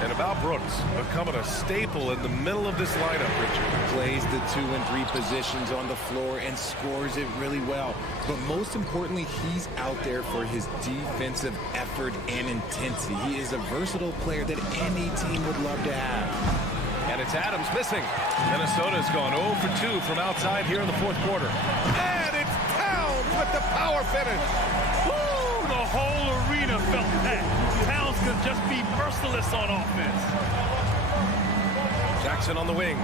And about Brooks, becoming a staple in the middle of this lineup, Richard. Plays the 2 and 3 positions on the floor and scores it really well. But most importantly, he's out there for his defensive effort and intensity. He is a versatile player that any team would love to have. And it's Adams missing. Minnesota's gone 0 for 2 from outside here in the 4th quarter. And it's Towns with the power finish. Woo! The whole arena felt that. Towns could just be merciless on offense. Jackson on the wing.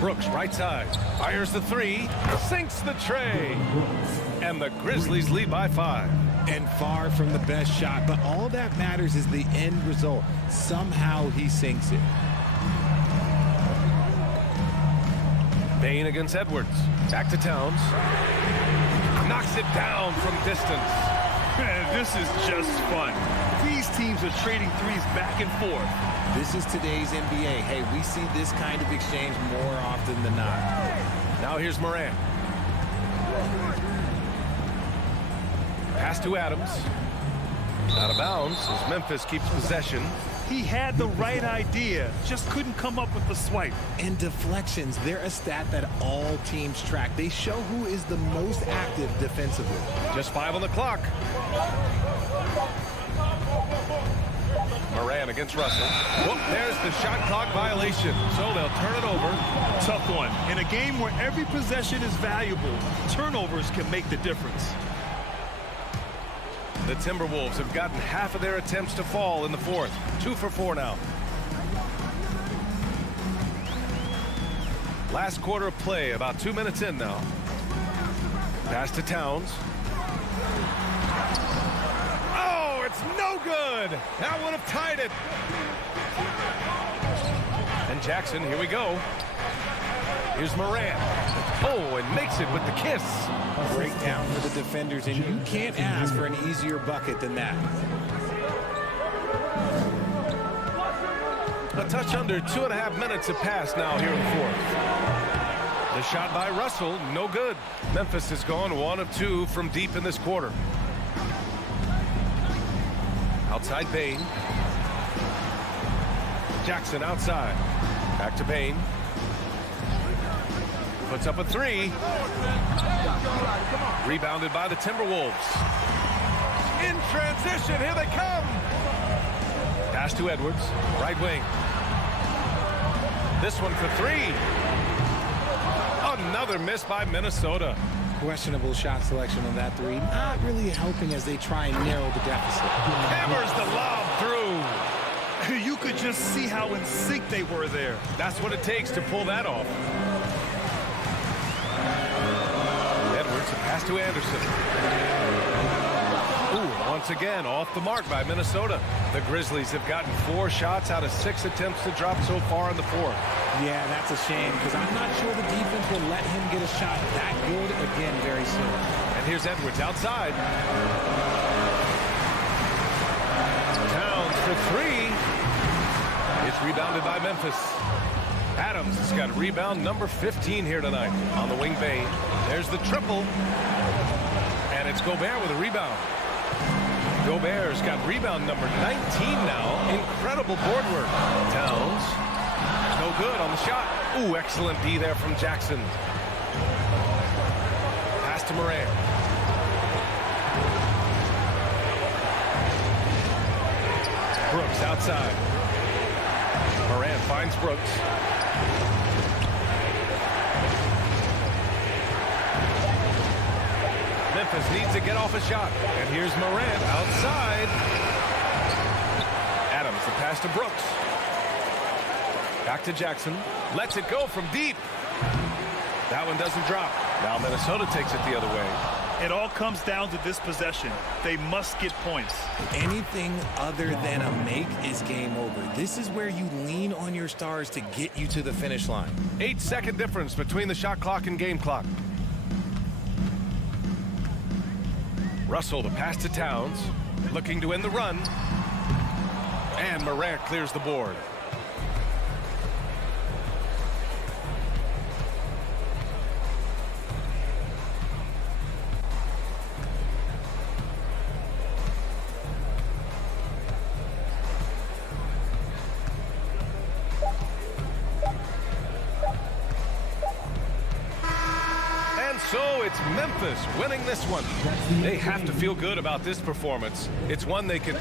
Brooks right side. Fires the 3. Sinks the tray. And the Grizzlies lead by 5. And far from the best shot, but all that matters is the end result. Somehow he sinks it. Bain against Edwards. Back to Towns. Knocks it down from distance. Man, this is just fun. These teams are trading threes back and forth. This is today's NBA. Hey, we see this kind of exchange more often than not. Now here's Morant. Pass to Adams. Out of bounds as Memphis keeps possession. He had the right idea, just couldn't come up with the swipe. And deflections, they're a stat that all teams track. They show who is the most active defensively. Just 5 on the clock. Morant against Russell. Whoop, there's the shot clock violation, so they'll turn it over. Tough one. In a game where every possession is valuable, turnovers can make the difference. The Timberwolves have gotten half of their attempts to fall in the 4th. 2 for 4 now. Last quarter of play, about 2 minutes in now. Pass to Towns. Oh, it's no good. That would have tied it. And Jackson, here we go. Here's Morant. Oh, and makes it with the kiss. Breakdown for the defenders, and you can't ask for an easier bucket than that. A touch under 2.5 minutes have passed now here in the 4th. The shot by Russell, no good. Memphis has gone 1 of 2 from deep in this quarter. Outside Bain. Jackson outside. Back to Bain. Puts up a 3. Rebounded by the Timberwolves. In transition, here they come. Pass to Edwards, right wing. This one for 3. Another miss by Minnesota. Questionable shot selection on that 3. Not really helping as they try and narrow the deficit. Hammers the lob through. You could just see how in sync they were there. That's what it takes to pull that off. Edwards, a pass to Anderson. Ooh, once again, off the mark by Minnesota. The Grizzlies have gotten 4 shots out of 6 attempts to drop so far in the 4th. Yeah, that's a shame because I'm not sure the defense will let him get a shot that good again very soon. And here's Edwards outside. Towns for 3. It's rebounded by Memphis. Adams has got rebound number 15 here tonight on the wing Bain. There's the triple. And it's Gobert with a rebound. Gobert's got rebound number 19 now. Incredible board work. Towns. No good on the shot. Ooh, excellent D there from Jackson. Pass to Morant. Brooks outside. Morant finds Brooks. Memphis needs to get off a shot. And here's Morant outside. Adams, the pass to Brooks. Back to Jackson. Lets it go from deep. That one doesn't drop. Now Minnesota takes it the other way. It all comes down to this possession. They must get points. Anything other than a make is game over. This is where you lean on your stars to get you to the finish line. 8-second difference between the shot clock and game clock. Russell, the pass to Towns, looking to end the run. And Morant clears the board. So it's Memphis winning this one. They have to feel good about this performance. It's one they can...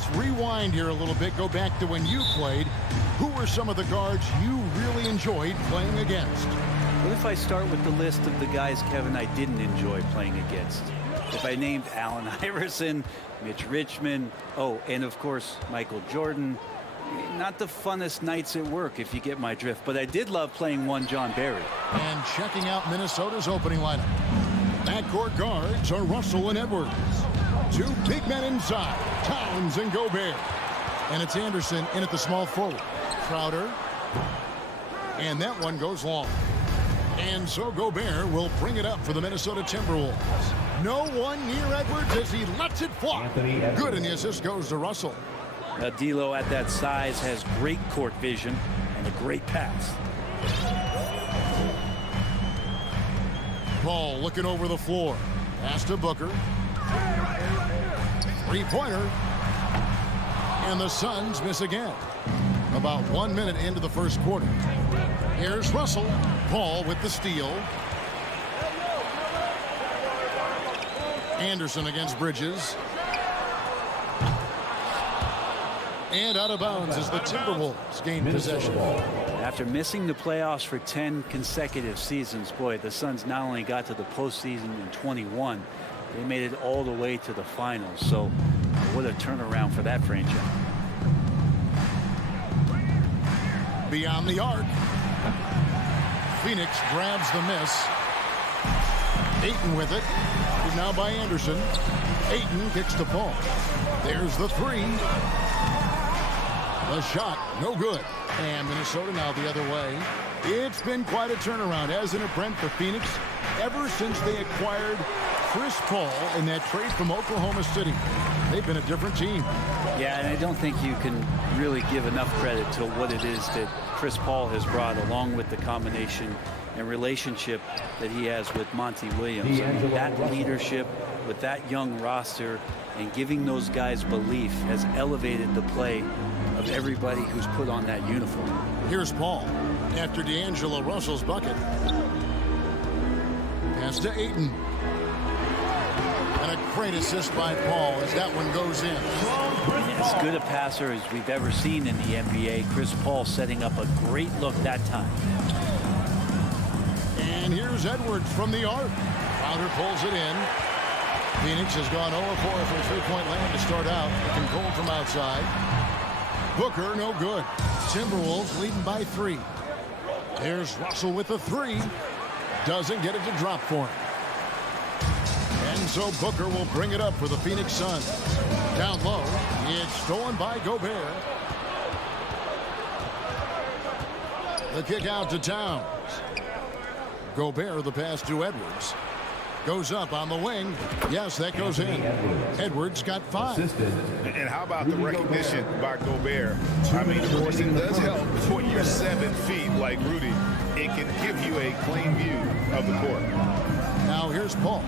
Let's rewind here a little bit. Go back to when you played. Who were some of the guards you really enjoyed playing against? What if I start with the list of the guys, Kevin, I didn't enjoy playing against? If I named Allen Iverson, Mitch Richmond, and of course, Michael Jordan, not the funnest nights at work, if you get my drift. But I did love playing one John Barry. And checking out Minnesota's opening lineup. Backcourt guards are Russell and Edwards. Two big men inside, Towns and Gobert. And it's Anderson in at the small forward. Crowder. And that one goes long. And so Gobert will bring it up for the Minnesota Timberwolves. No one near Edwards as he lets it fly. Good, and the assist goes to Russell. D'Lo at that size has great court vision and a great pass. Ball looking over the floor. Pass to Booker. Three-pointer. And the Suns miss again. About 1 minute into the first quarter. Here's Russell. Paul with the steal. Anderson against Bridges. And out of bounds as the Timberwolves gain possession. After missing the playoffs for 10 consecutive seasons, boy, the Suns not only got to the postseason in 21, they made it all the way to the finals. So what a turnaround for that franchise. Beyond the arc. Phoenix grabs the miss. Ayton with it. Now by Anderson. Ayton kicks the ball. There's the three. The shot, no good. And Minnesota now the other way. It's been quite a turnaround, hasn't it, Brent, for Phoenix? Ever since they acquired Chris Paul in that trade from Oklahoma City, they've been a different team. Yeah, and I don't think you can really give enough credit to what it is that Chris Paul has brought, along with the combination and relationship that he has with Monty Williams. I mean, that leadership with that young roster and giving those guys belief has elevated the play of everybody who's put on that uniform. Here's Paul after D'Angelo Russell's bucket. Pass to Ayton. And a great assist by Paul as that one goes in. As good a passer as we've ever seen in the NBA. Chris Paul setting up a great look that time. And here's Edwards from the arc. Crowder pulls it in. Phoenix has gone 0-4 from three-point land to start out. Looking cold from outside. Booker, no good. Timberwolves leading by 3. Here's Russell with the 3. Doesn't get it to drop for him. And so Booker will bring it up for the Phoenix Suns. Down low, it's stolen by Gobert. The kick out to Towns. Gobert, the pass to Edwards. Goes up on the wing. Yes, that goes in. Edwards got 5. And how about the recognition by Gobert? I mean, of course, it does help when you're 7 feet like Rudy. It can give you a clean view of the court. Now here's Paul.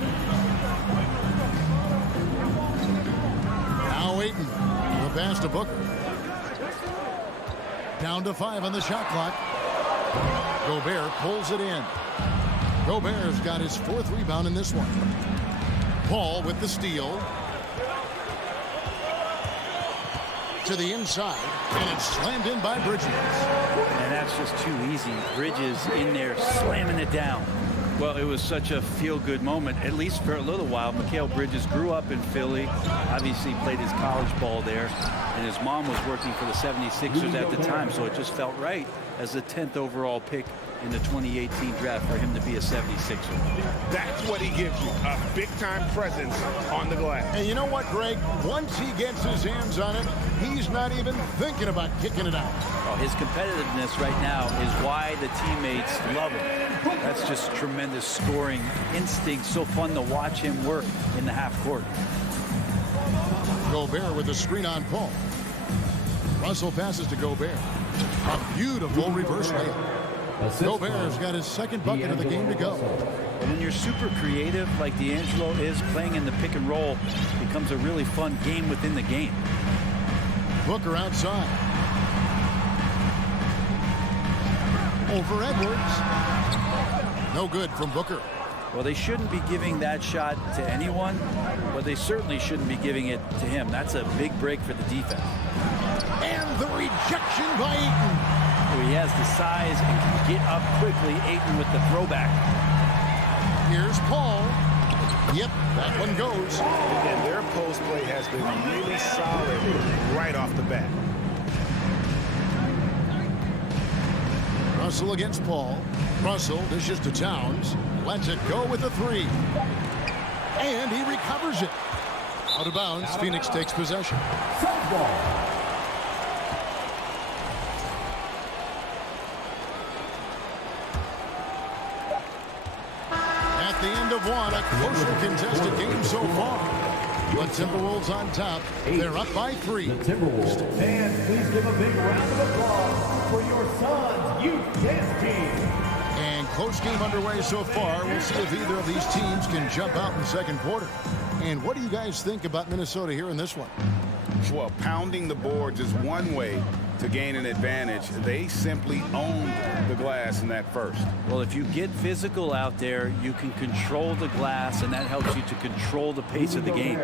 Now Ayton. The pass to Booker. Down to 5 on the shot clock. Gobert pulls it in. Gobert's got his 4th rebound in this one. Paul with the steal. To the inside, and it's slammed in by Bridges. And that's just too easy. Bridges in there slamming it down. Well, it was such a feel-good moment, at least for a little while. Mikal Bridges grew up in Philly, obviously played his college ball there, and his mom was working for the 76ers at the time, so it just felt right as the 10th overall pick in the 2018 draft for him to be a 76er. That's what he gives you, a big-time presence on the glass. And you know what, Greg? Once he gets his hands on it, he's not even thinking about kicking it out. Oh, his competitiveness right now is why the teammates love him. That's just tremendous scoring instinct. So fun to watch him work in the half court. Gobert with the screen on Paul. Russell passes to Gobert. A beautiful reverse layup. Gobert's got his 2nd bucket of the game to go. When you're super creative like D'Angelo is, playing in the pick and roll becomes a really fun game within the game. Booker outside. Over Edwards. No good from Booker. Well, they shouldn't be giving that shot to anyone, but they certainly shouldn't be giving it to him. That's a big break for the defense. And the rejection by Ayton. He has the size and can get up quickly. Ayton with the throwback. Here's Paul. Yep, that one goes. And their post play has been really solid right off the bat. Russell against Paul. Russell dishes to Towns. Lets it go with a three. And he recovers it. Out of bounds, Phoenix takes possession. At the end of one, a closely contested game so far. The Timberwolves on top. They're up by 3. The Timberwolves. Fans, please give a big round of applause for your son's youth dance team. And close game underway so far. We'll see if either of these teams can jump out in the second quarter. And what do you guys think about Minnesota here in this one? Well, pounding the boards is one way to gain an advantage. They simply owned the glass in that first. Well, if you get physical out there, you can control the glass, and that helps you to control the pace of the game.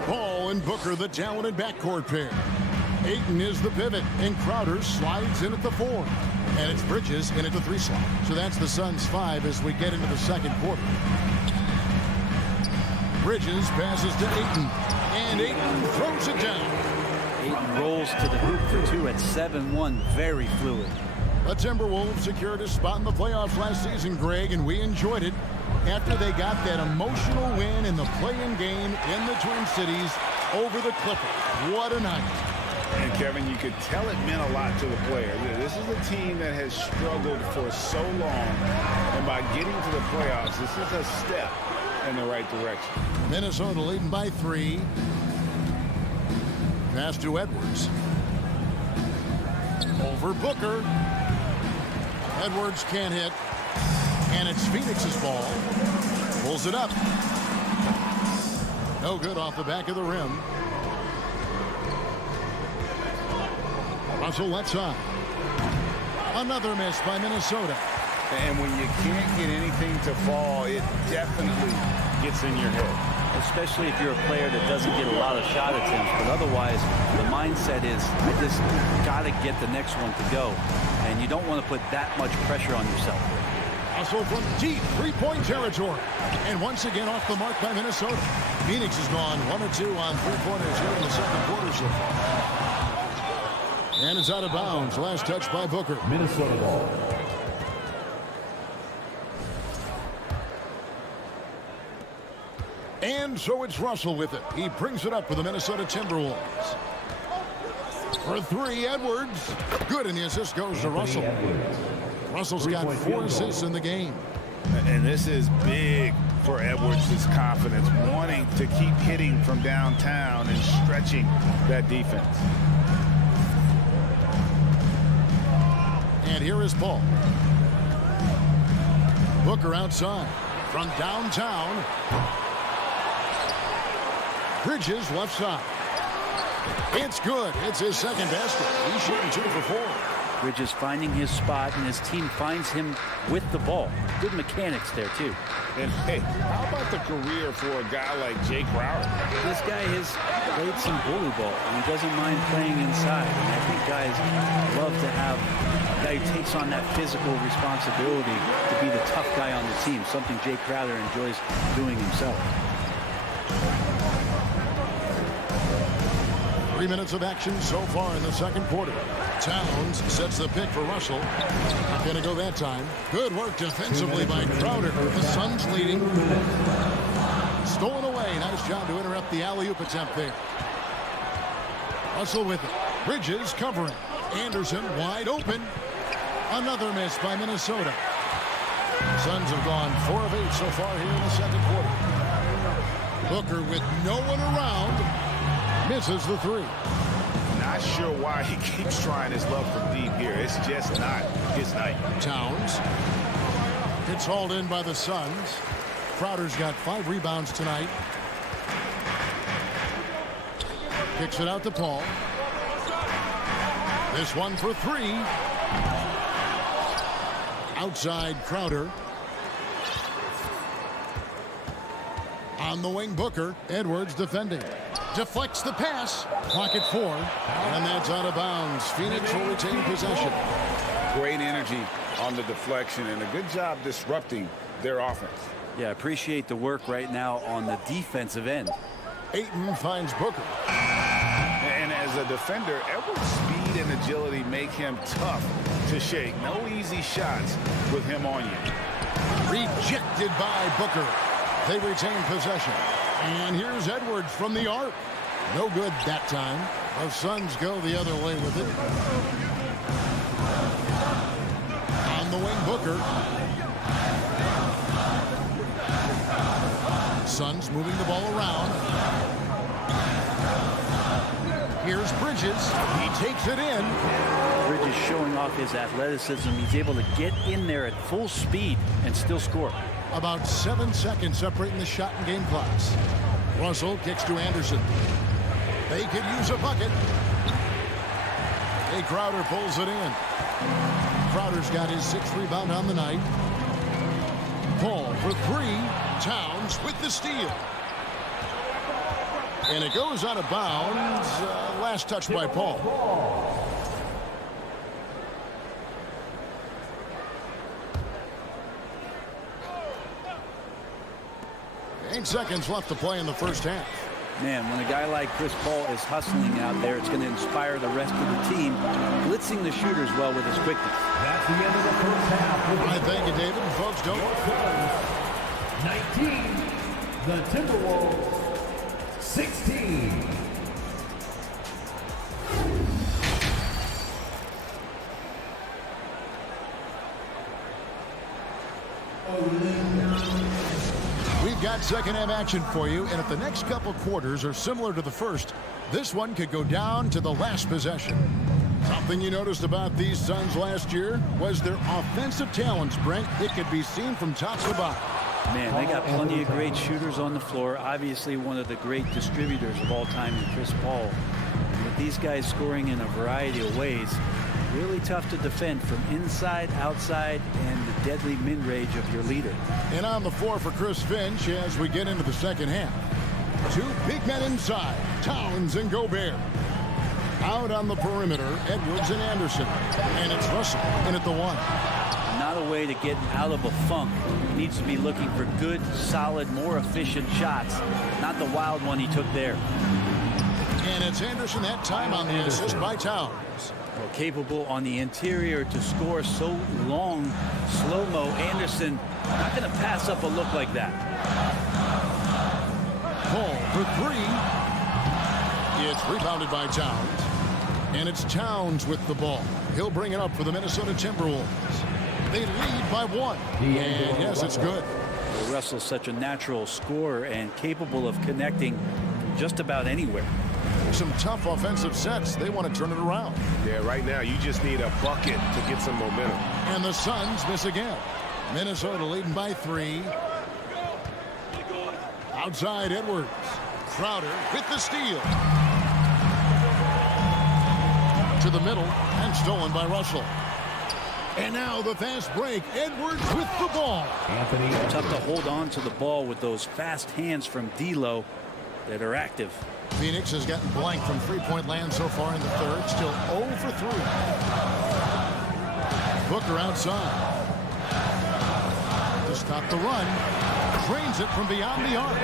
Paul and Booker, the talented backcourt pair. Ayton is the pivot, and Crowder slides in at the 4. And it's Bridges in at the 3 slot. So that's the Suns' 5 as we get into the second quarter. Bridges passes to Ayton, and Ayton throws it down. Ayton rolls to the hoop for 2 at 7-1. Very fluid. The Timberwolves secured a spot in the playoffs last season, Greg, and we enjoyed it after they got that emotional win in the play-in game in the Twin Cities over the Clippers. What a night. And Kevin, you could tell it meant a lot to the players. This is a team that has struggled for so long, and by getting to the playoffs, this is a step in the right direction. Minnesota leading by 3. Pass to Edwards. Over Booker. Edwards can't hit. And it's Phoenix's ball. Pulls it up. No good off the back of the rim. Russell left side. Another miss by Minnesota. And when you can't get anything to fall, it definitely gets in your head. Especially if you're a player that doesn't get a lot of shot attempts. But otherwise, the mindset is, I just got to get the next one to go. And you don't want to put that much pressure on yourself. Russell from deep three-point territory. And once again off the mark by Minnesota. Phoenix has gone 1 or 2 on three-pointers here in the second quarter so far. And it's out of bounds. Last touch by Booker. Minnesota ball. And so it's Russell with it. He brings it up for the Minnesota Timberwolves. For 3, Edwards. Good, and the assist goes to Russell. Russell's got 4 assists in the game. And this is big for Edwards' confidence, wanting to keep hitting from downtown and stretching that defense. And here is Paul. Booker outside from downtown. Bridges left side. It's good. It's his second basket. He's shooting 2 for 4. Bridges finding his spot, and his team finds him with the ball. Good mechanics there, too. And, hey, how about the career for a guy like Jay Crowder? This guy has played some bully ball, and he doesn't mind playing inside. And I think guys love to have a guy who takes on that physical responsibility to be the tough guy on the team, something Jay Crowder enjoys doing himself. 3 minutes of action so far in the second quarter. Towns sets the pick for Russell. Not going to go that time. Good work defensively by Crowder. The Suns leading. Stolen away. Nice job to interrupt the alley-oop attempt there. Russell with it. Bridges covering. Anderson wide open. Another miss by Minnesota. Suns have gone 4 of 8 so far here in the second quarter. Booker with no one around. Misses the 3. Not sure why he keeps trying his luck from deep here. It's just not his night. Towns. It's hauled in by the Suns. Crowder's got 5 rebounds tonight. Kicks it out to Paul. This one for 3. Outside Crowder. On the wing, Booker. Edwards defending. Deflects the pass. Clock at 4. And that's out of bounds. Phoenix will retain possession. Great energy on the deflection and a good job disrupting their offense. Yeah, appreciate the work right now on the defensive end. Ayton finds Booker. And as a defender, Edwards' speed and agility make him tough to shake. No easy shots with him on you. Rejected by Booker. They retain possession. And here's Edwards from the arc. No good that time. The Suns go the other way with it. On the wing, Booker. Suns moving the ball around. Here's Bridges. He takes it in. Bridges showing off his athleticism. He's able to get in there at full speed and still score. About 7 seconds separating the shot and game clocks. Russell kicks to Anderson. They could use a bucket. Jay Crowder pulls it in. Crowder's got his 6th rebound on the night. Paul for 3. Towns with the steal. And it goes out of bounds. Last touch by Paul. 8 seconds left to play in the first half. Man, when a guy like Chris Paul is hustling out there, it's going to inspire the rest of the team, blitzing the shooters well with his quickness. That's the end of the first half. I thank you, David. And folks, don't. 19, the Timberwolves, 16. We've got second half action for you, and if the next couple quarters are similar to the first, this one could go down to the last possession. Something you noticed about these Suns last year was their offensive talents, Brent. It could be seen from top to bottom. Man, they got plenty of great shooters on the floor. Obviously, one of the great distributors of all time in Chris Paul. And with these guys scoring in a variety of ways, really tough to defend from inside, outside, and the deadly mid-range of your leader. And on the floor for Chris Finch as we get into the second half. 2 big men inside, Towns and Gobert. Out on the perimeter, Edwards and Anderson. And it's Russell in at the 1. Not a way to get out of a funk. He needs to be looking for good, solid, more efficient shots, not the wild one he took there. And it's Anderson that time on the assist by Towns. Well, capable on the interior to score so long, slow-mo. Anderson not going to pass up a look like that. Paul for 3. It's rebounded by Towns. And it's Towns with the ball. He'll bring it up for the Minnesota Timberwolves. They lead by 1. And yes, it's good. Well, Russell's such a natural scorer and capable of connecting just about anywhere. Some tough offensive sets. They want to turn it around. Yeah, right now you just need a bucket to get some momentum. And the Suns miss again. Minnesota leading by 3. Outside Edwards. Crowder with the steal. To the middle and stolen by Russell. And now the fast break. Edwards with the ball. Anthony. Tough to hold on to the ball with those fast hands from D'Lo that are active. Phoenix has gotten blank from three-point land so far in the third. Still 0 for 3. Booker outside. To stop the run. Drains it from beyond the arc.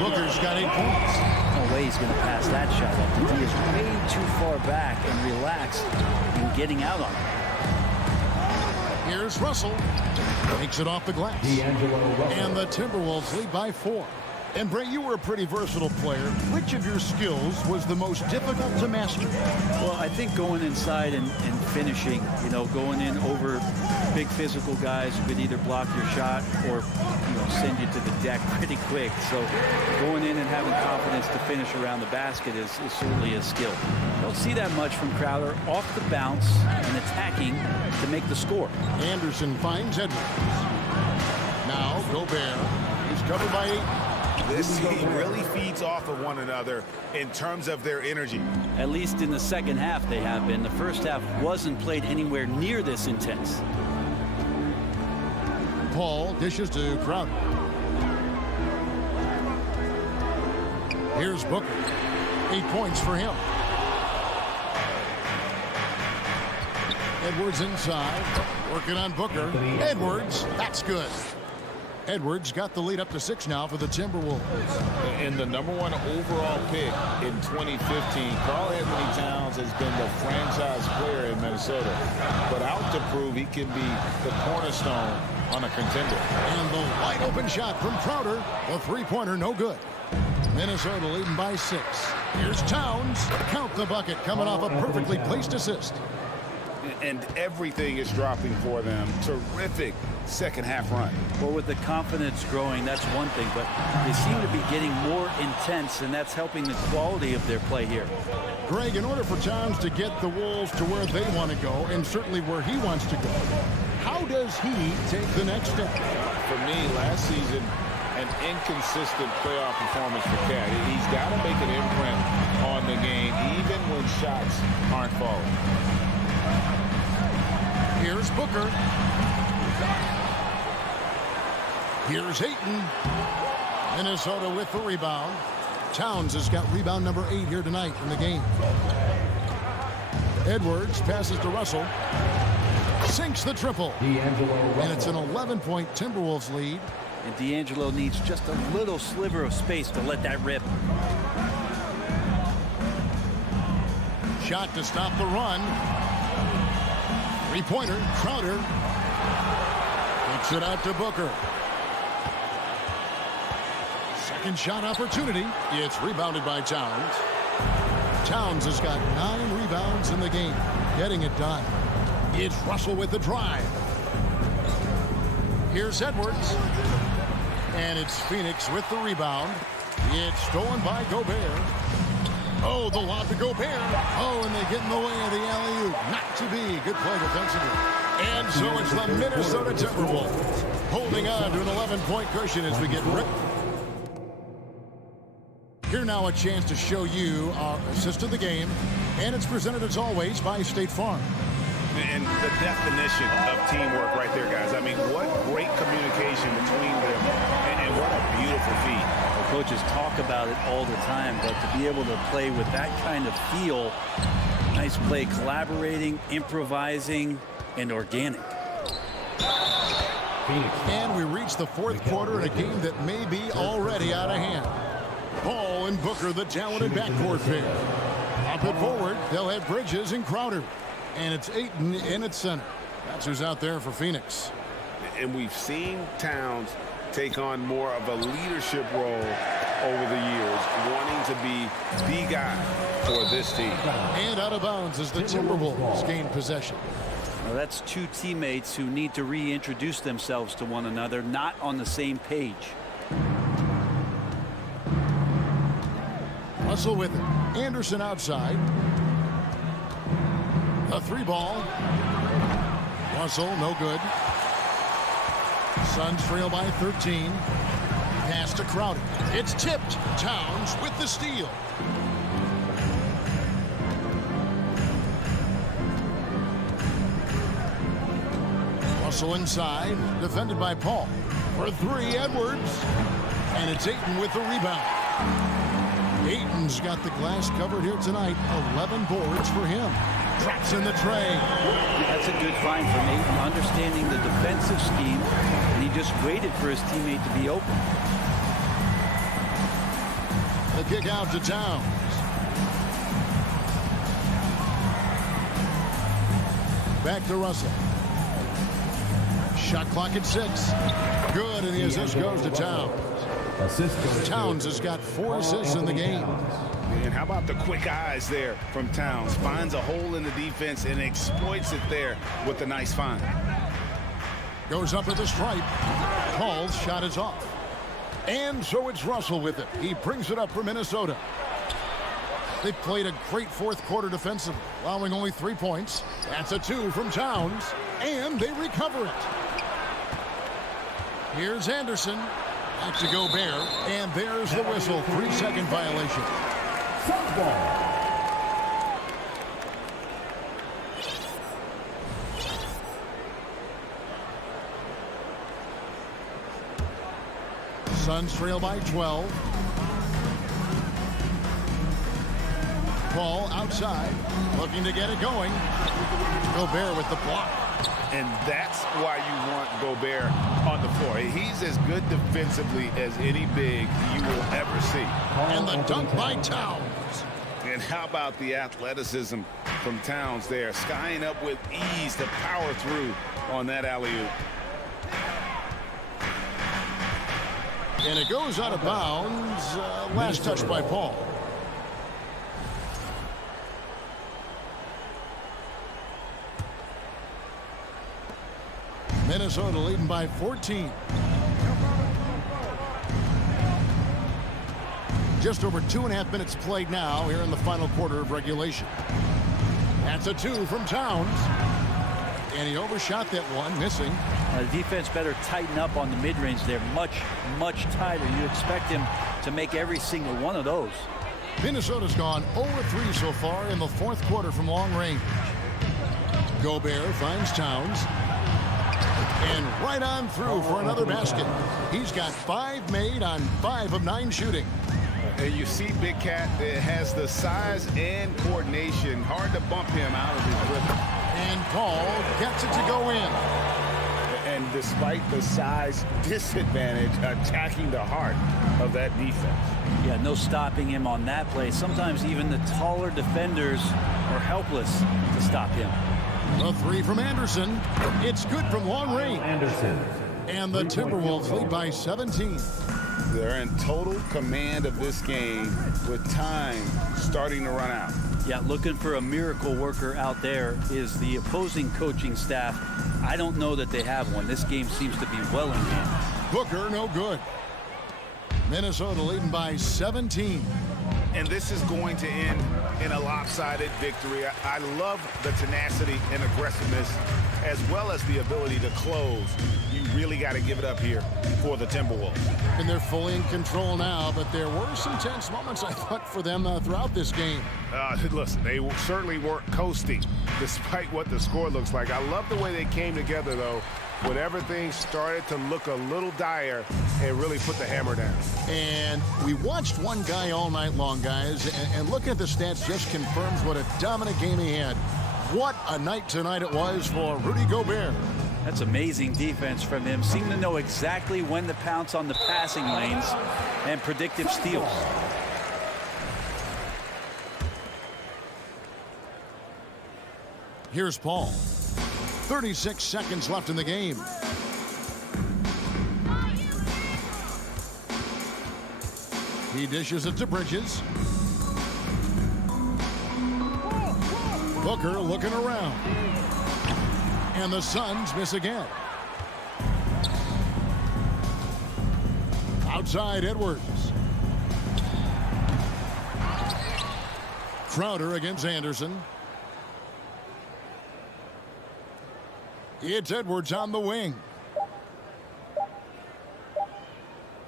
Booker's got 8 points. No way he's going to pass that shot up. He is way too far back and relaxed in getting out on it. Here's Russell. Takes it off the glass. And the Timberwolves lead by 4. And Brent, you were a pretty versatile player. Which of your skills was the most difficult to master? Well, I think going inside and finishing, you know, going in over big physical guys who could either block your shot or, you know, send you to the deck pretty quick. So going in and having confidence to finish around the basket is certainly a skill. Don't see that much from Crowder off the bounce and attacking to make the score. Anderson finds Edwards. Now Gobert. He's covered by 8. This team really feeds off of one another in terms of their energy. At least in the second half they have been. The first half wasn't played anywhere near this intense. Paul dishes to Crowder. Here's Booker. 8 points for him. Edwards inside. Working on Booker. Edwards. That's good. Edwards got the lead up to 6 now for the Timberwolves. And the #1 overall pick in 2015, Karl Anthony Towns has been the franchise player in Minnesota, but out to prove he can be the cornerstone on a contender. And the wide open shot from Crowder. The three-pointer, no good. Minnesota leading by 6. Here's Towns. Count the bucket, coming off a perfectly placed assist. And everything is dropping for them. Terrific second half run. Well, with the confidence growing, that's one thing, but they seem to be getting more intense, and that's helping the quality of their play here. Greg, in order for Towns to get the Wolves to where they want to go, and certainly where he wants to go, how does he take the next step? For me, last season, an inconsistent playoff performance for Cat. He's got to make an imprint on the game, even when shots aren't falling. Here's Booker. Here's Ayton. Minnesota with the rebound. Towns has got rebound number 8 here tonight in the game. Edwards passes to Russell. Sinks the triple. And it's an 11-point Timberwolves lead. And D'Angelo needs just a little sliver of space to let that rip. Shot to stop the run. Three-pointer, Crowder. Kicks it out to Booker. Second shot opportunity. It's rebounded by Towns. Towns has got 9 rebounds in the game. Getting it done. It's Russell with the drive. Here's Edwards. And it's Phoenix with the rebound. It's stolen by Gobert. Oh, the lob to Gobert. Oh, and they get in the way of the alley-oop. Not to be. Good play defensively. And so it's the Minnesota Timberwolves holding on to an 11-point cushion as we get ripped. Here now a chance to show you our assist of the game. And it's presented as always by State Farm. And the definition of teamwork right there, guys. I mean, what great communication between them. And what a beautiful feat. Coaches talk about it all the time, but to be able to play with that kind of feel, nice play, collaborating, improvising, and organic. And we reach the fourth quarter in a game that may be already out of hand. Ball and Booker, the talented backcourt pair. Pop it forward. They'll have Bridges and Crowder. And it's Ayton in its center. That's who's out there for Phoenix. And we've seen Towns take on more of a leadership role over the years, wanting to be the guy for this team. And out of bounds as the Timberwolves gain possession. Well, that's 2 teammates who need to reintroduce themselves to one another, not on the same page. Russell with it. Anderson outside. A 3-ball. Russell, no good. Suns trail by 13. Pass to Crowder. It's tipped. Towns with the steal. Russell inside. Defended by Paul. For 3, Edwards. And it's Ayton with the rebound. Ayton's got the glass covered here tonight. 11 boards for him. Drops in the tray. That's a good find from Ayton, understanding the defensive scheme, and he just waited for his teammate to be open. The kick out to Towns. Back to Russell. Shot clock at 6. Good, and the assist goes to Towns. Towns has got 4 assists in the game. And how about the quick eyes there from Towns? Finds a hole in the defense and exploits it there with a nice find. Goes up at the stripe. Paul's shot is off. And so it's Russell with it. He brings it up for Minnesota. They played a great fourth quarter defensively, allowing only 3 points. That's a 2 from Towns. And they recover it. Here's Anderson. Back to Gobert. And there's the whistle. 3-second violation. Suns trail by 12. Paul outside, looking to get it going. Gobert with the block. And that's why you want Gobert on the floor. He's as good defensively as any big you will ever see. And the dunk by Towns. And how about the athleticism from Towns there, skying up with ease to power through on that alley-oop. And it goes out of bounds. Last touch by Paul. Minnesota leading by 14. Just over 2.5 minutes played now here in the final quarter of regulation. That's a 2 from Towns. And he overshot that one, missing. The defense better tighten up on the mid-range there. Much, much tighter. You expect him to make every single one of those. Minnesota's gone 0-3 so far in the fourth quarter from long range. Gobert finds Towns. And right on through for another basket. He's got 5 made on 5 of 9 shooting. And you see Big Cat has the size and coordination. Hard to bump him out of his rhythm. And Paul gets it to go in. And despite the size disadvantage, attacking the heart of that defense. Yeah, no stopping him on that play. Sometimes even the taller defenders are helpless to stop him. A 3 from Anderson. It's good from long range. Anderson. And the Timberwolves lead by 17. They're in total command of this game with time starting to run out. Yeah, looking for a miracle worker out there is the opposing coaching staff. I don't know that they have one. This game seems to be well in hand. Booker, no good. Minnesota leading by 17. And this is going to end in a lopsided victory. I love the tenacity and aggressiveness as well as the ability to close. You really got to give it up here for the Timberwolves. And they're fully in control now, but there were some tense moments, I thought, for them throughout this game. Listen, they certainly weren't coasting despite what the score looks like. I love the way they came together, though, when everything started to look a little dire and really put the hammer down. And we watched one guy all night long, guys, and looking at the stats just confirms what a dominant game he had. What a night tonight it was for Rudy Gobert. That's amazing defense from him. Seemed to know exactly when to pounce on the passing lanes and predictive steals. Here's Paul. 36 seconds left in the game. He dishes it to Bridges. Booker looking around. And the Suns miss again. Outside Edwards. Crowder against Anderson. It's Edwards on the wing.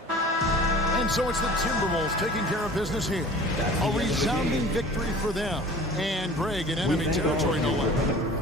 And so it's the Timberwolves taking care of business here. A resounding victory for them. And Greg in enemy territory, no less.